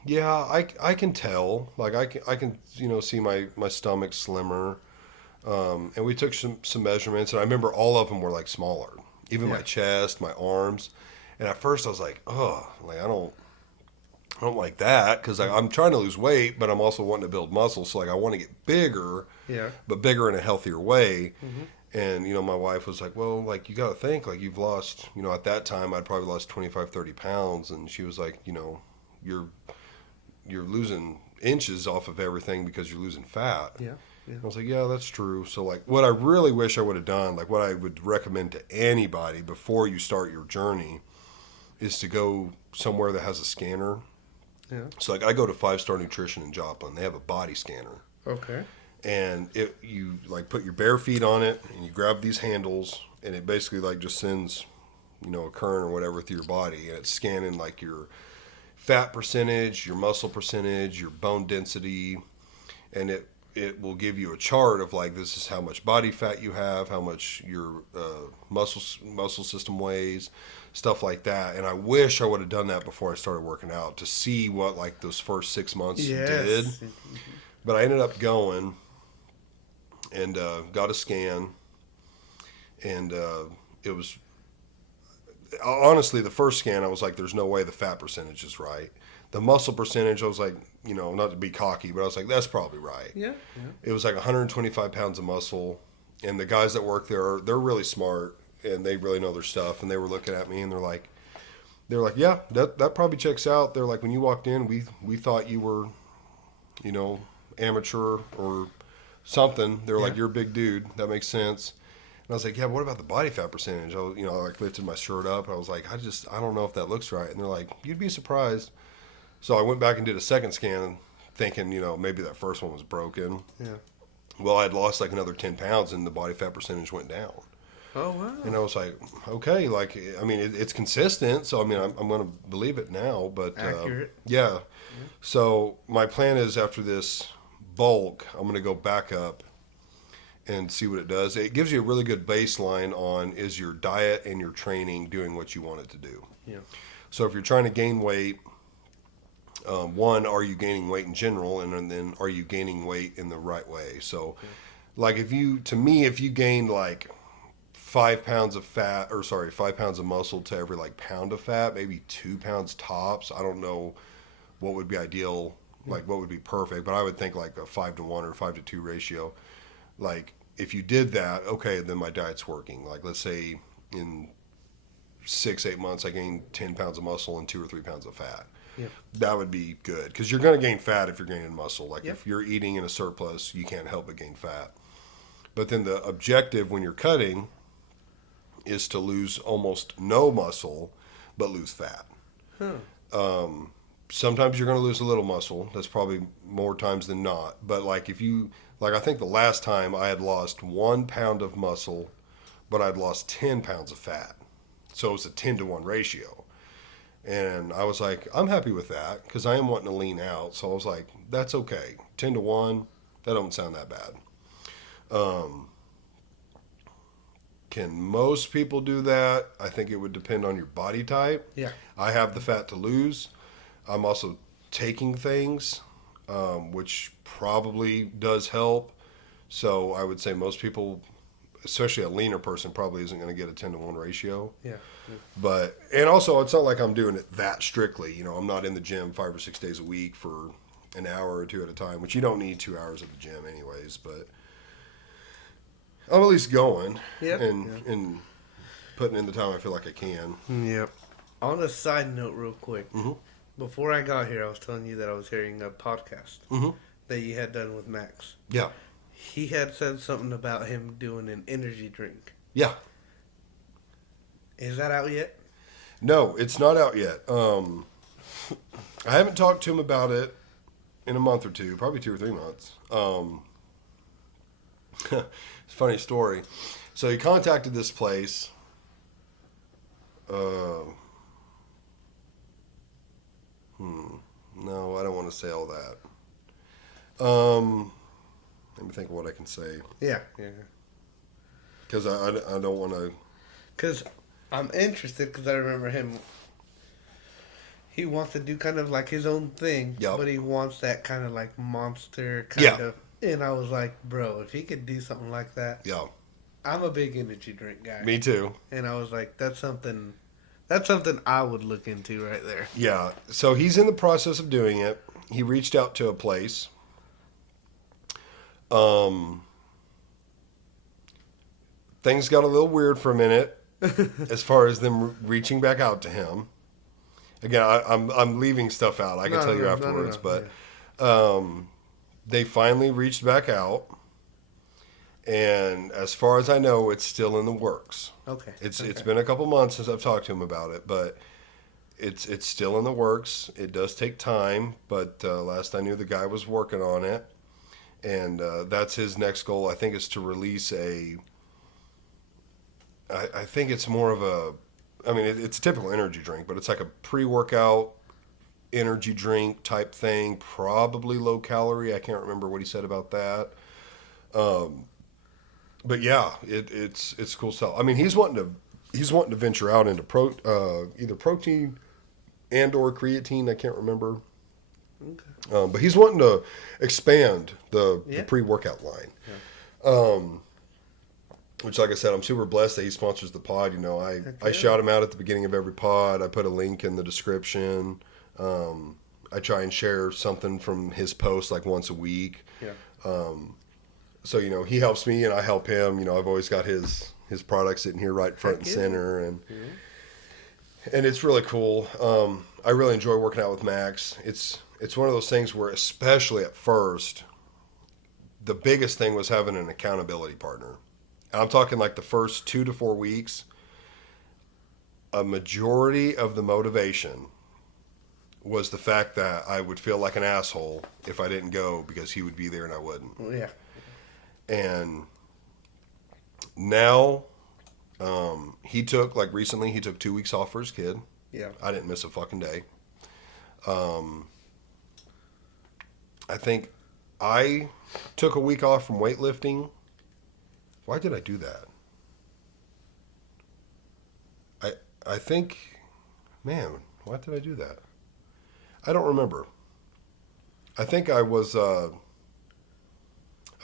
yeah, I can tell. Like, I can you know, see my stomach slimmer. And we took some measurements, and I remember all of them were like smaller, even my chest, my arms. And at first I was like, oh, like I don't like that because I'm trying to lose weight, but I'm also wanting to build muscle. So like I want to get bigger, but bigger in a healthier way. Mm-hmm. And, you know, my wife was like, well, like, you got to think, like, you've lost, you know, at that time, I'd probably lost 25, 30 pounds. And she was like, you know, you're losing inches off of everything because you're losing fat. Yeah. I was like, yeah, that's true. So, like, what I really wish I would have done, like, what I would recommend to anybody before you start your journey is to go somewhere that has a scanner. Yeah. So, like, I go to 5-Star Nutrition in Joplin. They have a body scanner. Okay. And you like put your bare feet on it, and you grab these handles, and it basically like just sends, you know, a current or whatever through your body, and it's scanning like your fat percentage, your muscle percentage, your bone density, and it will give you a chart of like, this is how much body fat you have, how much your muscle system weighs, stuff like that. And I wish I would have done that before I started working out to see what like those first 6 months did. But I ended up going and got a scan, and it was honestly the first scan I was like, there's no way the fat percentage is right. The muscle percentage, I was like, you know, not to be cocky, but I was like, that's probably right. Yeah. It was like 125 pounds of muscle, and the guys that work there, they're really smart, and they really know their stuff, and they were looking at me, and they're like, yeah, that probably checks out. They're like, when you walked in, we thought you were, you know, amateur or something. They were like, you're a big dude. That makes sense. And I was like, yeah, what about the body fat percentage? I was, you know, I like lifted my shirt up. And I was like, I don't know if that looks right. And they're like, you'd be surprised. So I went back and did a second scan thinking, you know, maybe that first one was broken. Yeah. Well, I had lost like another 10 pounds and the body fat percentage went down. Oh, wow. And I was like, okay, like, I mean, it's consistent. So, I mean, I'm going to believe it now. But accurate. Yeah. So my plan is after this bulk, I'm going to go back up and see what it does. It gives you a really good baseline on, is your diet and your training doing what you want it to do. Yeah. So if you're trying to gain weight, one, are you gaining weight in general, and then are you gaining weight in the right way? So, like if you gained like 5 pounds of 5 pounds of muscle to every like pound of fat, maybe 2 pounds tops. I don't know what would be ideal. Like what would be perfect, but I would think like a 5-to-1 or 5-to-2 ratio. Like if you did that, okay, then my diet's working. Like let's say in 6-8 months I gained 10 pounds of muscle and 2 or 3 pounds of fat. Yep. That would be good because you're going to gain fat if you're gaining muscle. Like if you're eating in a surplus, you can't help but gain fat. But then the objective when you're cutting is to lose almost no muscle, but lose fat. Sometimes you're going to lose a little muscle. That's probably more times than not. But like I think the last time I had lost 1 pound of muscle, but I'd lost 10 pounds of fat. So it was a 10-to-1 ratio. And I was like, I'm happy with that because I am wanting to lean out. So I was like, that's okay. 10-to-1, that don't sound that bad. Can most people do that? I think it would depend on your body type. Yeah. I have the fat to lose. I'm also taking things, which probably does help. So I would say most people, especially a leaner person, probably isn't going to get a 10-to-1 ratio. Yeah. But, and also it's not like I'm doing it that strictly. You know, I'm not in the gym 5 or 6 days a week for an hour or two at a time, which you don't need 2 hours at the gym anyways. But I'm at least going and putting in the time I feel like I can. Yep. On a side note real quick, before I got here, I was telling you that I was hearing a podcast that you had done with Max. Yeah. He had said something about him doing an energy drink. Yeah. Is that out yet? No, it's not out yet. I haven't talked to him about it in a month or two, probably 2 or 3 months. It's a funny story. So he contacted this place. No, I don't want to say all that. Let me think of what I can say. Yeah. Because I don't want to. Because I'm interested because I remember him. He wants to do kind of like his own thing, Yep. but he wants that kind of like monster kind of. And I was like, bro, if he could do something like that. Yeah. I'm a big energy drink guy. Me too. And I was like, that's something I would look into right there. Yeah. So he's in the process of doing it. He reached out to a place. Things got a little weird for a minute as far as them reaching back out to him. Again, I'm leaving stuff out. I can tell you afterwards, but they finally reached back out, and as far as I know, it's still in the works. Okay. It's been a couple months since I've talked to him about it, but it's still in the works. It does take time, but last I knew, the guy was working on it, and that's his next goal. I think is to release a. I think it's more of a. I mean, it's a typical energy drink, but it's like a pre-workout energy drink type thing. Probably low calorie. I can't remember what he said about that. But yeah, it's cool stuff. I mean, he's wanting to venture out into either protein and or creatine. I can't remember. Okay. But he's wanting to expand the pre-workout line. Yeah. Which, like I said, I'm super blessed that he sponsors the pod. You know, I shout him out at the beginning of every pod. I put a link in the description. I try and share something from his post like once a week. Yeah. So, you know, he helps me and I help him. You know, I've always got his products sitting here right front and center. And it's really cool. I really enjoy working out with Max. It's one of those things where, especially at first, the biggest thing was having an accountability partner. And I'm talking like the first 2 to 4 weeks, a majority of the motivation was the fact that I would feel like an asshole if I didn't go because he would be there and I wouldn't. Well, yeah. And now, recently he took 2 weeks off for his kid. Yeah. I didn't miss a fucking day. I think I took a week off from weightlifting. Why did I do that? I think, man, why did I do that? I don't remember. I think I was, I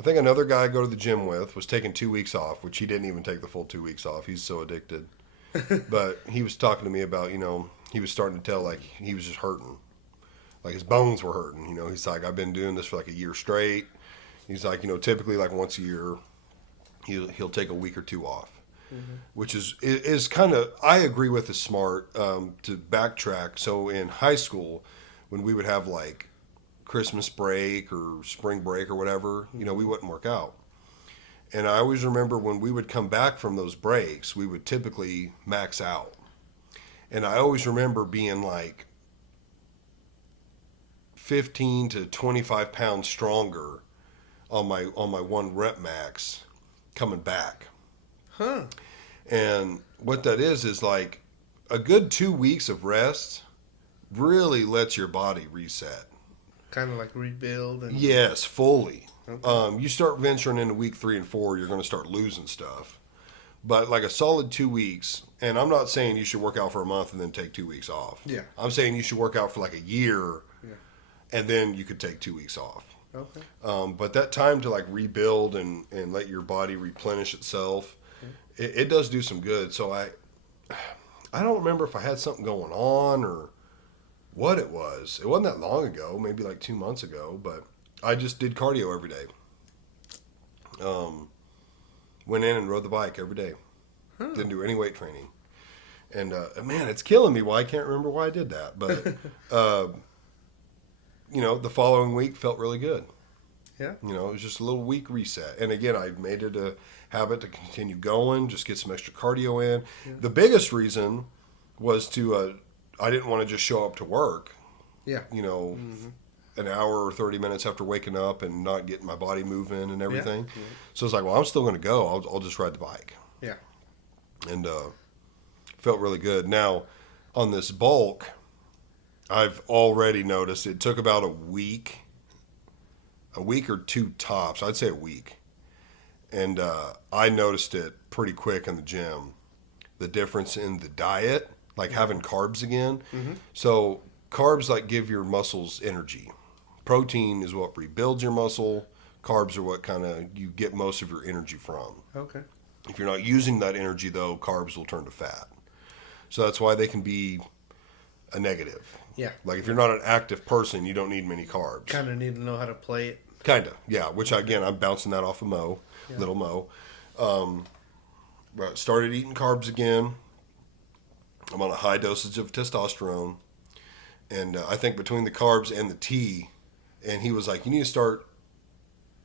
think another guy I go to the gym with was taking 2 weeks off, which he didn't even take the full 2 weeks off. He's so addicted. But he was talking to me about, you know, he was starting to tell like he was just hurting. Like his bones were hurting. You know, he's like, I've been doing this for like a year straight. He's like, you know, typically like once a year, he'll take a week or 2 off, which is kind of, I agree with, is smart. To backtrack, so in high school, when we would have like Christmas break or spring break or whatever, you know, we wouldn't work out. And I always remember when we would come back from those breaks, we would typically max out. And I always remember being like 15 to 25 pounds stronger on my 1 rep max coming back. Huh. And what that is like a good 2 weeks of rest really lets your body reset. Kind of like rebuild. And... Yes, fully. Okay. You start venturing into week 3 and 4, you're going to start losing stuff. But like a solid 2 weeks, and I'm not saying you should work out for a month and then take 2 weeks off. Yeah. I'm saying you should work out for like a year, and then you could take 2 weeks off. Okay. But that time to like rebuild and let your body replenish itself, it does do some good. So I don't remember if I had something going on or what it was. It wasn't that long ago, maybe like 2 months ago, but I just did cardio every day. Went in and rode the bike every day. Didn't do any weight training. And man, it's killing me why I can't remember why I did that. But you know, the following week felt really good. Yeah. You know, it was just a little week reset. And again, I made it a habit to continue going, just get some extra cardio in. Yeah. The biggest reason was to, I didn't want to just show up to work. Yeah. You know, an hour or 30 minutes after waking up and not getting my body moving and everything. Yeah. So it's like, well, I'm still going to go. I'll just ride the bike. Yeah. And felt really good. Now, on this bulk, I've already noticed it took about a week or two tops. I'd say a week. And I noticed it pretty quick in the gym, the difference in the diet, like having carbs again. Mm-hmm. So carbs like give your muscles energy. Protein is what rebuilds your muscle. Carbs are what kind of you get most of your energy from. Okay. If you're not using that energy, though, carbs will turn to fat. So that's why they can be a negative. Yeah. Like if you're not an active person, you don't need many carbs. Kind of need to know how to play it. Kind of, yeah. Which again, I'm bouncing that off of Mo, little Mo. But started eating carbs again. I'm on a high dosage of testosterone, and I think between the carbs and the tea, and he was like, "You need to start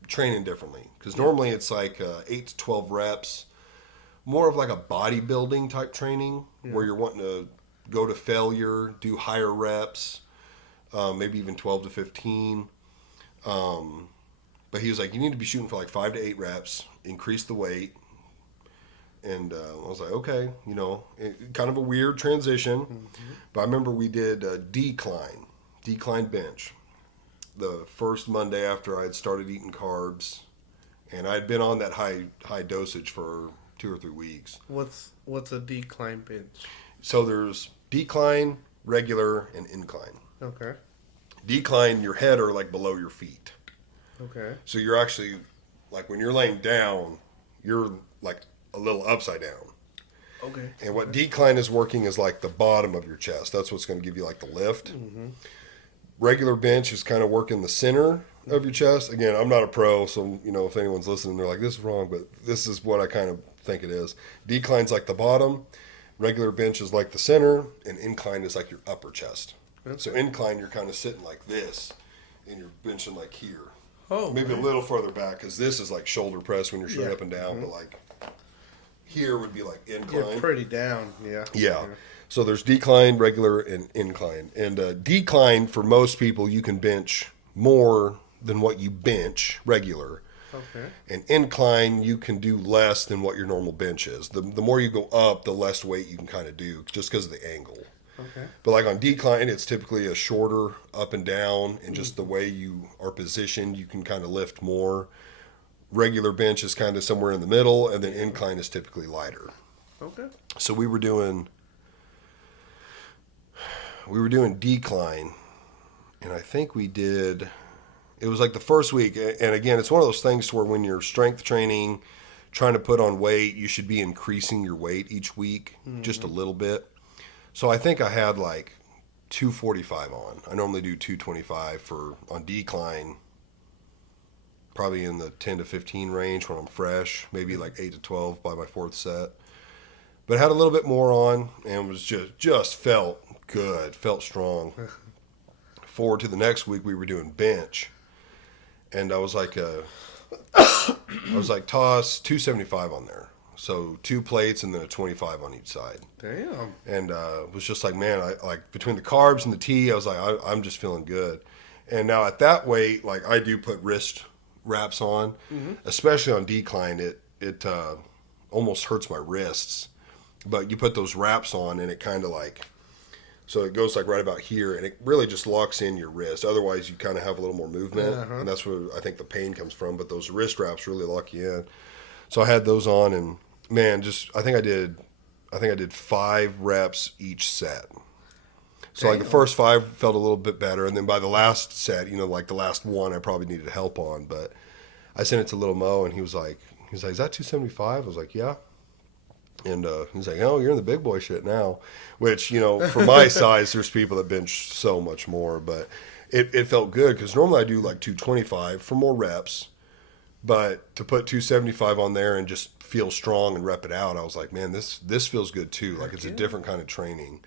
training differently because normally it's like 8 to 12 reps, more of like a bodybuilding type training where you're wanting to go to failure, do higher reps, maybe even 12 to 15." But he was like, you need to be shooting for like 5 to 8 reps, increase the weight. And I was like, okay, kind of a weird transition. Mm-hmm. But I remember we did a decline bench the first Monday after I had started eating carbs. And I had been on that high dosage for 2 or 3 weeks. What's a decline bench? So there's decline, regular, and incline. Okay. Decline, your head are like below your feet. Okay. So you're actually, like when you're laying down, you're like a little upside down. Okay. And what decline is working is like the bottom of your chest. That's what's going to give you like the lift. Mm-hmm. Regular bench is kind of working the center of your chest. Again, I'm not a pro, so if anyone's listening, they're like, this is wrong, but this is what I kind of think it is. Decline's like the bottom, regular bench is like the center, and incline is like your upper chest. Okay. So incline, you're kind of sitting like this, and you're benching like here. Oh, maybe a little further back, because this is like shoulder press when you're straight up and down, but like here would be like incline. You're pretty down, yeah. Yeah. So there's decline, regular, and incline. And decline, for most people, you can bench more than what you bench regular. Okay. And incline, you can do less than what your normal bench is. The more you go up, the less weight you can kind of do, just because of the angle. Okay. But like on decline, it's typically a shorter up and down, and just the way you are positioned, you can kind of lift more. Regular bench is kind of somewhere in the middle, and then incline is typically lighter. Okay. So we were doing decline, and I think it was like the first week. And again, it's one of those things to where when you're strength training, trying to put on weight, you should be increasing your weight each week, just a little bit. So I think I had like 245 on. I normally do 225 on decline, probably in the 10 to 15 range when I'm fresh, maybe like 8 to 12 by my 4th set. But I had a little bit more on and was just felt good, felt strong. Forward to the next week, we were doing bench, and I was like, toss 275 on there. So 2 plates and then a 25 on each side. Damn. And it was just like, man, I like between the carbs and the tea, I was like, I'm just feeling good. And now at that weight, like I do put wrist wraps on, especially on decline. It almost hurts my wrists, but you put those wraps on and it kind of like, so it goes like right about here, and it really just locks in your wrist. Otherwise, you kind of have a little more movement, and that's where I think the pain comes from. But those wrist wraps really lock you in. So I had those on, and man, I think I did 5 reps each set. So like the first 5 felt a little bit better, and then by the last set, like the last one, I probably needed help on. But I sent it to Little Mo, and he was like, is that 275? I was like, yeah. And he's like, oh, you're in the big boy shit now. Which, for my size, there's people that bench so much more. But it felt good because normally I do like 225 for more reps. But to put 275 on there and just feel strong and rep it out, I was like, man, this feels good too. Like it's a different kind of training.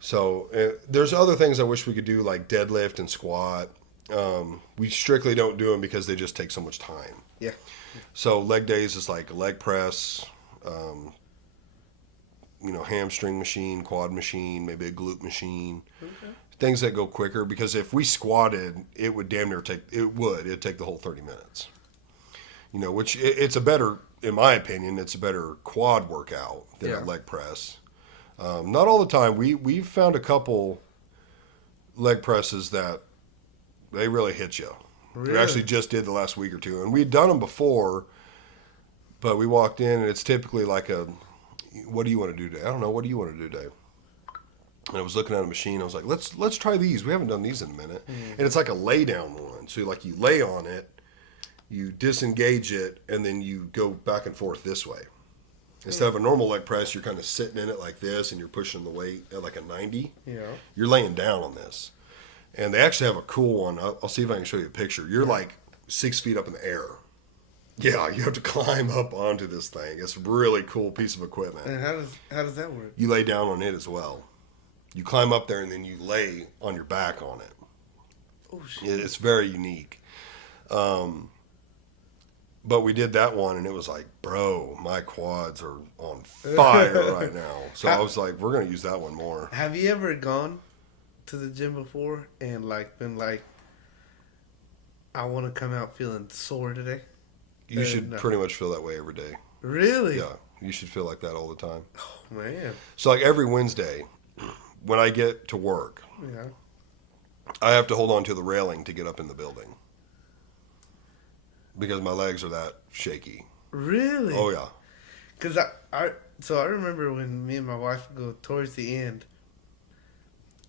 So there's other things I wish we could do, like deadlift and squat. We strictly don't do them because they just take so much time. Yeah. So leg days is like a leg press, hamstring machine, quad machine, maybe a glute machine, things that go quicker. Because if we squatted, it'd take the whole 30 minutes. Which it's in my opinion, it's a better quad workout than Yeah. a leg press. Not all the time. We've found a couple leg presses that they really hit you. We Really? actually just did the last week or two, and we'd done them before, but we walked in and it's typically like a, what do you want to do today? I don't know. What do you want to do today? And I was looking at a machine. I was like, let's try these. We haven't done these in a minute. And it's like a lay down one. So you lay on it, you disengage it, and then you go back and forth this way. Instead of a normal leg press, you're kind of sitting in it like this, and you're pushing the weight at like a 90. Yeah. You're laying down on this. And they actually have a cool one. I'll see if I can show you a picture. You're like 6 feet up in the air. Yeah, you have to climb up onto this thing. It's a really cool piece of equipment. And how does that work? You lay down on it as well. You climb up there and then you lay on your back on it. Oh shit! It's very unique. But we did that one and it was like, bro, my quads are on fire right now. So I was like, we're gonna use that one more. Have you ever gone to the gym before and been like, I want to come out feeling sore today? You should pretty much feel that way every day. Really? Yeah, you should feel like that all the time. Oh man. So like every Wednesday, when I get to work, Yeah. I have to hold on to the railing to get up in the building because my legs are that shaky. Really? Oh yeah. Because I remember when me and my wife would go towards the end,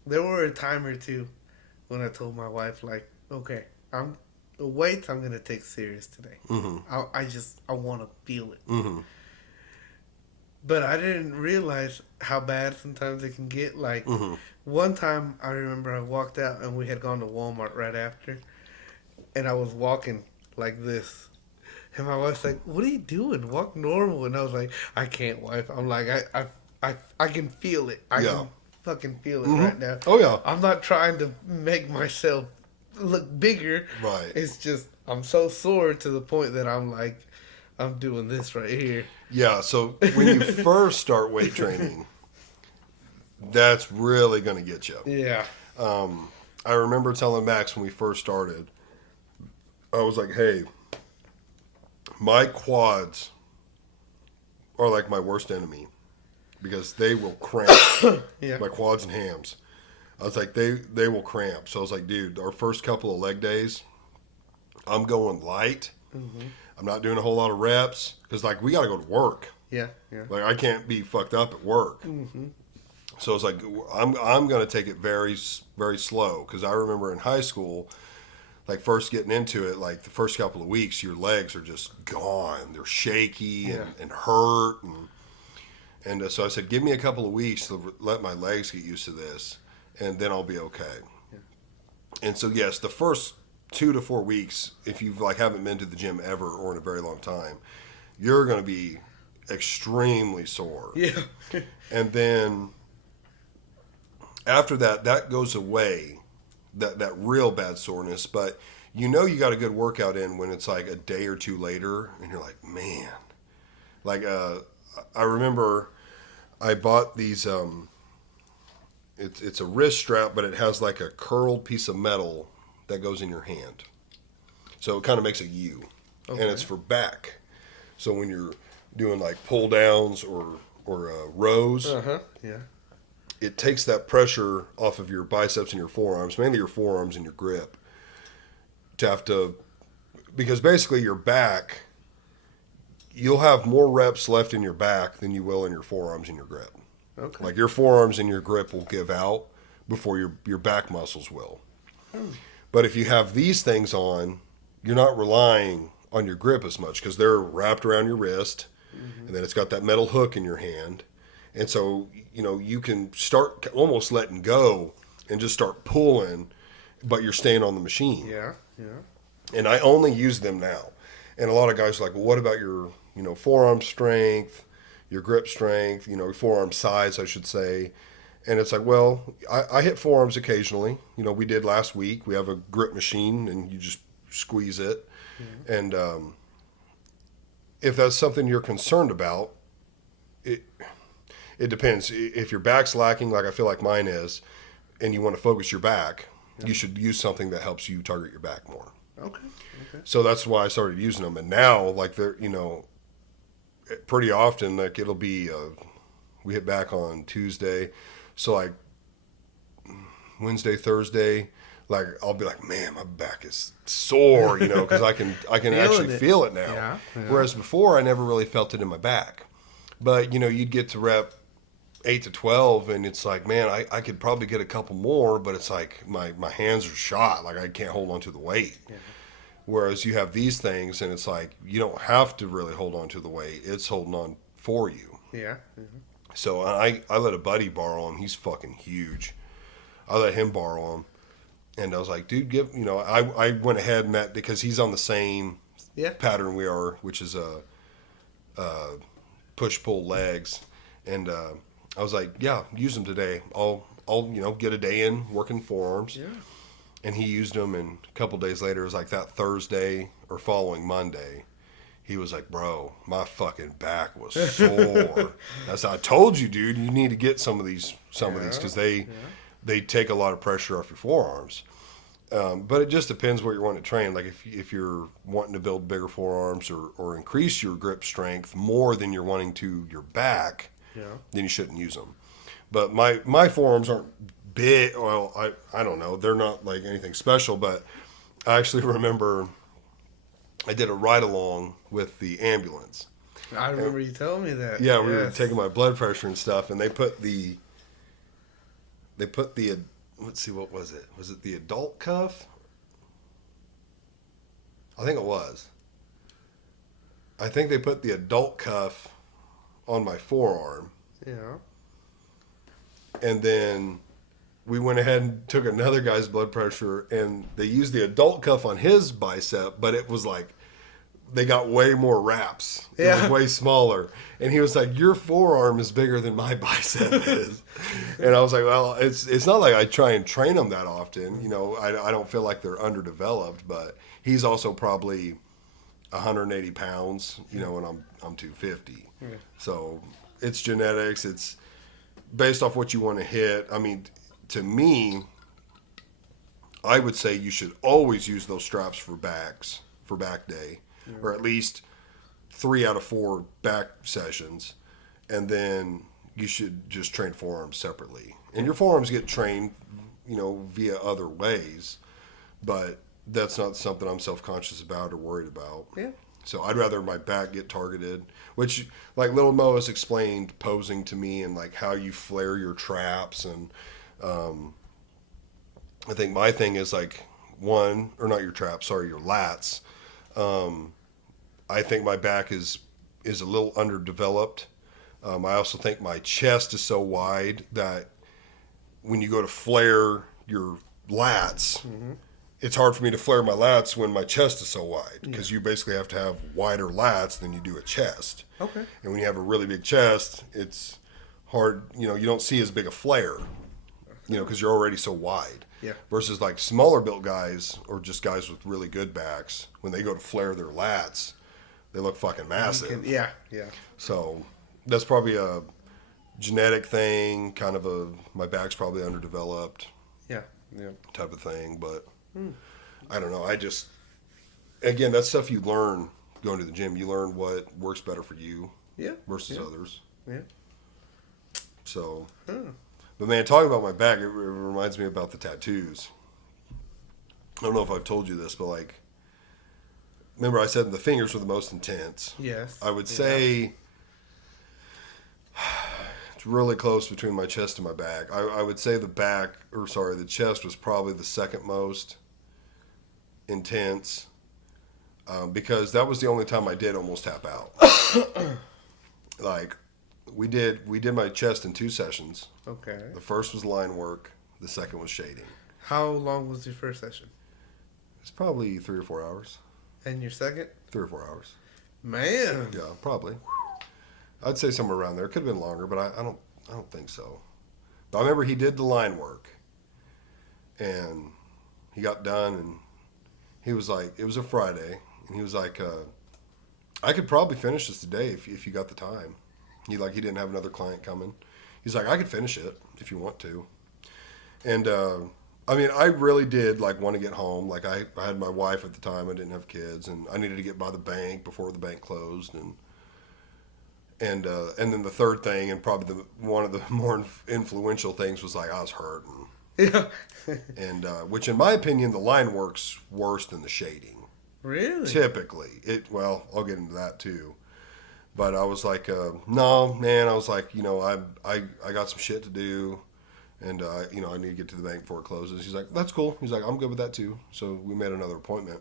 there were a time or two when I told my wife, like, okay, the weights I'm going to take serious today. Mm-hmm. I want to feel it. Mm-hmm. But I didn't realize how bad sometimes it can get. Like, Mm-hmm. one time I remember I walked out and we had gone to Walmart right after, and I was walking like this. And my wife's like, "What are you doing? Walk normal." And I was like, "I can't, wife." I'm like, I can feel it. I can fucking feel it right now. Oh yeah. I'm not trying to make myself look bigger. Right. It's just I'm so sore to the point that I'm like, I'm doing this right here. Yeah. So when you first start weight training, that's really going to get you. Yeah. I remember telling Max when we first started, I was like, hey, my quads are like my worst enemy because they will cramp. Yeah. My quads and hams. I was like, they will cramp. So I was like, dude, our first couple of leg days, I'm going light. Mm-hmm. I'm not doing a whole lot of reps because, like, we got to go to work. Yeah. Yeah. Like, I can't be fucked up at work. Mm-hmm. So it's like, I'm going to take it very, very slow because I remember in high school, like, first getting into it, like, the first couple of weeks, your legs are just gone. They're shaky and hurt. And so I said, give me a couple of weeks to let my legs get used to this, and then I'll be okay. Yeah. And so, yes, the first 2 to 4 weeks, if you like haven't been to the gym ever or in a very long time, you're going to be extremely sore. Yeah. And then after that goes away, that real bad soreness. But you know you got a good workout in when it's like a day or two later, and you're like, man. Like, I remember I bought these, it's a wrist strap, but it has like a curled piece of metal that goes in your hand. So it kind of makes a U. Okay. And it's for back. So when you're doing like pull downs or rows, Yeah. it takes that pressure off of your biceps and your forearms, mainly your forearms and your grip, because basically your back, you'll have more reps left in your back than you will in your forearms and your grip. Okay. Like your forearms and your grip will give out before your back muscles will. But if you have these things on, you're not relying on your grip as much because they're wrapped around your wrist, and then it's got that metal hook in your hand. And so, you know, you can start almost letting go and just start pulling, but you're staying on the machine. Yeah. Yeah. And I only use them now. And a lot of guys are like, well, what about your, forearm strength, your grip strength, forearm size, I should say. And it's like, well, I hit forearms occasionally. We did last week. We have a grip machine, and you just squeeze it. Mm-hmm. And if that's something you're concerned about, it depends. If your back's lacking, like I feel like mine is, and you want to focus your back, you should use something that helps you target your back more. Okay. So that's why I started using them. And now, like, they're, pretty often, like it'll be, we hit back on Tuesday. So like Wednesday, Thursday, like I'll be like, man, my back is sore, because I can actually feel it now. Yeah, yeah. Whereas before, I never really felt it in my back. But you'd get to rep 8 to 12, and it's like, man, I could probably get a couple more, but it's like my hands are shot, like I can't hold on to the weight. Yeah. Whereas you have these things, and it's like you don't have to really hold on to the weight; it's holding on for you. Yeah. Mm-hmm. So I let a buddy borrow him. He's fucking huge. I let him borrow him. And I was like, dude, I went ahead and met because he's on the same pattern we are, which is push-pull legs. And I was like, yeah, use them today. I'll get a day in working forearms. Yeah. And he used them, and a couple days later, it was like that Thursday or following Monday, he was like, bro, my fucking back was sore. That's how I told you, dude, you need to get some of these because they take a lot of pressure off your forearms. But it just depends what you're wanting to train. Like if you're wanting to build bigger forearms or increase your grip strength more than you're wanting to your back, then you shouldn't use them. But my forearms aren't big. Well, I don't know. They're not like anything special, but I actually remember I did a ride along with the ambulance. I remember you telling me that. Yeah, we were taking my blood pressure and stuff, and they put the let's see, what was it? Was it the adult cuff? I think it was. I think they put the adult cuff on my forearm. Yeah. And then we went ahead and took another guy's blood pressure, and they used the adult cuff on his bicep, but it was like they got way more wraps. It was way smaller. And he was like, your forearm is bigger than my bicep is. And I was like, well, it's not like I try and train them that often. I don't feel like they're underdeveloped, but he's also probably 180 pounds, and I'm 250. Yeah. So it's genetics. It's based off what you want to hit. I mean, to me, I would say you should always use those straps for back day. Or at least 3 out of 4 back sessions, and then you should just train forearms separately. And your forearms get trained, via other ways, but that's not something I'm self-conscious about or worried about. Yeah. So I'd rather my back get targeted, which, like Little Mo has explained posing to me and like how you flare your traps, and I think my thing is like your lats. I think my back is a little underdeveloped. I also think my chest is so wide that when you go to flare your lats, it's hard for me to flare my lats when my chest is so wide, because you basically have to have wider lats than you do a chest. Okay. And when you have a really big chest, it's hard, you don't see as big a flare, because you're already so wide. Yeah. Versus like smaller built guys or just guys with really good backs, when they go to flare their lats, they look fucking massive. Yeah. So that's probably a genetic thing, kind of my back's probably underdeveloped. Yeah. Type of thing. But I don't know. Again, that's stuff you learn going to the gym. You learn what works better for you versus others. Yeah. So, but man, talking about my back, it reminds me about the tattoos. I don't know if I've told you this, but like, remember I said the fingers were the most intense. Yes. I would say it's really close between my chest and my back. I would say the chest was probably the second most intense, because that was the only time I did almost tap out. Like, we did my chest in 2 sessions. Okay. The first was line work. The second was shading. How long was your first session? It's probably 3 or 4 hours. And your second? 3 or 4 hours. Man. Yeah, probably. I'd say somewhere around there. It could have been longer, but I don't think so. But I remember he did the line work, and he got done, and he was like, it was a Friday, and he was like, I could probably finish this today if you got the time. He didn't have another client coming. He's like, I could finish it if you want to. And I mean, I really did want to get home. Like I had my wife at the time. I didn't have kids, and I needed to get by the bank before the bank closed. And And then the third thing, and probably one of the more influential things, was like I was hurting. Yeah. And which, in my opinion, the line works worse than the shading. Really? Typically, well, I'll get into that too. But I was like, no, man. I was like, I got some shit to do, and I need to get to the bank before it closes. He's like, that's cool. He's like, I'm good with that too. So we made another appointment.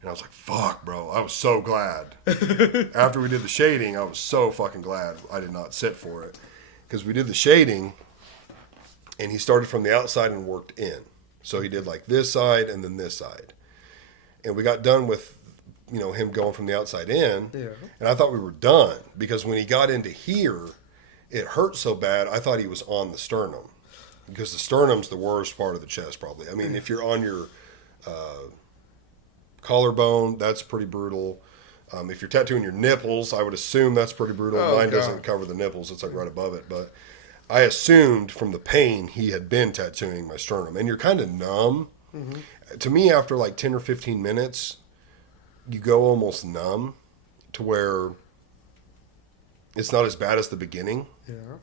And I was like, fuck, bro. I was so glad. After we did the shading, I was so fucking glad I did not sit for it. Because we did the shading, and he started from the outside and worked in. So he did like this side and then this side. And we got done with, him going from the outside in. Yeah. And I thought we were done. Because when he got into here, it hurt so bad, I thought he was on the sternum. Because the sternum's the worst part of the chest, probably. I mean, if you're on your... collarbone, that's pretty brutal. If you're tattooing your nipples, I would assume that's pretty brutal. Oh, Mine God. doesn't cover the nipples. It's like right above it. But I assumed from the pain he had been tattooing my sternum. And you're kind of numb. Mm-hmm. To me, after like 10 or 15 minutes, you go almost numb to where it's not as bad as the beginning. Yeah.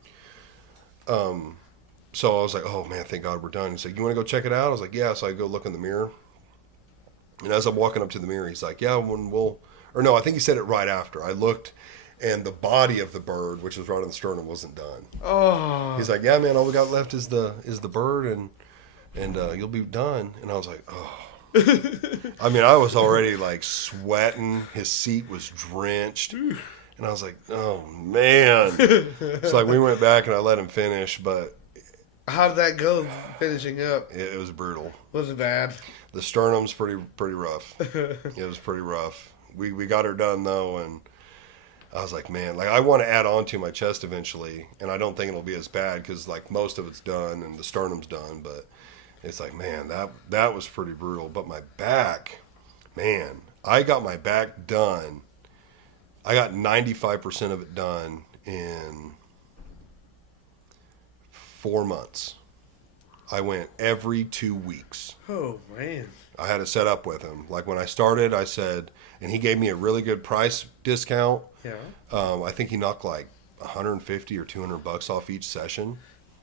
So I was like, oh, man, thank God we're done. He's like, you want to go check it out? I was like, yeah. So I go look in the mirror. And as I'm walking up to the mirror, he's like, yeah, I think he said it right after. I looked, and the body of the bird, which was right on the sternum, wasn't done. Oh. He's like, yeah, man, all we got left is the bird, and you'll be done. And I was like, oh. I mean, I was already like sweating. His seat was drenched. And I was like, oh, man. It's like we went back and I let him finish, but... How did that go finishing up? It was brutal. Was it bad? The sternum's pretty rough. It was pretty rough. We got her done though, and I was like, man, like I want to add on to my chest eventually, and I don't think it'll be as bad because like most of it's done and the sternum's done, but it's like, man, that was pretty brutal. But my back, man, I got my back done. I got 95% of it done in 4 months. I went every 2 weeks. Oh, man. I had it set up with him. Like when I started, I said, and he gave me a really good price discount. Yeah. I think he knocked like $150 or $200 off each session.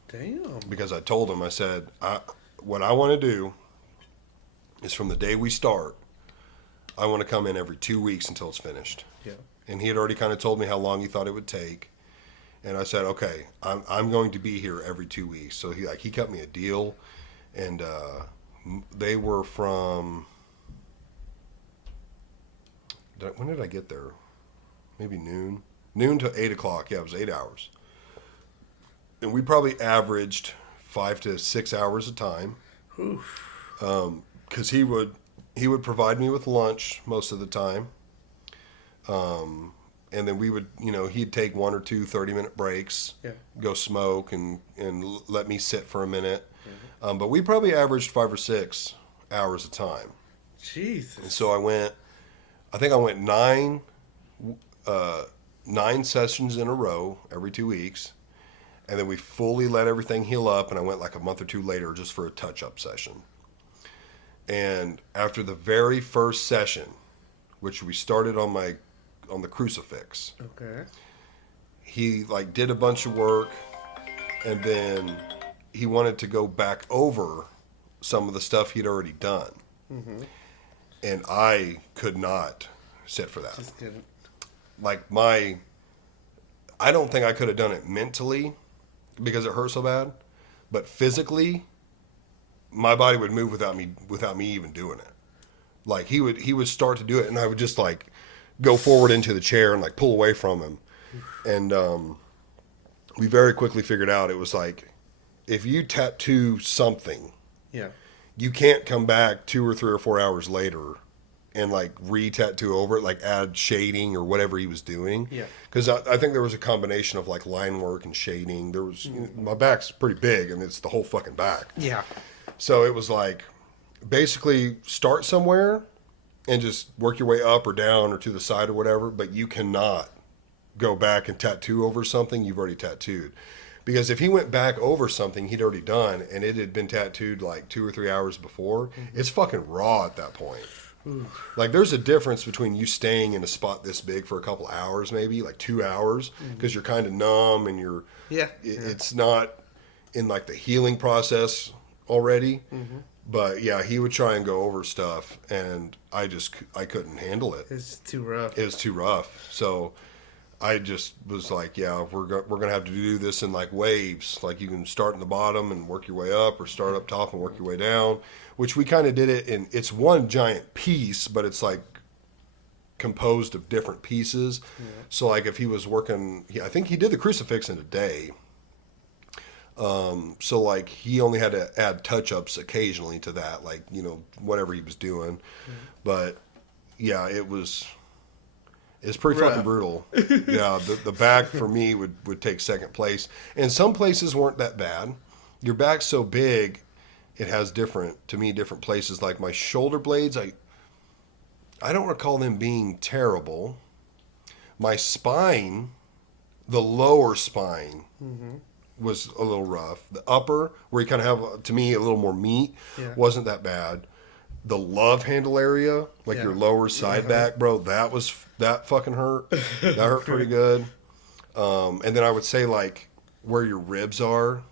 Damn. Because I told him, I said, what I want to do is from the day we start, I want to come in every 2 weeks until it's finished. Yeah. And he had already kind of told me how long he thought it would take. And I said, okay, I'm going to be here every 2 weeks. So he cut me a deal, and they were from. When did I get there? Maybe noon to 8 o'clock. Yeah, it was 8 hours, and we probably averaged 5 to 6 hours a time. Because he would provide me with lunch most of the time. And then we would, he'd take 1 or 2 30-minute breaks, go smoke and let me sit for a minute. Mm-hmm. But we probably averaged 5 or 6 hours a time. Jesus. And so I went 9 sessions in a row every 2 weeks. And then we fully let everything heal up. And I went like a month or 2 later just for a touch-up session. And after the very first session, which we started on the crucifix. Okay. He like did a bunch of work, and then he wanted to go back over some of the stuff he'd already done. Mm-hmm. And I could not sit for that. Just kidding. Like I don't think I could have done it mentally because it hurt so bad, but physically, my body would move without me even doing it. Like he would start to do it, and I would just like go forward into the chair and like pull away from him. And we very quickly figured out it was like, if you tattoo something, you can't come back 2 or 3 or 4 hours later and like re-tattoo over it, like add shading or whatever he was doing. Yeah. Because I think there was a combination of like line work and shading. There was, my back's pretty big and it's the whole fucking back. Yeah. So it was like, basically start somewhere and just work your way up or down or to the side or whatever, but you cannot go back and tattoo over something you've already tattooed. Because if he went back over something he'd already done and it had been tattooed like 2 or 3 hours before, it's fucking raw at that point. Like, there's a difference between you staying in a spot this big for a couple hours, maybe like 2 hours, because you're kind of numb and it's not in like the healing process already. But yeah, he would try and go over stuff, and I couldn't handle it. It's too rough. It was too rough. So I just was like, yeah, we're gonna have to do this in like waves. Like, you can start in the bottom and work your way up, or start up top and work your way down. Which we kind of did it in. It's one giant piece, but it's like composed of different pieces. Yeah. So like, if he was working, I think he did the crucifix in a day. So like, he only had to add touch-ups occasionally to that, like, you know, whatever he was doing. But yeah, it's pretty fucking brutal. Yeah, the back for me would take second place, and some places weren't that bad. Your back's so big, it has different places. Like my shoulder blades, I don't recall them being terrible. My spine, the lower spine, was a little rough. The upper, where you kind of have, to me, a little more meat, wasn't that bad. The love handle area, like your lower side back, bro, that fucking hurt. That hurt pretty good. And then I would say, like, where your ribs are,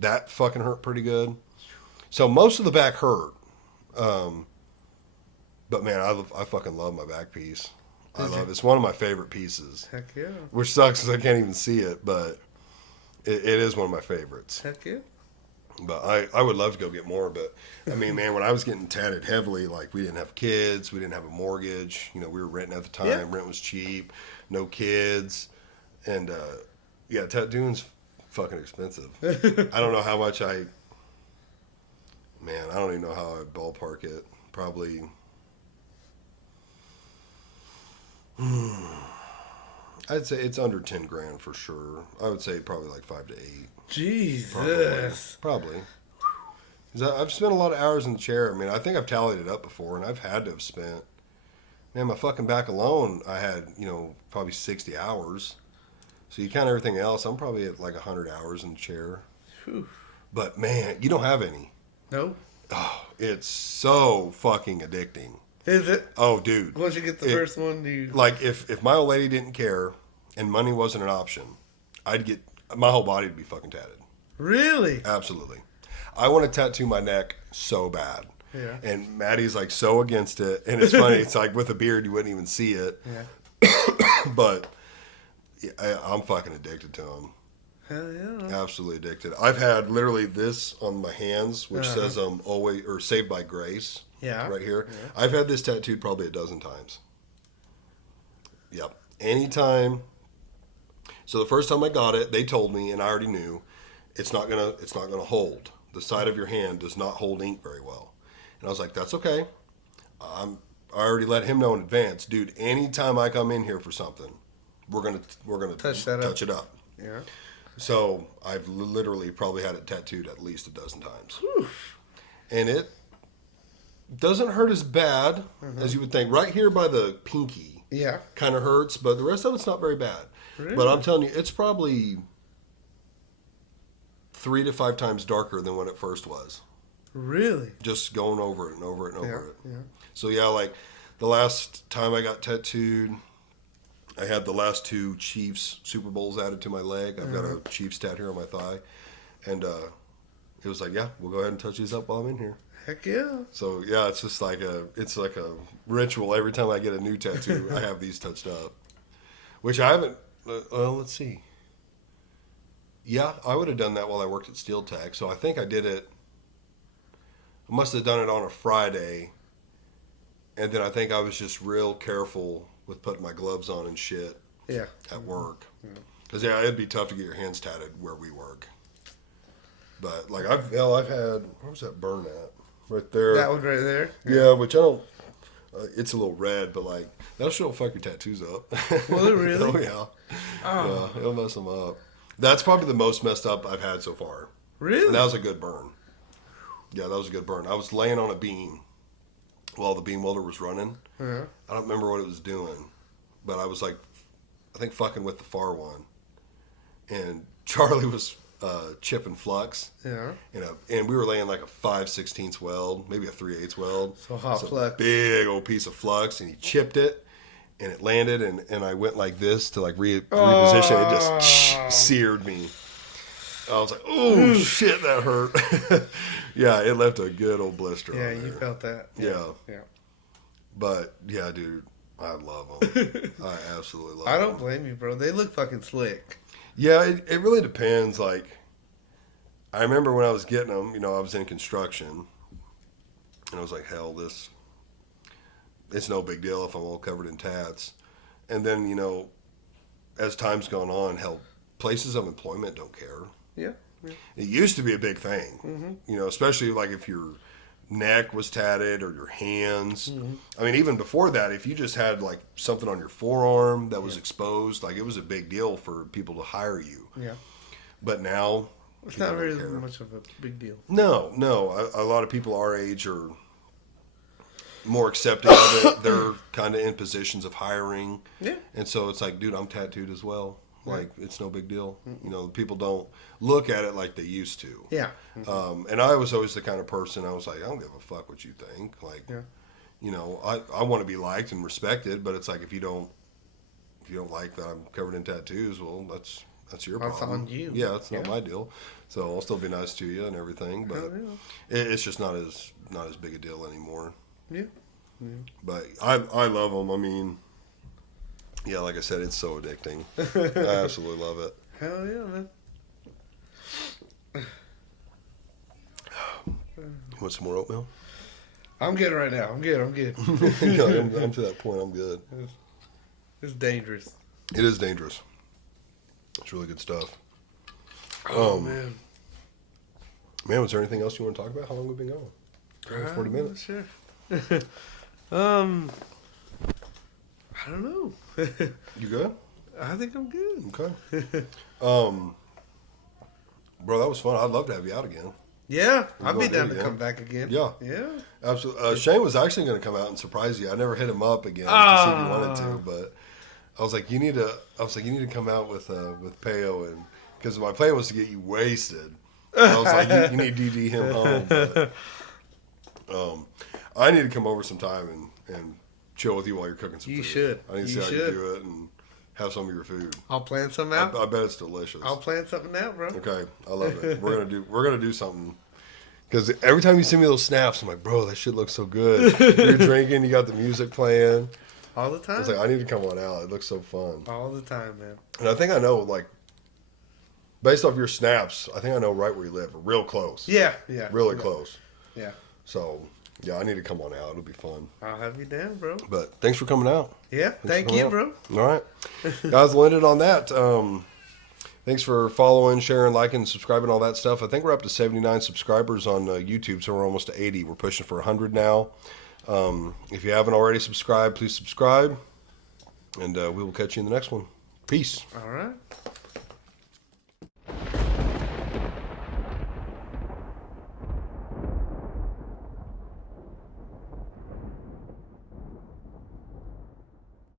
that fucking hurt pretty good. So most of the back hurt. But man, I fucking love my back piece. It's one of my favorite pieces. Heck yeah. Which sucks because I can't even see it, but it is one of my favorites. Heck yeah. But I would love to go get more. But I mean, man, when I was getting tatted heavily, like, we didn't have kids, we didn't have a mortgage. You know, we were renting at the time. Yeah. Rent was cheap, no kids, and yeah, tattooing's fucking expensive. I don't know how much I don't even know how I ballpark it. Probably. I'd say it's under 10 grand for sure. I would say probably like 5 to 8. Jesus. Probably. I've spent a lot of hours in the chair. I mean, I think I've tallied it up before, and I've had to have spent, man, my fucking back alone, I had, you know, probably 60 hours. So you count everything else, I'm probably at like 100 hours in the chair. Whew. But man, you don't have any. No. Oh, it's so fucking addicting. Is it? Oh, dude. Once you get the first one, like, if my old lady didn't care and money wasn't an option, my whole body would be fucking tatted. Really? Absolutely. I want to tattoo my neck so bad. Yeah. And Maddie's like so against it. And it's funny. It's like, with a beard, you wouldn't even see it. Yeah. But I'm fucking addicted to them. Hell yeah. Absolutely addicted. I've had literally this on my hands, which says always, or Saved by Grace. Yeah. Right here. Yeah. I've had this tattooed probably a dozen times. Yep. Anytime. So the first time I got it, they told me, and I already knew, it's not gonna hold. The side of your hand does not hold ink very well. And I was like, that's okay. I already let him know in advance, dude. Anytime I come in here for something, we're gonna touch it up. Yeah. So I've literally probably had it tattooed at least a dozen times. Whew. And it doesn't hurt as bad as you would think. Right here by the pinky, kind of hurts, but the rest of it's not very bad. Really? But I'm telling you, it's probably 3 to 5 times darker than when it first was. Really? Just going over it and over it and over it. Yeah. So yeah, like the last time I got tattooed, I had the last 2 Chiefs Super Bowls added to my leg. I've got a Chiefs tat here on my thigh, and it was like, yeah, we'll go ahead and touch these up while I'm in here. Heck yeah. So yeah, it's just like a ritual. Every time I get a new tattoo, I have these touched up, which I haven't. Well, let's see. Yeah, I would have done that while I worked at Steel Tech. So I think I did it. I must have done it on a Friday, and then I think I was just real careful with putting my gloves on and shit. Yeah. At work, because it'd be tough to get your hands tatted where we work. But like I've had, where was that burn at? Right there. That one right there? Yeah, which I don't, it's a little red, but like, that'll sure fuck your tattoos up. Will it really? Oh, yeah. Oh. Yeah, it'll mess them up. That's probably the most messed up I've had so far. Really? And that was a good burn. Yeah, that was a good burn. I was laying on a beam while the beam welder was running. Yeah. I don't remember what it was doing, but I was like, I think fucking with the far one. And Charlie was chip and flux. Yeah. And we were laying like a 5/16 weld, maybe a 3/8 weld. So hot flux. Big old piece of flux, and he chipped it, and it landed, and I went like this to like reposition. It just seared me. I was like, oh, shit, that hurt. Yeah, it left a good old blister on there. Yeah, you felt that. Yeah. Yeah. But, yeah, dude, I love them. I absolutely love them. I don't blame you, bro. They look fucking slick. Yeah, it really depends. Like, I remember when I was getting them, I was in construction, and I was like, hell, it's no big deal if I'm all covered in tats. And then, as time's gone on, hell, places of employment don't care. Yeah. It used to be a big thing, especially like if your neck was tatted or your hands. I mean, even before that, if you just had like something on your forearm that was exposed, like it was a big deal for people to hire you. Yeah. But now it's not really much of a big deal. No. A lot of people our age are more accepting of it. They're kind of in positions of hiring. Yeah. And so it's like, dude, I'm tattooed as well. Like, it's no big deal. People don't look at it like they used to. Yeah. And I was always the kind of person, I was like, I don't give a fuck what you think. Like, I want to be liked and respected, but it's like, if you don't like that I'm covered in tattoos, well, that's your problem. That's on you. Yeah, it's not my deal. So I'll still be nice to you and everything, but it's just not as big a deal anymore. Yeah. But I love them. I mean, yeah, like I said, it's so addicting. I absolutely love it. Hell yeah, man. You want some more oatmeal? I'm good right now. I'm good. I'm to that point. I'm good. It's dangerous. It is dangerous. It's really good stuff. Oh, man. Man, was there anything else you want to talk about? How long have we been going? 40 minutes. Sure. I don't know. You good? I think I'm good. Okay. Bro, that was fun. I'd love to have you out again. Yeah, I'd be down to come back again. Yeah. Yeah. Absolutely. Shane was actually going to come out and surprise you. I never hit him up again to see if he wanted to, but I was like, you need to come out with Peyo, and because my plan was to get you wasted. I was like, you need to DD him home. But, I need to come over sometime and chill with you while you're cooking some food. You should. I need to see how you do it and have some of your food. I'll plan something out. I bet it's delicious. I'll plan something out, bro. Okay, I love it. We're gonna do something. Because every time you send me those snaps, I'm like, bro, that shit looks so good. You're drinking, you got the music playing. All the time. I was like, I need to come on out. It looks so fun. All the time, man. And I think I know, like, based off your snaps, I think I know right where you live. Real close. Yeah. Really close. Yeah. So, yeah, I need to come on out. It'll be fun. I'll have you down, bro. But thanks for coming out. Yeah, thank you, bro. All right. Guys, we'll end it on that. Thanks for following, sharing, liking, subscribing, all that stuff. I think we're up to 79 subscribers on YouTube, so we're almost to 80. We're pushing for 100 now. If you haven't already subscribed, please subscribe. And we will catch you in the next one. Peace. All right.